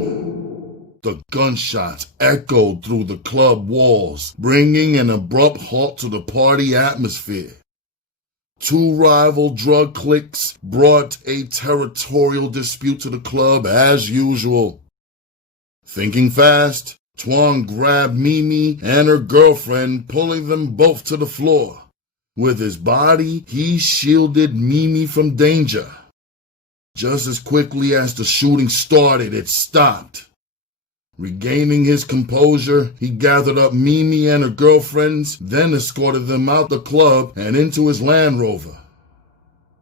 The gunshots echoed through the club walls, bringing an abrupt halt to the party atmosphere. Two rival drug cliques brought a territorial dispute to the club as usual. Thinking fast, Twan grabbed Mimi and her girlfriend, pulling them both to the floor. With his body, he shielded Mimi from danger. Just as quickly as the shooting started, it stopped. Regaining his composure, he gathered up Mimi and her girlfriends, then escorted them out the club and into his Land Rover.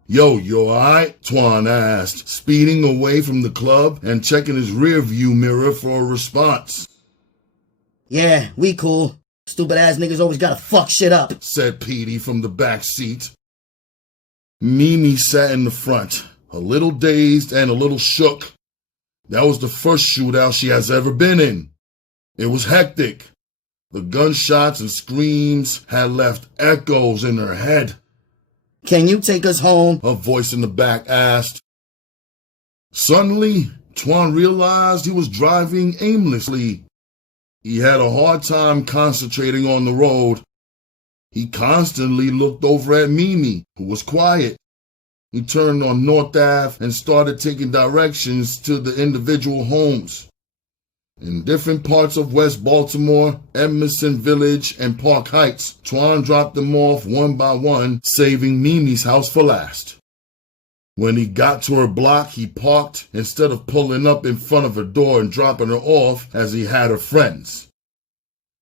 Yo, you alright? Twan asked, speeding away from the club and checking his rearview mirror for a response. Yeah, we cool. Stupid ass niggas always gotta fuck shit up, said Petey from the back seat. Mimi sat in the front, a little dazed and a little shook. That was the first shootout she has ever been in. It was hectic. The gunshots and screams had left echoes in her head. Can you take us home? A voice in the back asked. Suddenly, Twan realized he was driving aimlessly. He had a hard time concentrating on the road. He constantly looked over at Mimi, who was quiet. He turned on North Ave and started taking directions to the individual homes. In different parts of West Baltimore, Emerson Village, and Park Heights, Twan dropped them off one by one, saving Mimi's house for last. When he got to her block, he parked instead of pulling up in front of her door and dropping her off as he had her friends.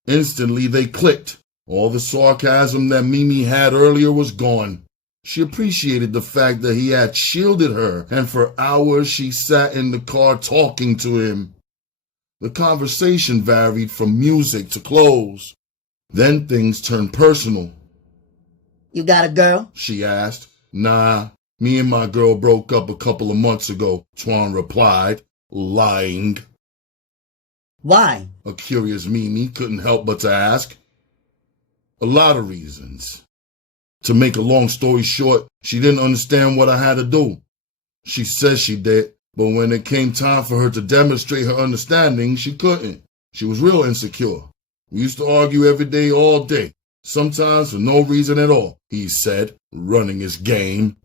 Instantly, they clicked. All the sarcasm that Mimi had earlier was gone. She appreciated the fact that he had shielded her, and for hours she sat in the car talking to him. The conversation varied from music to clothes. Then things turned personal. You got a girl? She asked. Nah, me and my girl broke up a couple of months ago, Twan replied, lying. Why? A curious Mimi couldn't help but to ask. A lot of reasons. To make a long story short, she didn't understand what I had to do. She says she did, but when it came time for her to demonstrate her understanding, she couldn't. She was real insecure. We used to argue every day, all day, sometimes for no reason at all, he said, running his game.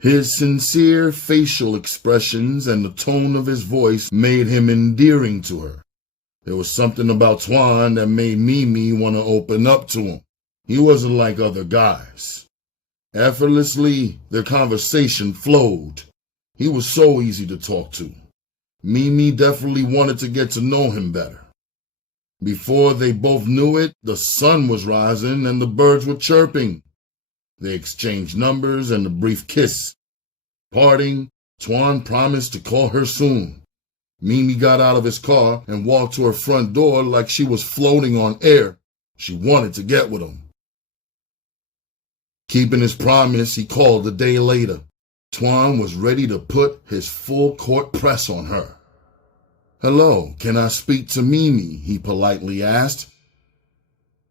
His sincere facial expressions and the tone of his voice made him endearing to her. There was something about Twan that made Mimi want to open up to him. He wasn't like other guys. Effortlessly, their conversation flowed. He was so easy to talk to. Mimi definitely wanted to get to know him better. Before they both knew it, the sun was rising and the birds were chirping. They exchanged numbers and a brief kiss. Parting, Twan promised to call her soon. Mimi got out of his car and walked to her front door like she was floating on air. She wanted to get with him. Keeping his promise, he called a day later. Twan was ready to put his full court press on her. Hello, can I speak to Mimi? He politely asked.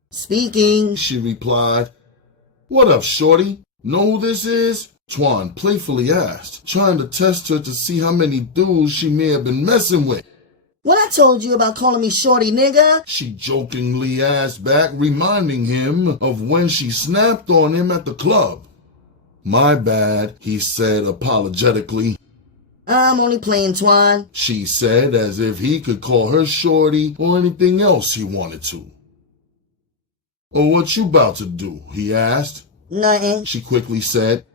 Speaking, she replied. What up, shorty? Know who this is? Twan playfully asked, trying to test her to see how many dudes she may have been messing with. What I told you about calling me shorty, nigga? She jokingly asked back, reminding him of when she snapped on him at the club. My bad, he said apologetically. I'm only playing, Twan, she said, as if he could call her shorty or anything else he wanted to. Well, what you about to do? He asked. Nothing, she quickly said.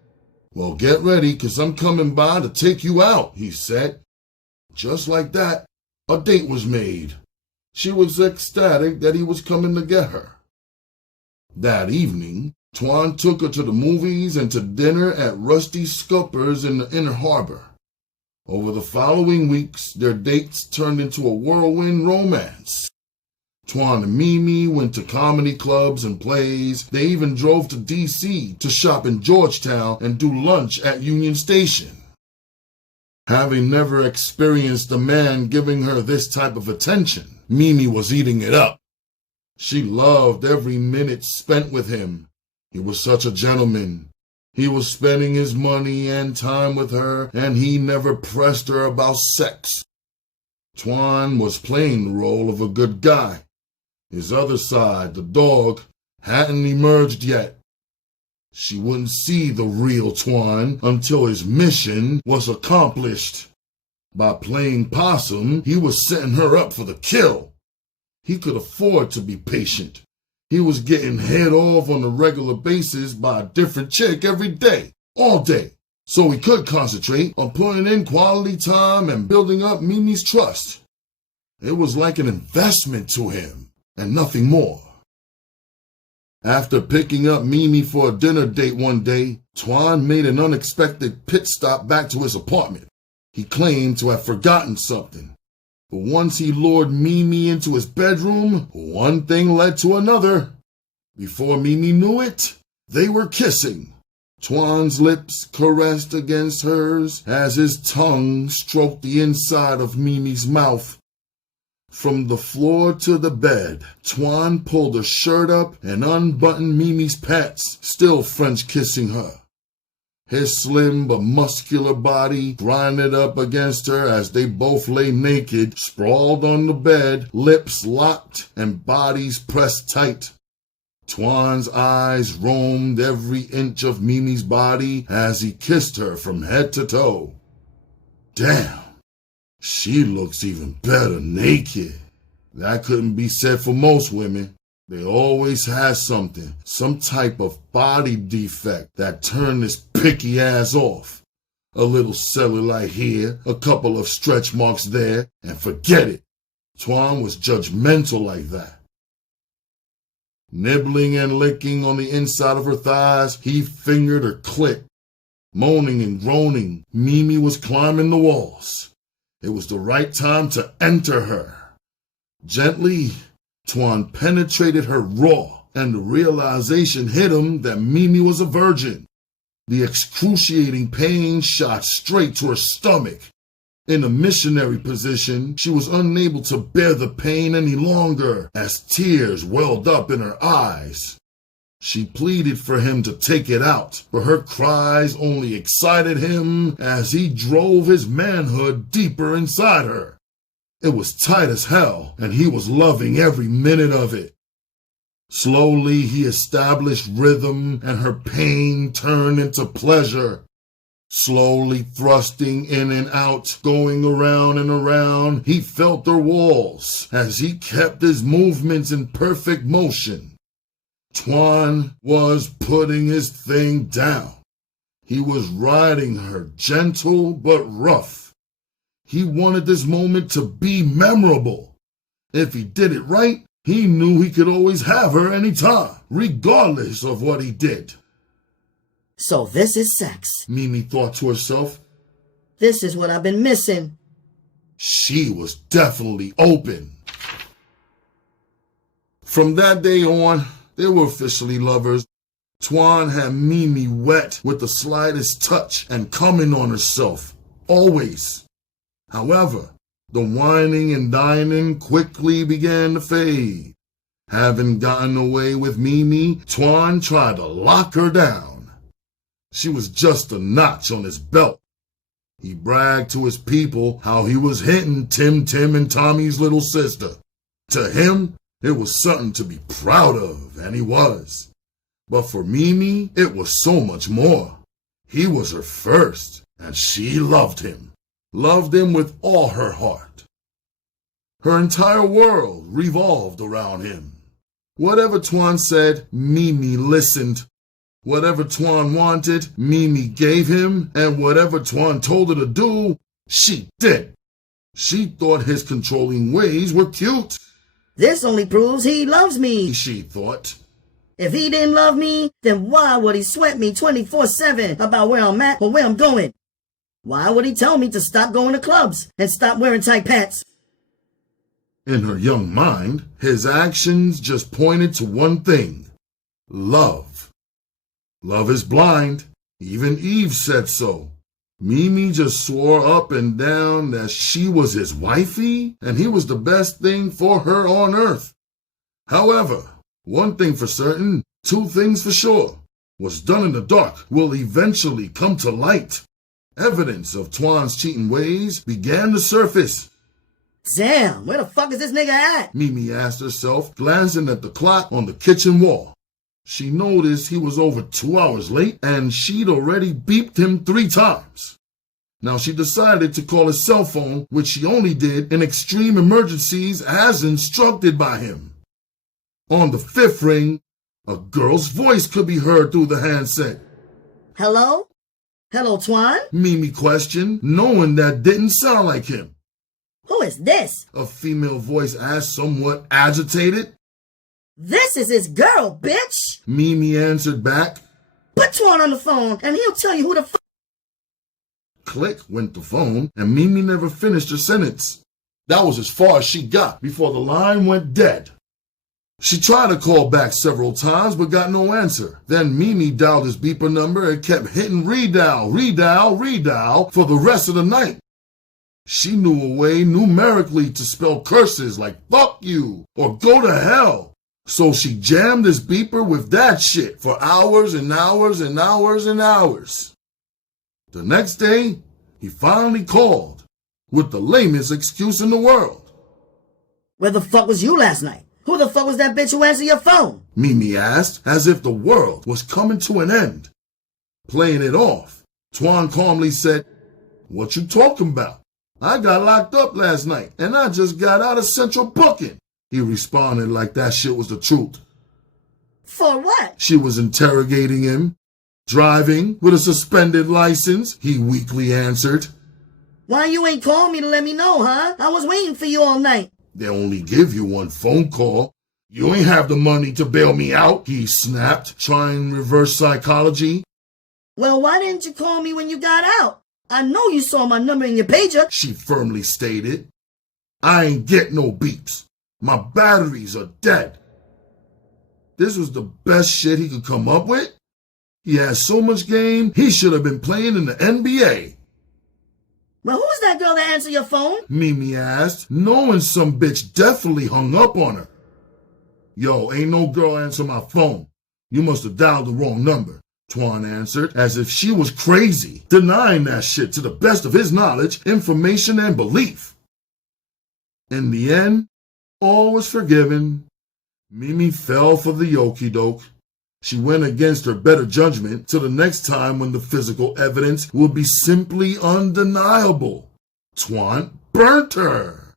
Well, get ready, 'cause I'm coming by to take you out, he said. Just like that, a date was made. She was ecstatic that he was coming to get her. That evening, Twan took her to the movies and to dinner at Rusty Scuppers in the Inner Harbor. Over the following weeks, their dates turned into a whirlwind romance. Twan and Mimi went to comedy clubs and plays. They even drove to D.C. to shop in Georgetown and do lunch at Union Station. Having never experienced a man giving her this type of attention, Mimi was eating it up. She loved every minute spent with him. He was such a gentleman. He was spending his money and time with her, and he never pressed her about sex. Twan was playing the role of a good guy. His other side, the dog, hadn't emerged yet. She wouldn't see the real Twan until his mission was accomplished. By playing possum, he was setting her up for the kill. He could afford to be patient. He was getting head off on a regular basis by a different chick every day, all day, so he could concentrate on putting in quality time and building up Mimi's trust. It was like an investment to him, and nothing more. After picking up Mimi for a dinner date one day, Twan made an unexpected pit stop back to his apartment. He claimed to have forgotten something. But once he lured Mimi into his bedroom, one thing led to another. Before Mimi knew it, they were kissing. Twan's lips caressed against hers as his tongue stroked the inside of Mimi's mouth. From the floor to the bed, Twan pulled her shirt up and unbuttoned Mimi's pants, still French kissing her. His slim but muscular body grinded up against her as they both lay naked, sprawled on the bed, lips locked and bodies pressed tight. Twan's eyes roamed every inch of Mimi's body as he kissed her from head to toe. Damn, she looks even better naked. That couldn't be said for most women. They always have something, some type of body defect that turned this picky ass off. A little cellulite here, a couple of stretch marks there, and forget it. Twan was judgmental like that. Nibbling and licking on the inside of her thighs, he fingered her clit. Moaning and groaning, Mimi was climbing the walls. It was the right time to enter her. Gently, Twan penetrated her raw, and the realization hit him that Mimi was a virgin. The excruciating pain shot straight to her stomach. In a missionary position, she was unable to bear the pain any longer as tears welled up in her eyes. She pleaded for him to take it out, but her cries only excited him as he drove his manhood deeper inside her. It was tight as hell, and he was loving every minute of it. Slowly, he established rhythm, and her pain turned into pleasure. Slowly thrusting in and out, going around and around, he felt her walls as he kept his movements in perfect motion. Twan was putting his thing down. He was riding her gentle but rough. He wanted this moment to be memorable. If he did it right, he knew he could always have her anytime, regardless of what he did. So this is sex, Mimi thought to herself. This is what I've been missing. She was definitely open. From that day on, they were officially lovers. Twan had Mimi wet with the slightest touch and coming on herself, always. However, the whining and dining quickly began to fade. Having gotten away with Mimi, Twan tried to lock her down. She was just a notch on his belt. He bragged to his people how he was hitting Tim and Tommy's little sister. To him, it was something to be proud of, and he was. But for Mimi, it was so much more. He was her first, and she loved him. Loved him with all her heart. Her entire world revolved around him. Whatever Twan said, Mimi listened. Whatever Twan wanted, Mimi gave him, and whatever Twan told her to do, she did. She thought his controlling ways were cute. This only proves he loves me, she thought. If he didn't love me, then why would he sweat me 24/7 about where I'm at or where I'm going? Why would he tell me to stop going to clubs and stop wearing tight pants? In her young mind, his actions just pointed to one thing: love. Love is blind. Even Eve said so. Mimi just swore up and down that she was his wifey and he was the best thing for her on earth. However, one thing for certain, two things for sure. What's done in the dark will eventually come to light. Evidence of Twan's cheating ways began to surface. Damn, where the fuck is this nigga at? Mimi asked herself, glancing at the clock on the kitchen wall. She noticed he was over 2 hours late, and she'd already beeped him 3 times. Now she decided to call his cell phone, which she only did in extreme emergencies as instructed by him. On the 5th ring, a girl's voice could be heard through the handset. Hello? Hello, Twan? Mimi questioned, knowing that didn't sound like him. Who is this? A female voice asked, somewhat agitated. This is his girl, bitch! Mimi answered back. Put Twan on the phone, and he'll tell you who the fuck. Click went the phone, and Mimi never finished her sentence. That was as far as she got before the line went dead. She tried to call back several times, but got no answer. Then Mimi dialed his beeper number and kept hitting redial for the rest of the night. She knew a way numerically to spell curses like fuck you or go to hell. So she jammed his beeper with that shit for hours and hours and hours and hours. The next day, he finally called with the lamest excuse in the world. Where the fuck was you last night? Who the fuck was that bitch who answered your phone? Mimi asked, as if the world was coming to an end. Playing it off, Twan calmly said, "What you talking about? I got locked up last night, and I just got out of central booking." He responded like that shit was the truth. For what? She was interrogating him. "Driving with a suspended license," he weakly answered. Why you ain't called me to let me know, huh? I was waiting for you all night. "They only give you one phone call. You ain't have the money to bail me out," he snapped, trying reverse psychology. Well, why didn't you call me when you got out? I know you saw my number in your pager, she firmly stated. "I ain't get no beeps. My batteries are dead." This was the best shit he could come up with. He had so much game, he should have been playing in the NBA. Well, who's that girl that answered your phone? Mimi asked, knowing some bitch definitely hung up on her. "Yo, ain't no girl answer my phone. You must have dialed the wrong number," Twan answered, as if she was crazy, denying that shit to the best of his knowledge, information, and belief. In the end, all was forgiven. Mimi fell for the okie-doke. She went against her better judgment till the next time when the physical evidence would be simply undeniable. Twan burnt her.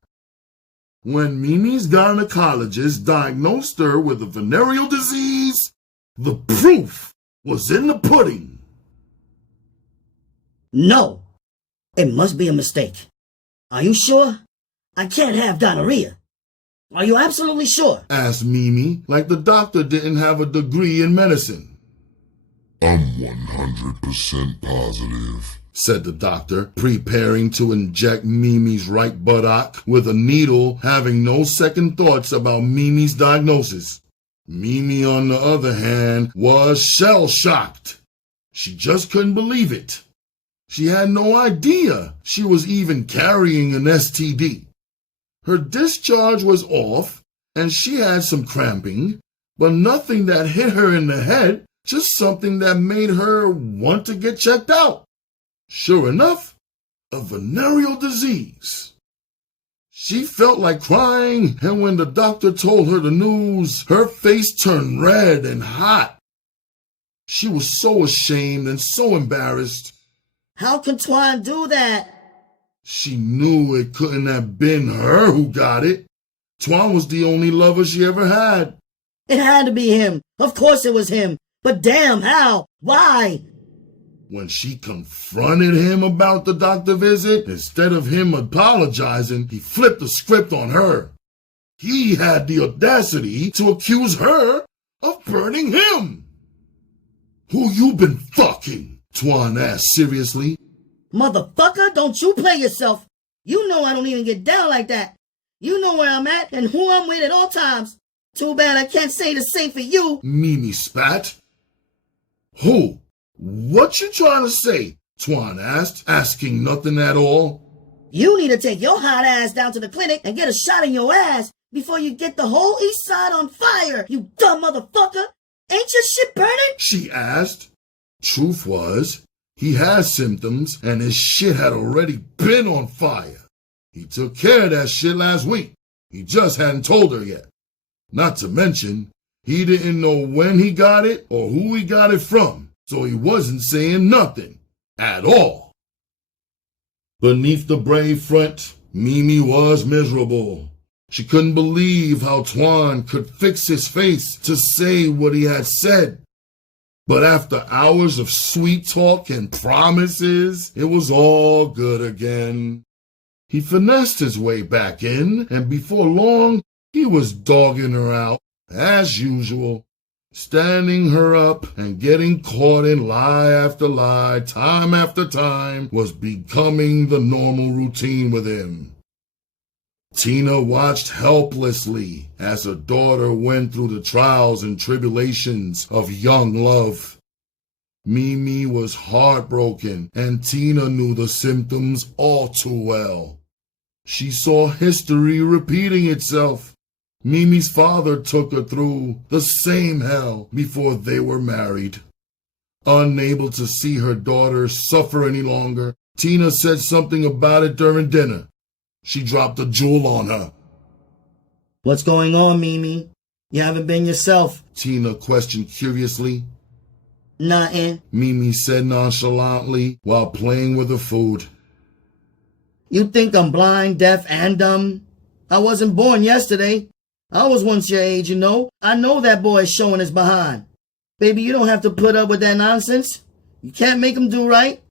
When Mimi's gynecologist diagnosed her with a venereal disease, the proof was in the pudding. No. It must be a mistake. Are you sure? I can't have gonorrhea. Are you absolutely sure? Asked Mimi, like the doctor didn't have a degree in medicine. "I'm 100% positive," said the doctor, preparing to inject Mimi's right buttock with a needle, having no second thoughts about Mimi's diagnosis. Mimi, on the other hand, was shell-shocked. She just couldn't believe it. She had no idea she was even carrying an STD. Her discharge was off, and she had some cramping, but nothing that hit her in the head, just something that made her want to get checked out. Sure enough, a venereal disease. She felt like crying, and when the doctor told her the news, her face turned red and hot. She was so ashamed and so embarrassed. How can Twan do that? She knew it couldn't have been her who got it. Twan was the only lover she ever had. It had to be him. Of course it was him. But damn, how? Why? When she confronted him about the doctor visit, instead of him apologizing, he flipped the script on her. He had the audacity to accuse her of burning him. "Who you been fucking?" Twan asked seriously. Motherfucker, don't you play yourself. You know I don't even get down like that. You know where I'm at and who I'm with at all times. Too bad I can't say the same for you. Mimi spat. "Who? What you trying to say?" Twan asked, asking nothing at all. You need to take your hot ass down to the clinic and get a shot in your ass before you get the whole east side on fire, you dumb motherfucker. Ain't your shit burning? She asked. Truth was, he had symptoms and his shit had already been on fire. He took care of that shit last week. He just hadn't told her yet. Not to mention, he didn't know when he got it or who he got it from, so he wasn't saying nothing at all. Beneath the brave front, Mimi was miserable. She couldn't believe how Twan could fix his face to say what he had said. But after hours of sweet talk and promises, it was all good again. He finessed his way back in, and before long, he was dogging her out, as usual, standing her up and getting caught in lie after lie, time after time, was becoming the normal routine with him. Tina watched helplessly as her daughter went through the trials and tribulations of young love. Mimi was heartbroken, and Tina knew the symptoms all too well. She saw history repeating itself. Mimi's father took her through the same hell before they were married. Unable to see her daughter suffer any longer, Tina said something about it during dinner. She dropped a jewel on her. What's going on, Mimi? You haven't been yourself. Tina questioned curiously. Nothing. Mimi said nonchalantly while playing with her food. You think I'm blind, deaf, and dumb? I wasn't born yesterday. I was once your age, you know. I know that boy is showing his behind. Baby, you don't have to put up with that nonsense. You can't make him do right.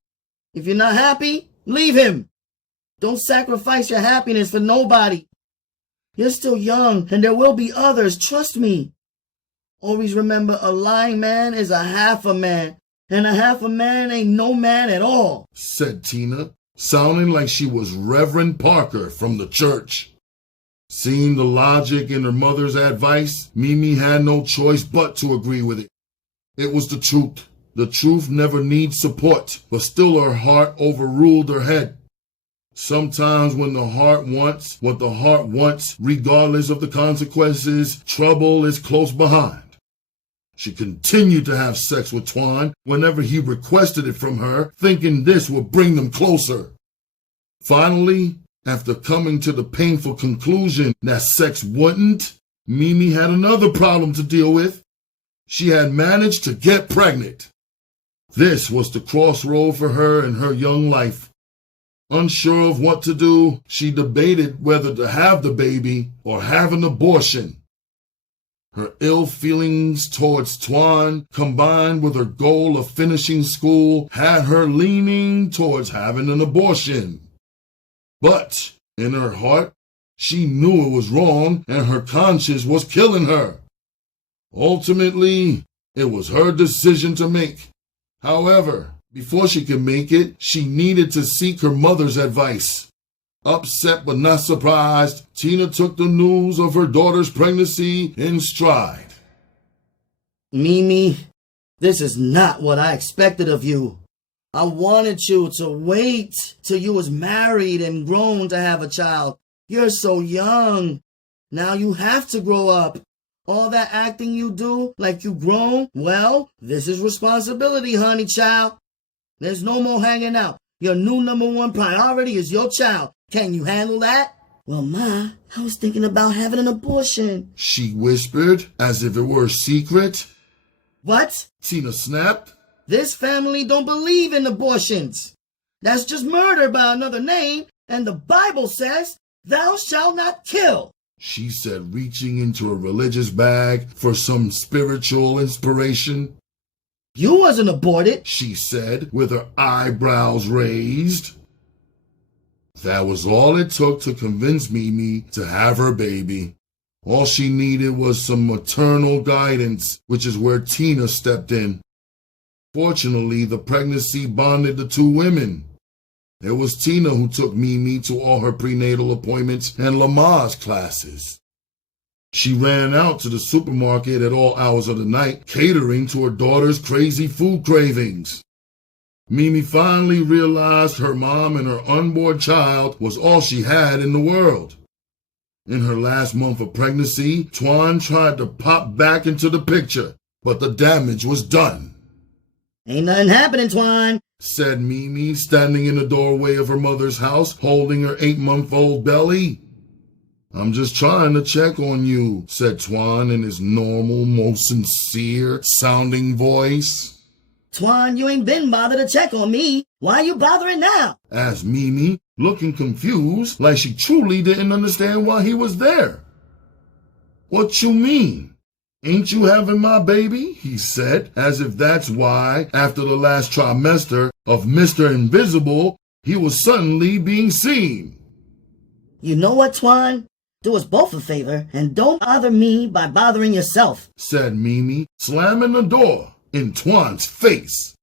If you're not happy, leave him. Don't sacrifice your happiness for nobody. You're still young, and there will be others, trust me. Always remember, a lying man is a half a man, and a half a man ain't no man at all, said Tina, sounding like she was Reverend Parker from the church. Seeing the logic in her mother's advice, Mimi had no choice but to agree with it. It was the truth. The truth never needs support, but still her heart overruled her head. Sometimes when the heart wants what the heart wants, regardless of the consequences, trouble is close behind. She continued to have sex with Twan whenever he requested it from her, thinking this would bring them closer. Finally, after coming to the painful conclusion that sex wouldn't, Mimi had another problem to deal with. She had managed to get pregnant. This was the crossroad for her in her young life. Unsure of what to do, she debated whether to have the baby or have an abortion. Her ill feelings towards Twan, combined with her goal of finishing school, had her leaning towards having an abortion. But in her heart, she knew it was wrong and her conscience was killing her. Ultimately, it was her decision to make. However, before she could make it, she needed to seek her mother's advice. Upset but not surprised, Tina took the news of her daughter's pregnancy in stride. Mimi, this is not what I expected of you. I wanted you to wait till you was married and grown to have a child. You're so young. Now you have to grow up. All that acting you do like you grown, well, this is responsibility, honey child. There's no more hanging out. Your new number one priority is your child. Can you handle that? Well, Ma, I was thinking about having an abortion, she whispered as if it were a secret. What? Tina snapped. This family don't believe in abortions. That's just murder by another name, and the Bible says, "Thou shalt not kill," she said, reaching into a religious bag for some spiritual inspiration. You wasn't aborted, she said, with her eyebrows raised. That was all it took to convince Mimi to have her baby. All she needed was some maternal guidance, which is where Tina stepped in. Fortunately, the pregnancy bonded the two women. It was Tina who took Mimi to all her prenatal appointments and Lamaze classes. She ran out to the supermarket at all hours of the night, catering to her daughter's crazy food cravings. Mimi finally realized her mom and her unborn child was all she had in the world. In her last month of pregnancy, Twan tried to pop back into the picture, but the damage was done. Ain't nothing happening, Twan, said Mimi, standing in the doorway of her mother's house, holding her 8-month-old belly. I'm just trying to check on you, said Twan in his normal, most sincere-sounding voice. Twan, you ain't been bothered to check on me. Why you bothering now? Asked Mimi, looking confused, like she truly didn't understand why he was there. What you mean? Ain't you having my baby? He said, as if that's why, after the last trimester of Mr. Invisible, he was suddenly being seen. You know what, Twan? Do us both a favor and don't bother me by bothering yourself, said Mimi, slamming the door in Twan's face.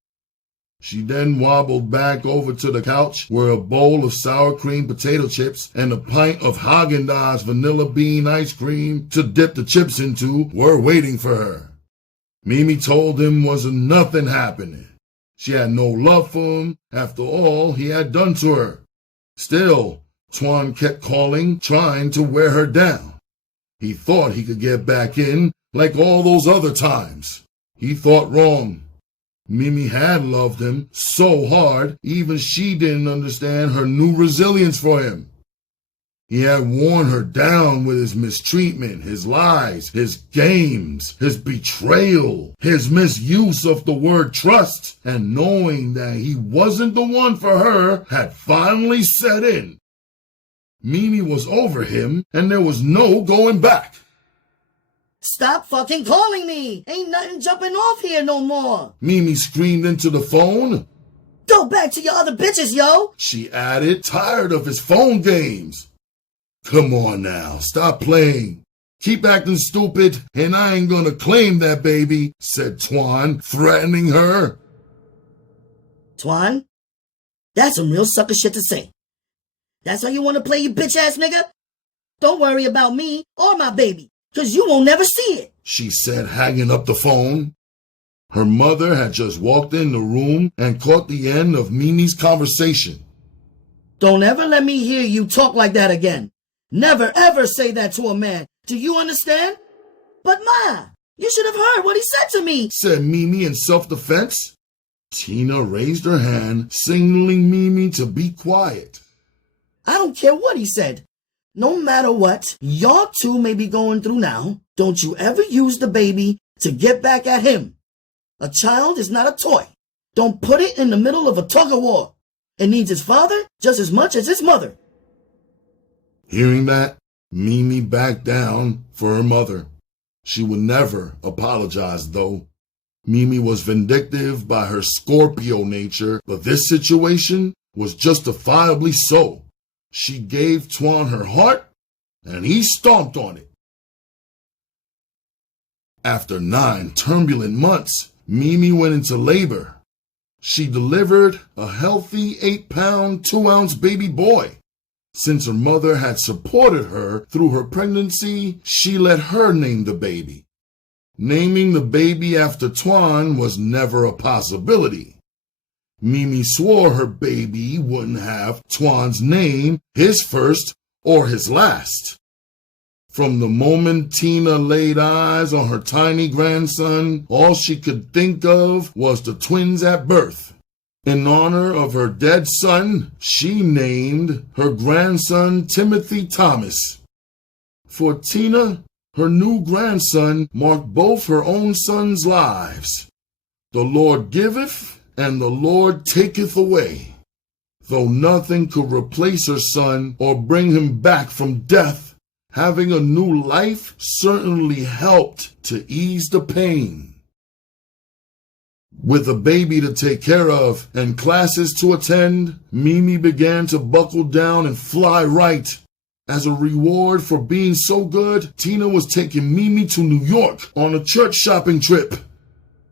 She then wobbled back over to the couch where a bowl of sour cream potato chips and a pint of Haagen-Dazs vanilla bean ice cream to dip the chips into were waiting for her. Mimi told him wasn't nothing happening. She had no love for him after all he had done to her. Still, Twan kept calling, trying to wear her down. He thought he could get back in like all those other times. He thought wrong. Mimi had loved him so hard, even she didn't understand her new resilience for him. He had worn her down with his mistreatment, his lies, his games, his betrayal, his misuse of the word trust, and knowing that he wasn't the one for her had finally set in. Mimi was over him, and there was no going back. Stop fucking calling me! Ain't nothing jumping off here no more! Mimi screamed into the phone. Go back to your other bitches, yo! She added, tired of his phone games. Come on now, stop playing. Keep acting stupid, and I ain't gonna claim that baby, said Twan, threatening her. Twan, that's some real sucker shit to say. That's how you want to play, you bitch-ass nigga? Don't worry about me or my baby, 'cause you won't never see it, she said, hanging up the phone. Her mother had just walked in the room and caught the end of Mimi's conversation. Don't ever let me hear you talk like that again. Never ever say that to a man. Do you understand? But Ma, you should have heard what he said to me, said Mimi in self-defense. Tina raised her hand, signaling Mimi to be quiet. I don't care what he said. No matter what y'all two may be going through now, don't you ever use the baby to get back at him. A child is not a toy. Don't put it in the middle of a tug-of-war. It needs its father just as much as its mother. Hearing that, Mimi backed down for her mother. She would never apologize, though. Mimi was vindictive by her Scorpio nature, but this situation was justifiably so. She gave Twan her heart, and he stomped on it. After 9 turbulent months, Mimi went into labor. She delivered a healthy 8-pound, 2-ounce baby boy. Since her mother had supported her through her pregnancy, she let her name the baby. Naming the baby after Twan was never a possibility. Mimi swore her baby wouldn't have Twan's name, his first or his last. From the moment Tina laid eyes on her tiny grandson, all she could think of was the twins at birth. In honor of her dead son, she named her grandson Timothy Thomas. For Tina, her new grandson marked both her own sons' lives. The Lord giveth, and the Lord taketh away. Though nothing could replace her son or bring him back from death, having a new life certainly helped to ease the pain. With a baby to take care of and classes to attend, Mimi began to buckle down and fly right. As a reward for being so good, Tina was taking Mimi to New York on a church shopping trip.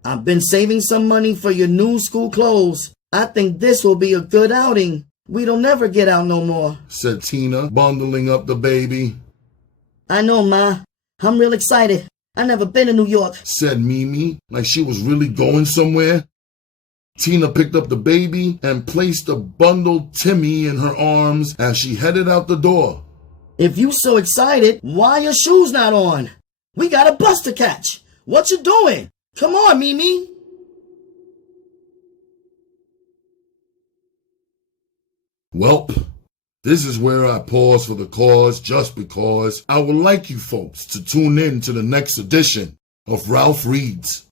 I've been saving some money for your new school clothes. I think this will be a good outing. We don't never get out no more, said Tina, bundling up the baby. I know, Ma. I'm real excited. I never been to New York, said Mimi, like she was really going somewhere. Tina picked up the baby and placed a bundled Timmy in her arms as she headed out the door. If you so excited, why your shoes not on? We got a bus to catch. What you doing? Come on, Mimi. Welp, this is where I pause for the cause just because I would like you folks to tune in to the next edition of Ralph Reads.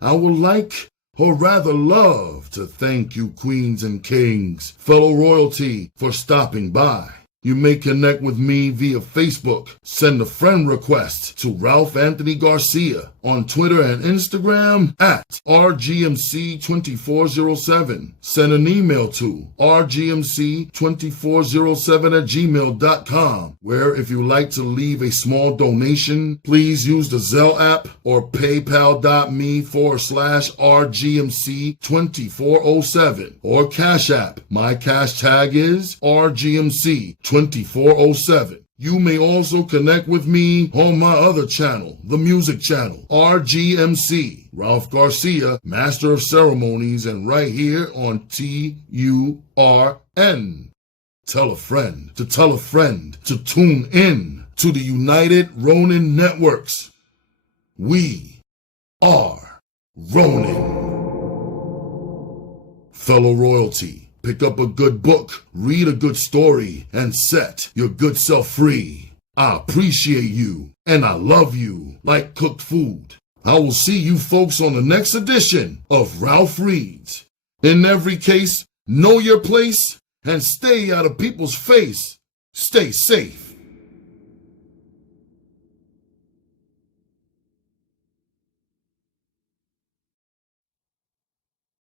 I would like, or rather love, to thank you queens and kings, fellow royalty, for stopping by. You may connect with me via Facebook. Send a friend request to Ralph Anthony Garcia on Twitter and Instagram at RGMC2407. Send an email to rgmc2407@gmail.com, where if you like to leave a small donation, please use the Zelle app or paypal.me/RGMC2407 or Cash App. My cash tag is RGMC2407. You may also connect with me on my other channel, the music channel, RGMC, Ralph Garcia, Master of Ceremonies, and right here on TURN. Tell a friend to tell a friend to tune in to the United Ronin Networks. We are Ronin. Fellow royalty. Pick up a good book, read a good story, and set your good self free. I appreciate you, and I love you like cooked food. I will see you folks on the next edition of Ralph Reads. In every case, know your place and stay out of people's face. Stay safe.